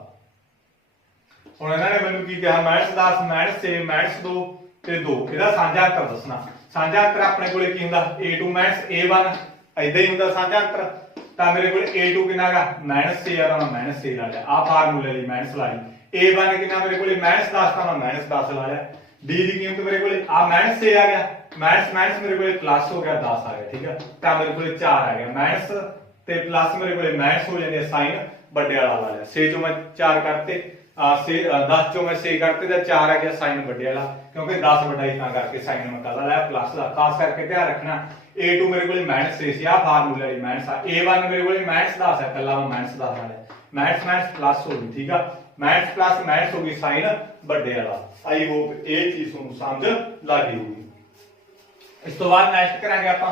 ਹੁਣ ਇਹਨਾਂ ਨੇ ਮੈਨੂੰ ਕੀ ਕਿਹਾ, -10 -6 -2 ਤੇ 2 ਇਹਦਾ ਸਾਂਝਾ ਅੰਤਰ ਦੱਸਣਾ। ਸਾਂਝਾ ਅੰਤਰ ਆਪਣੇ ਕੋਲੇ ਕੀ ਹੁੰਦਾ, a2 -a1 ਇਦਾਂ ਹੀ ਹੁੰਦਾ ਸਾਂਝਾ ਅੰਤਰ। ਤਾਂ ਮੇਰੇ ਕੋਲ a2 ਕਿੰਨਾ ਹੈਗਾ, -6 ਆ, ਤਾਂ ਮੈਂ -6 ਲਾ ਲਿਆ। ਆ ਫਾਰਮੂਲੇ ਲਈ ਮਾਈਨਸ ਲਾ ਲਈ। a1 ਕਿੰਨਾ ਮੇਰੇ ਕੋਲੇ -10 ਤਾਂ ਮੈਂ -10 ਲਾ ਲਿਆ। d ਦੀ ਕੀਮਤ ਮੇਰੇ ਕੋਲੇ ਆ -6 ਆ ਗਿਆ, ਮਾਈਨਸ ਮੇਰੇ ਕੋਲੇ ਪਲੱਸ ਹੋ ਗਿਆ 10 ਆ ਗਿਆ। ਠੀਕ ਆ, ਤਾਂ ਮੇਰੇ ਕੋਲੇ 4 ਆ ਗਿਆ। ਮਾਈਨਸ ਤੇ ਪਲੱਸ ਮੇਰੇ ਕੋਲੇ ਮਾਈਨਸ ਹੋ ਜਾਂਦੇ, ਸਾਈਨ ਵੱਡੇ ਵਾਲਾ ਲਾ ਲਿਆ। 6 ਚੋਂ ਮੈਂ 4 ਕਰਤੇ, 10 ਚੋਂ ਮੈਂ 6 ਕਰਤੇ ਤਾਂ 4 ਆ ਗਿਆ ਸਾਈਨ ਵੱਡੇ ਵਾਲਾ, ਕਿਉਂਕਿ 10 ਵੱਡਾ ਹੀ ਤਾਂ ਕਰਕੇ ਸਾਈਨ ਮੈਂ ਕਾਹਦਾ ਲਾਇਆ, ਪਲੱਸ ਦਾ। ਖਾਸ ਕਰਕੇ ਧਿਆਨ ਰੱਖਣਾ a2 ਮੇਰੇ ਕੋਲੇ -6 ਸੀ, ਆ ਫਾਰਮੂਲੇ ਵਾਲੀ ਮਾਈਨਸ ਆ। a1 ਮੇਰੇ ਕੋਲੇ -10 ਹੈ, ਕੱਲਾ ਮੈਂ -10 ਲਾ ਲਿਆ। ਮਾਈਨਸ ਪਲੱਸ ਹੋ ਗਈ। ਠੀਕ ਆ, ਮਾਈਨਸ ਪਲੱਸ ਮਾਈਨਸ ਹੋ ਗਈ, ਸਾਈਨ ਵੱਡੇ ਵਾਲਾ। ਆਈ ਹੋਪ ਇਹ ਚੀਜ਼ ਤੁਹਾਨੂੰ ਸਮਝ ਲੱਗ ਗਈ ਹੋਊਗੀ। ਇਸ ਤੋਂ ਬਾਅਦ ਨੈਕਸਟ ਕਰਾਂਗੇ ਆਪਾਂ।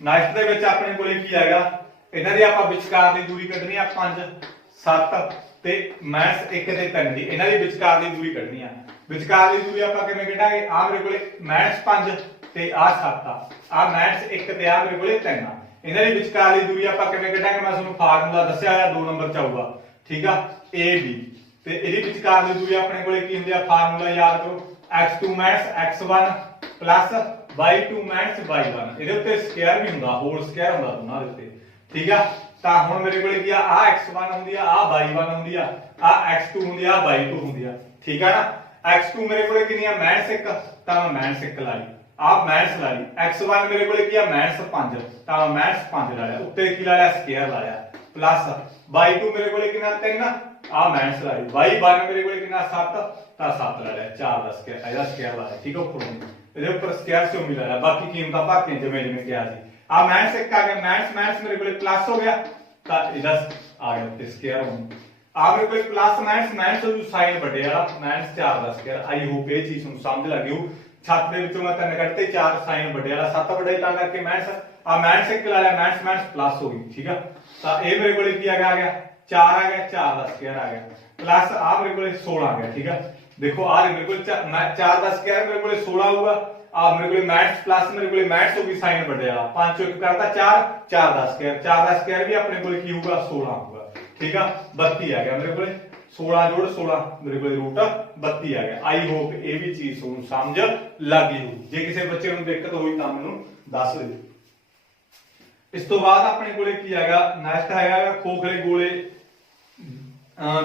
ਨੈਕਸਟ ਦੇ ਵਿੱਚ ਆਪਣੇ ਕੋਲੇ ਕੀ ਹੈਗਾ, ਇਹਨਾਂ ਦੀ ਆਪਾਂ ਵਿਚਕਾਰ ਦੀ ਦੂਰੀ ਕੱਢਣੀ ਆ 5 7 ਤੇ -1 ਤੇ 3 ਦੀ, ਇਹਨਾਂ ਦੀ ਵਿਚਕਾਰ ਦੀ ਦੂਰੀ ਕੱਢਣੀ ਆ। ਵਿਚਕਾਰ ਦੀ ਦੂਰੀ ਆਪਾਂ ਕਿਵੇਂ ਕੱਢਾਂਗੇ, ਆ ਮੇਰੇ ਕੋਲੇ -5 ਤੇ ਆ 7 ਆ, ਆ -1 ਤੇ ਆ ਮੇਰੇ ਕੋਲੇ 3 ਆ। ਇਹਨਾਂ ਦੀ ਵਿਚਕਾਰ ਦੀ ਦੂਰੀ ਆਪਾਂ ਕਿਵੇਂ ਕੱਢਾਂਗੇ, ਮੈਂ ਤੁਹਾਨੂੰ ਫਾਰਮੂਲਾ ਦੱਸਿਆ ਹੋਇਆ 2 ਨੰਬਰ ਚ ਆਊਗਾ। ਠੀਕ ਆ, AB ਤੇ ਇਹਦੀ ਵਿਚਕਾਰ ਦੀ ਦੂਰੀ ਆਪਣੇ ਕੋਲੇ ਕੀ ਹੁੰਦੀ ਆ, ਫਾਰਮੂਲਾ ਯਾਦ ਕਰੋ, x2 x1 plus y2 y1। ਇਹਦੇ ਉੱਤੇ ਸਕੁਅਰ ਵੀ ਹੁੰਦਾ, ਹੋਲ ਸਕੁਅਰ ਹੁੰਦਾ ਦੋਨਾਂ ਦੇ ਉੱਤੇ। ਠੀਕ ਆ, ਤਾਂ ਹੁਣ ਮੇਰੇ ਕੋਲੇ ਕੀ ਆ x1 ਹੁੰਦੀ ਆ, ਆ y1 ਹੁੰਦੀ ਆ, ਆ x2 ਹੁੰਦੀ ਆ, y2 ਹੁੰਦੀ ਆ। ਠੀਕ ਆ ਨਾ, x2 ਮੇਰੇ ਕੋਲੇ ਕਿੰਨੀ ਆ, -1 ਤਾਂ ਮੈਂ -1 ਲਾ ਲਈ, ਆ ਮਾਈਨਸ ਲਾ ਲਈ। x1 ਮੇਰੇ ਕੋਲੇ ਕੀ ਆ, -5 ਤਾਂ ਮੈਂ -5 ਲਾ ਲਿਆ, ਉੱਤੇ ਕੀ ਲਾ ਲਿਆ, ਸਕੁਅਰ ਲਾ ਲਿਆ, ਪਲੱਸ y2 ਮੇਰੇ ਕੋਲੇ ਕਿੰਨਾ 3 ਆ ਮਾਈਨਸ ਲਾ ਲਈ, y1 ਮੇਰੇ ਕੋਲੇ ਕਿੰਨਾ 7 ਤਾਂ 7 ਲਾ ਲਿਆ, 4 ਦਾ ਸਕੁਅਰ, ਇਹਦਾ ਸਕੁਅਰ ਲਾ ਲਿਆ। ਠੀਕ ਆ, ਉੱਪਰ ਇਹਦੇ ਉੱਪਰ ਸਕੁਅਰ ਸੇ ਮਿਲਾ ਲਿਆ, ਬਾਕੀ ਕੀਮਤਾਂ ਭਰਤੀਆਂ ਜਿਵੇਂ ਜਿਵੇਂ ਕਿਹਾ ਸੀ। ਆ -1 ਆ ਗਿਆ, ਮਾਈਨਸ ਮੇਰੇ ਕੋਲੇ ਪਲੱਸ ਹੋ ਗਿਆ ਤਾਂ ਇਹਦਾ ਆ ਗਿਆ ਤੇ ਸਕੁਅਰ ਹੁਣ ਆ ਮੇਰੇ ਕੋਲੇ ਪਲੱਸ ਮਾਈਨਸ ਨੂੰ ਸਾਈਨ ਵੱਡੇ ਵਾਲਾ -4 ਦਾ ਸਕੁਅਰ। ਆਈ ਹੋਪ ਇਹ ਚੀਜ਼ ਨੂੰ ਸਮਝ ਲੱਗ ਗਈ ਹੋ। 7 ਦੇ ਵਿੱਚੋਂ ਮੈਂ 3 ਕੱਢਤੇ, 4 ਸਾਈਨ ਵੱਡੇ ਵਾਲਾ, 7 ਵੱਡਾ ਤਾਂ ਕਰਕੇ ਮਾਈਨਸ ਆ -1 ਲਾ ਲਿਆ, ਮਾਈਨਸ ਪਲੱਸ ਹੋ ਗਈ। ਠੀਕ ਆ, ਤਾਂ ਇਹ ਮੇਰੇ ਕੋਲੇ ਕੀ ਆ ਗਿਆ 4 ਆ ਗਿਆ, 4 ਦਾ ਸਕੁਅਰ ਆ ਗਿਆ, ਪਲੱਸ ਆ ਮੇਰੇ ਕੋਲੇ 16 ਆ ਗਿਆ। ਠੀਕ ਆ, ਦੇਖੋ ਆ ਮੇਰੇ ਕੋਲੇ 4 ਦਾ ਸਕੁਅਰ ਮੇਰੇ ਕੋਲੇ 16 ਆਊਗਾ, ਆ ਮੇਰੇ ਕੋਲੇ ਮਾਈਨਸ ਪਲੱਸ ਮੇਰੇ ਕੋਲੇ ਮਾਈਨਸ ਹੋ ਗਈ, ਸਾਈਨ ਵੱਡੇ ਵਾਲਾ 5 ਚੋਂ 1 ਕਰਤਾ 4 ਦਾ ਸਕੁਅਰ, 4 ਦਾ ਸਕੁਅਰ ਵੀ ਆਪਣੇ ਕੋਲੇ ਕੀ ਹੋਊਗਾ 16 ਹੋਊਗਾ। ਠੀਕ ਆ, 32 ਆ ਗਿਆ ਮੇਰੇ ਕੋਲੇ, 16 ਜੋੜ 16 ਮੇਰੇ ਕੋਲੇ ਰੂਟ 32 ਆ ਗਿਆ। ਆਈ ਹੋਪ ਇਹ ਵੀ ਚੀਜ਼ ਤੁਹਾਨੂੰ ਸਮਝ ਲੱਗ ਗਈ ਹੋਊ। ਜੇ ਕਿਸੇ ਬੱਚੇ ਨੂੰ ਦਿੱਕਤ ਹੋਈ ਤਾਂ ਮੈਨੂੰ ਦੱਸ ਦਿਓ। ਇਸ ਤੋਂ ਬਾਅਦ ਆਪਣੇ ਕੋਲੇ ਕੀ ਹੈਗਾ, ਨੈਕਸਟ ਹੈਗਾ ਖੋਖਲੇ ਗੋਲੇ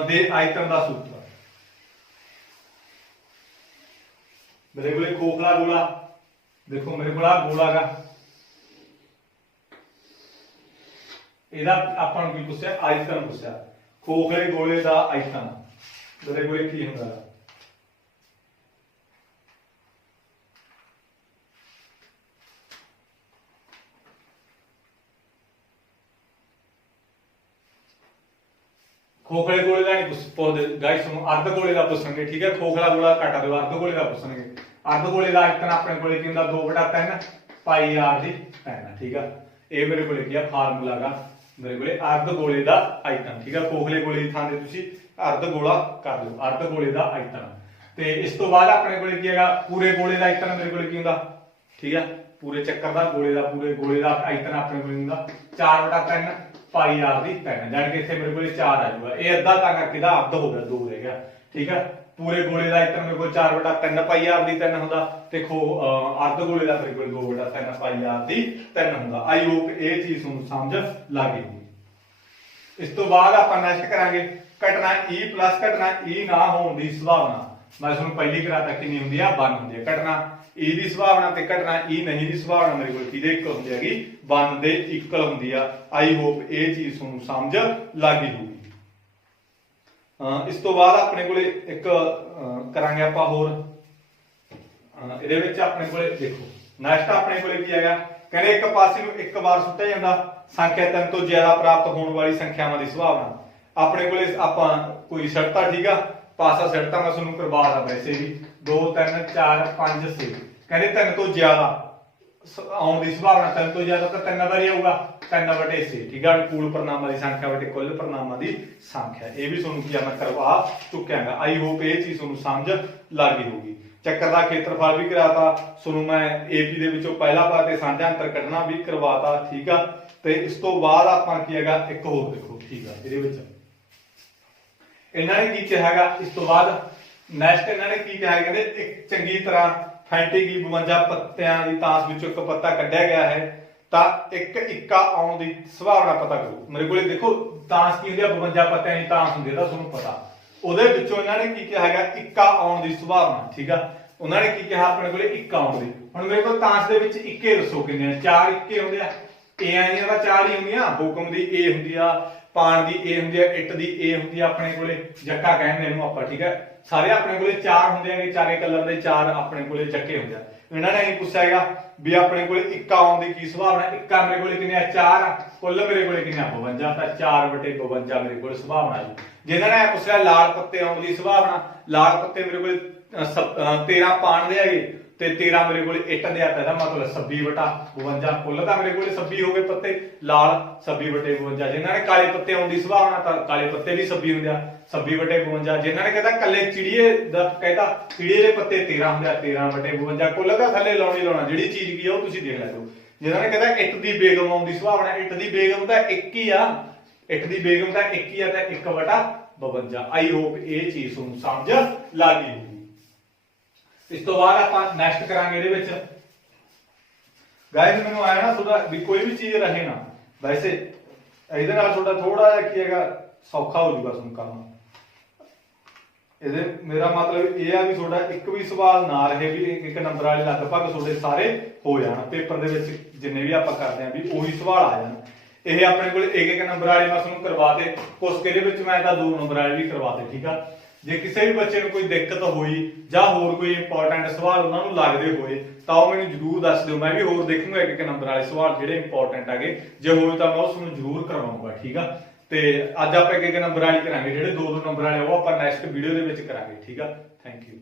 ਦੇ ਆਇਤਨ ਦਾ ਸੂਤਰ। मेरे को खोखला गोला, देखो मेरे को गोला गा, ਇਹਦਾ ਆਪਾਂ ਨੂੰ ਕੀ ਪੁੱਛਿਆ, ਆਇਤਨ ਪੁੱਛਿਆ। ਖੋਖਲੇ ਗੋਲੇ ਦਾ ਆਇਤਨ ਮੇਰੇ ਕੋਲੇ ਕੀ ਹੁੰਦਾ ਹੈ, खोखले गोले का नहीं पुछदे गाइस, तुहानू अर्ध गोले का पुछणगे, ठीक है। खोखला गोला घट दो, अर्ध गोले का पुछणगे। अर्ध गोले का आयतन अपने कोले की हुंदा 2/3 पाई आर दी 3, ठीक है। ये मेरे कोले की फार्मूला गा मेरे कोले अर्ध गोले का आयतन, ठीक है। खोखले गोले की थां ते तुसीं अर्ध गोला कर दो, अर्ध गोले का आयतन। ते इस तो बाद अपने कोले की हैगा पूरे गोले का आयतन मेरे कोले की हुंदा, ठीक है। पूरे चक्कर का गोले का पूरे गोले का आयतन अपने कोले हुंदा 4/3 पाई आर दी 3, जान के इत्थे मेरे को 4 आ जाऊगा। ये अद्धा तां करके दा अर्ध हो गया, 2 रह गया, ठीक है। पूरे गोले का आयतन मेरे को 4/3 पाई आर दी 3 हुंदा ते अर्ध गोले का मेरे को 2/3 पाई आर दी 3 हुंदा। आई होप ये चीज तुहानू समझ लग गई। इस तो बाद आपां नेक्स्ट करांगे घटना ई प्लस घटना ई ना होने की संभावना। मैं तुहानू पहली कराता कितनी हुंदी है, 1 हुंदी है। घटना ई दी संभावना ते घटना ई नहीं दी संभावना मेरे को किहदे इक्वल हुंदी हैगी, 1 दे इक्वल हुंदी आ। आई होप ये चीज तुहानू समझ लग गई होगी। इस तो बाद अपने कोले एक करांगे आपां होर, इहदे विच अपने कोले देखो नेक्स्ट अपने कोले की हैगा, कहंदे एक पासे नूं एक बार सुट्टिया जांदा संख्या 3 तो ज्यादा प्राप्त होने वाली संख्यावां दी संभावना। अपने कोले आपां कोई शर्ता, ठीक है, पासा शर्ता मैं तुहानू करवादा वैसे भी 2 3 4 5 6, कहंदे 3 तो ज्यादा आउण दी संभावना, 3 तो ज्यादा तो 3 वारी आऊगा 3/6, ठीक है। अनुकूल परिणामां दी संख्या बटे कुल परिणामां दी संख्या, ये भी तुहानू क्या मैं करवा चुक्यागा। आई होप ये चीज तुहानू समझ लग गई होगी। चक्कर का क्षेत्रफल भी कराता तुहानू, मैं एपी दे विचों पहला भाग ते साझा अंतर कढना भी करवाता, ठीक है। ते इस तो बाद आपां की हैगा एक होर देखो, ठीक है। इहदे विच इन्हां ने की कहा, इस तो बाद नेक्स्ट इन्हां ने की कहा, कहंदे एक चंगी तरह फैंटी की 52 पत्तियां दी तांस विचों एक पत्ता कढिया गया है तां एक इक्का आउण दी संभावना पता करो। मेरे को देखो तांस की हुंदी है, 52 पत्तियां दी तांस हुंदी है, तां तुहानू पता ਉਹਦੇ ਵਿੱਚੋਂ ਇਹਨਾਂ ਨੇ ਕੀ ਕਿਹਾ ਹੈਗਾ, ਇੱਕਾ ਆਉਣ ਦੀ ਸੰਭਾਵਨਾ, ਠੀਕ ਆ। ਉਹਨਾਂ ਨੇ ਕੀ ਕਿਹਾ ਆਪਣੇ ਕੋਲੇ ਇੱਕਾ ਆਉਣ ਦੀ। ਹੁਣ ਮੇਰੇ ਕੋਲ ਤਾਂਸ ਦੇ ਵਿੱਚ ਇੱਕੇ ਦੱਸੋ ਕਿੰਨੇ ਆ, 4 ਇੱਕੇ ਹੁੰਦੇ ਆ। ਏ ਆਈਆਂ ਦਾ 4 ਹੀ ਹੁੰਦੀਆਂ, ਹੁਕਮ ਦੀ ਏ ਹੁੰਦੀ ਆ, ਪਾਣ ਦੀ ਏ ਹੁੰਦੀ ਆ, ਇੱਟ ਦੀ ਏ ਹੁੰਦੀ ਆ, ਆਪਣੇ ਕੋਲੇ ਜੱਕਾ ਕਹਿੰਦੇ ਇਹਨੂੰ ਆਪਾਂ, ਠੀਕ ਹੈ। ਸਾਰੇ ਆਪਣੇ ਕੋਲੇ 4 ਹੁੰਦੇ ਆਗੇ, ਚਾਰੇ ਕਲਰ ਦੇ 4 ਆਪਣੇ ਕੋਲੇ ਚੱਕੇ ਹੁੰਦੇ ਆ। ਇਹਨਾਂ ਨੇ ਇਹ ਪੁੱਛਿਆ ਹੈਗਾ ਵੀ ਆਪਣੇ ਕੋਲੇ ਇੱਕਾ ਆਉਣ ਦੀ ਕੀ ਸੰਭਾਵਨਾ। ਇੱਕਾ ਮੇਰੇ ਕੋਲੇ ਕਿੰਨੇ ਆ, 4 ਆ, ਕੁੱਲ ਮੇਰੇ ਕੋਲੇ ਕਿੰਨੇ ਆ 52, ਤਾਂ 4/52 ਮੇਰੇ ਕੋਲ ਸੰਭਾਵਨਾ ਜੀ। ਜਿਨ੍ਹਾਂ ਨੇ ਪੁੱਛਿਆ ਲਾਲ ਪੱਤੇ ਆਉਣ ਦੀ ਸੰਭਾਵਨਾ, ਲਾਲ ਪੱਤੇ ਮੇਰੇ ਕੋਲੇ 13 ਪਾਣ ਦੇ ਹੈਗੇ ਤੇ 13 ਮੇਰੇ ਕੋਲੇ ਇੱਟ ਦੇ ਆ, ਇਹਦਾ ਮਤਲਬ 26/52, ਕੁੱਲ ਤਾਂ ਮੇਰੇ ਕੋਲੇ 26 ਹੋ ਗਏ ਪੱਤੇ, ਲਾਲ 26/52। ਜਿਨ੍ਹਾਂ ਨੇ ਕਾਲੇ ਪੱਤੇ ਆਉਣ ਦੀ ਸੰਭਾਵਨਾ ਤਾਂ ਕਾਲੇ ਪੱਤੇ ਵੀ 26 ਹੁੰਦੇ ਆ, 26/52। ਜਿਨ੍ਹਾਂ ਨੇ ਕਹਿੰਦਾ ਕੱਲੇ ਚਿੜੀਏ ਦਾ ਕਹਿੰਦਾ ਚਿੜੀਏ ਦੇ ਪੱਤੇ 13 ਹੁੰਦੇ ਆ, 13/52। ਕੁੱਲ ਦਾ ਥੱਲੇ ਲਾਉਣੀ ਲਾਉਣਾ, ਜਿਹੜੀ ਚੀਜ਼ ਕੀ ਆ ਉਹ ਤੁਸੀਂ ਦੇਖ ਲਿਓ। ਜਿਨ੍ਹਾਂ ਨੇ ਕਹਿੰਦਾ ਇੱਟ ਦੀ ਬੇਗਮ ਆਉਣ ਦੀ ਸੰਭਾਵਨਾ, ਇੱਟ ਦੀ ਬੇਗਮ ਤਾਂ ਇੱਕ ਹੀ ਆ, ਇੱਟ ਦੀ ਬੇਗਮ ਤਾਂ ਇੱਕ ਹੀ ਆ, ਤਾਂ 1/52। आई होप ये चीज तुहानू समझ लग गई होगी। इस तो बाद आपां नेक्स्ट करांगे इहदे विच गाइस, मैनूं आया ना थोड़ा भी कोई भी चीज रहे ना, वैसे इहदे नाल थोड़ा थोड़ा जिहा की हैगा सौखा हो जाऊगा तुहानू काम। इहदे मेरा मतलब ये आ भी थोड़ा एक भी सवाल ना रहे भी एक नंबर वाले लगभग थोड़े सारे हो जाण पेपर दे विच, जिन्ने भी आपां करदे आ भी ਉਹੀ सवाल आ जाण। ਇਹ ਆਪਣੇ ਕੋਲ ਇੱਕ ਨੰਬਰ ਵਾਲੇ ਮੈਂ ਤੁਹਾਨੂੰ ਕਰਵਾਤੇ, ਕੁਝ ਕਿਹਦੇ ਵਿੱਚ ਮੈਂ ਤਾਂ 2 ਨੰਬਰ ਵਾਲੇ ਵੀ ਕਰਵਾਤੇ, ਠੀਕ ਆ। ਜੇ ਕਿਸੇ ਵੀ ਬੱਚੇ ਨੂੰ ਕੋਈ ਦਿੱਕਤ ਹੋਈ ਜਾਂ ਹੋਰ ਕੋਈ ਇੰਪੋਰਟੈਂਟ ਸਵਾਲ ਉਹਨਾਂ ਨੂੰ ਲੱਗਦੇ ਹੋਏ ਤਾਂ ਉਹ ਮੈਨੂੰ ਜਰੂਰ ਦੱਸ ਦਿਓ। ਮੈਂ ਵੀ ਹੋਰ ਦੇਖੂੰਗਾ ਇੱਕ ਨੰਬਰ ਵਾਲੇ ਸਵਾਲ ਜਿਹੜੇ ਇੰਪੋਰਟੈਂਟ ਹੈਗੇ, ਜੇ ਹੋਏ ਤਾਂ ਮੈਂ ਉਸ ਨੂੰ ਜਰੂਰ ਕਰਵਾਉਂਗਾ, ਠੀਕ ਆ। ਤੇ ਅੱਜ ਆਪਾਂ ਇੱਕ ਨੰਬਰ ਵਾਲੀ ਕਰਾਂਗੇ, ਜਿਹੜੇ 2 ਨੰਬਰ ਵਾਲੇ ਉਹ ਆਪਾਂ ਨੈਕਸਟ ਵੀਡੀਓ ਦੇ ਵਿੱਚ ਕਰਾਂਗੇ, ਠੀਕ ਆ। Thank you.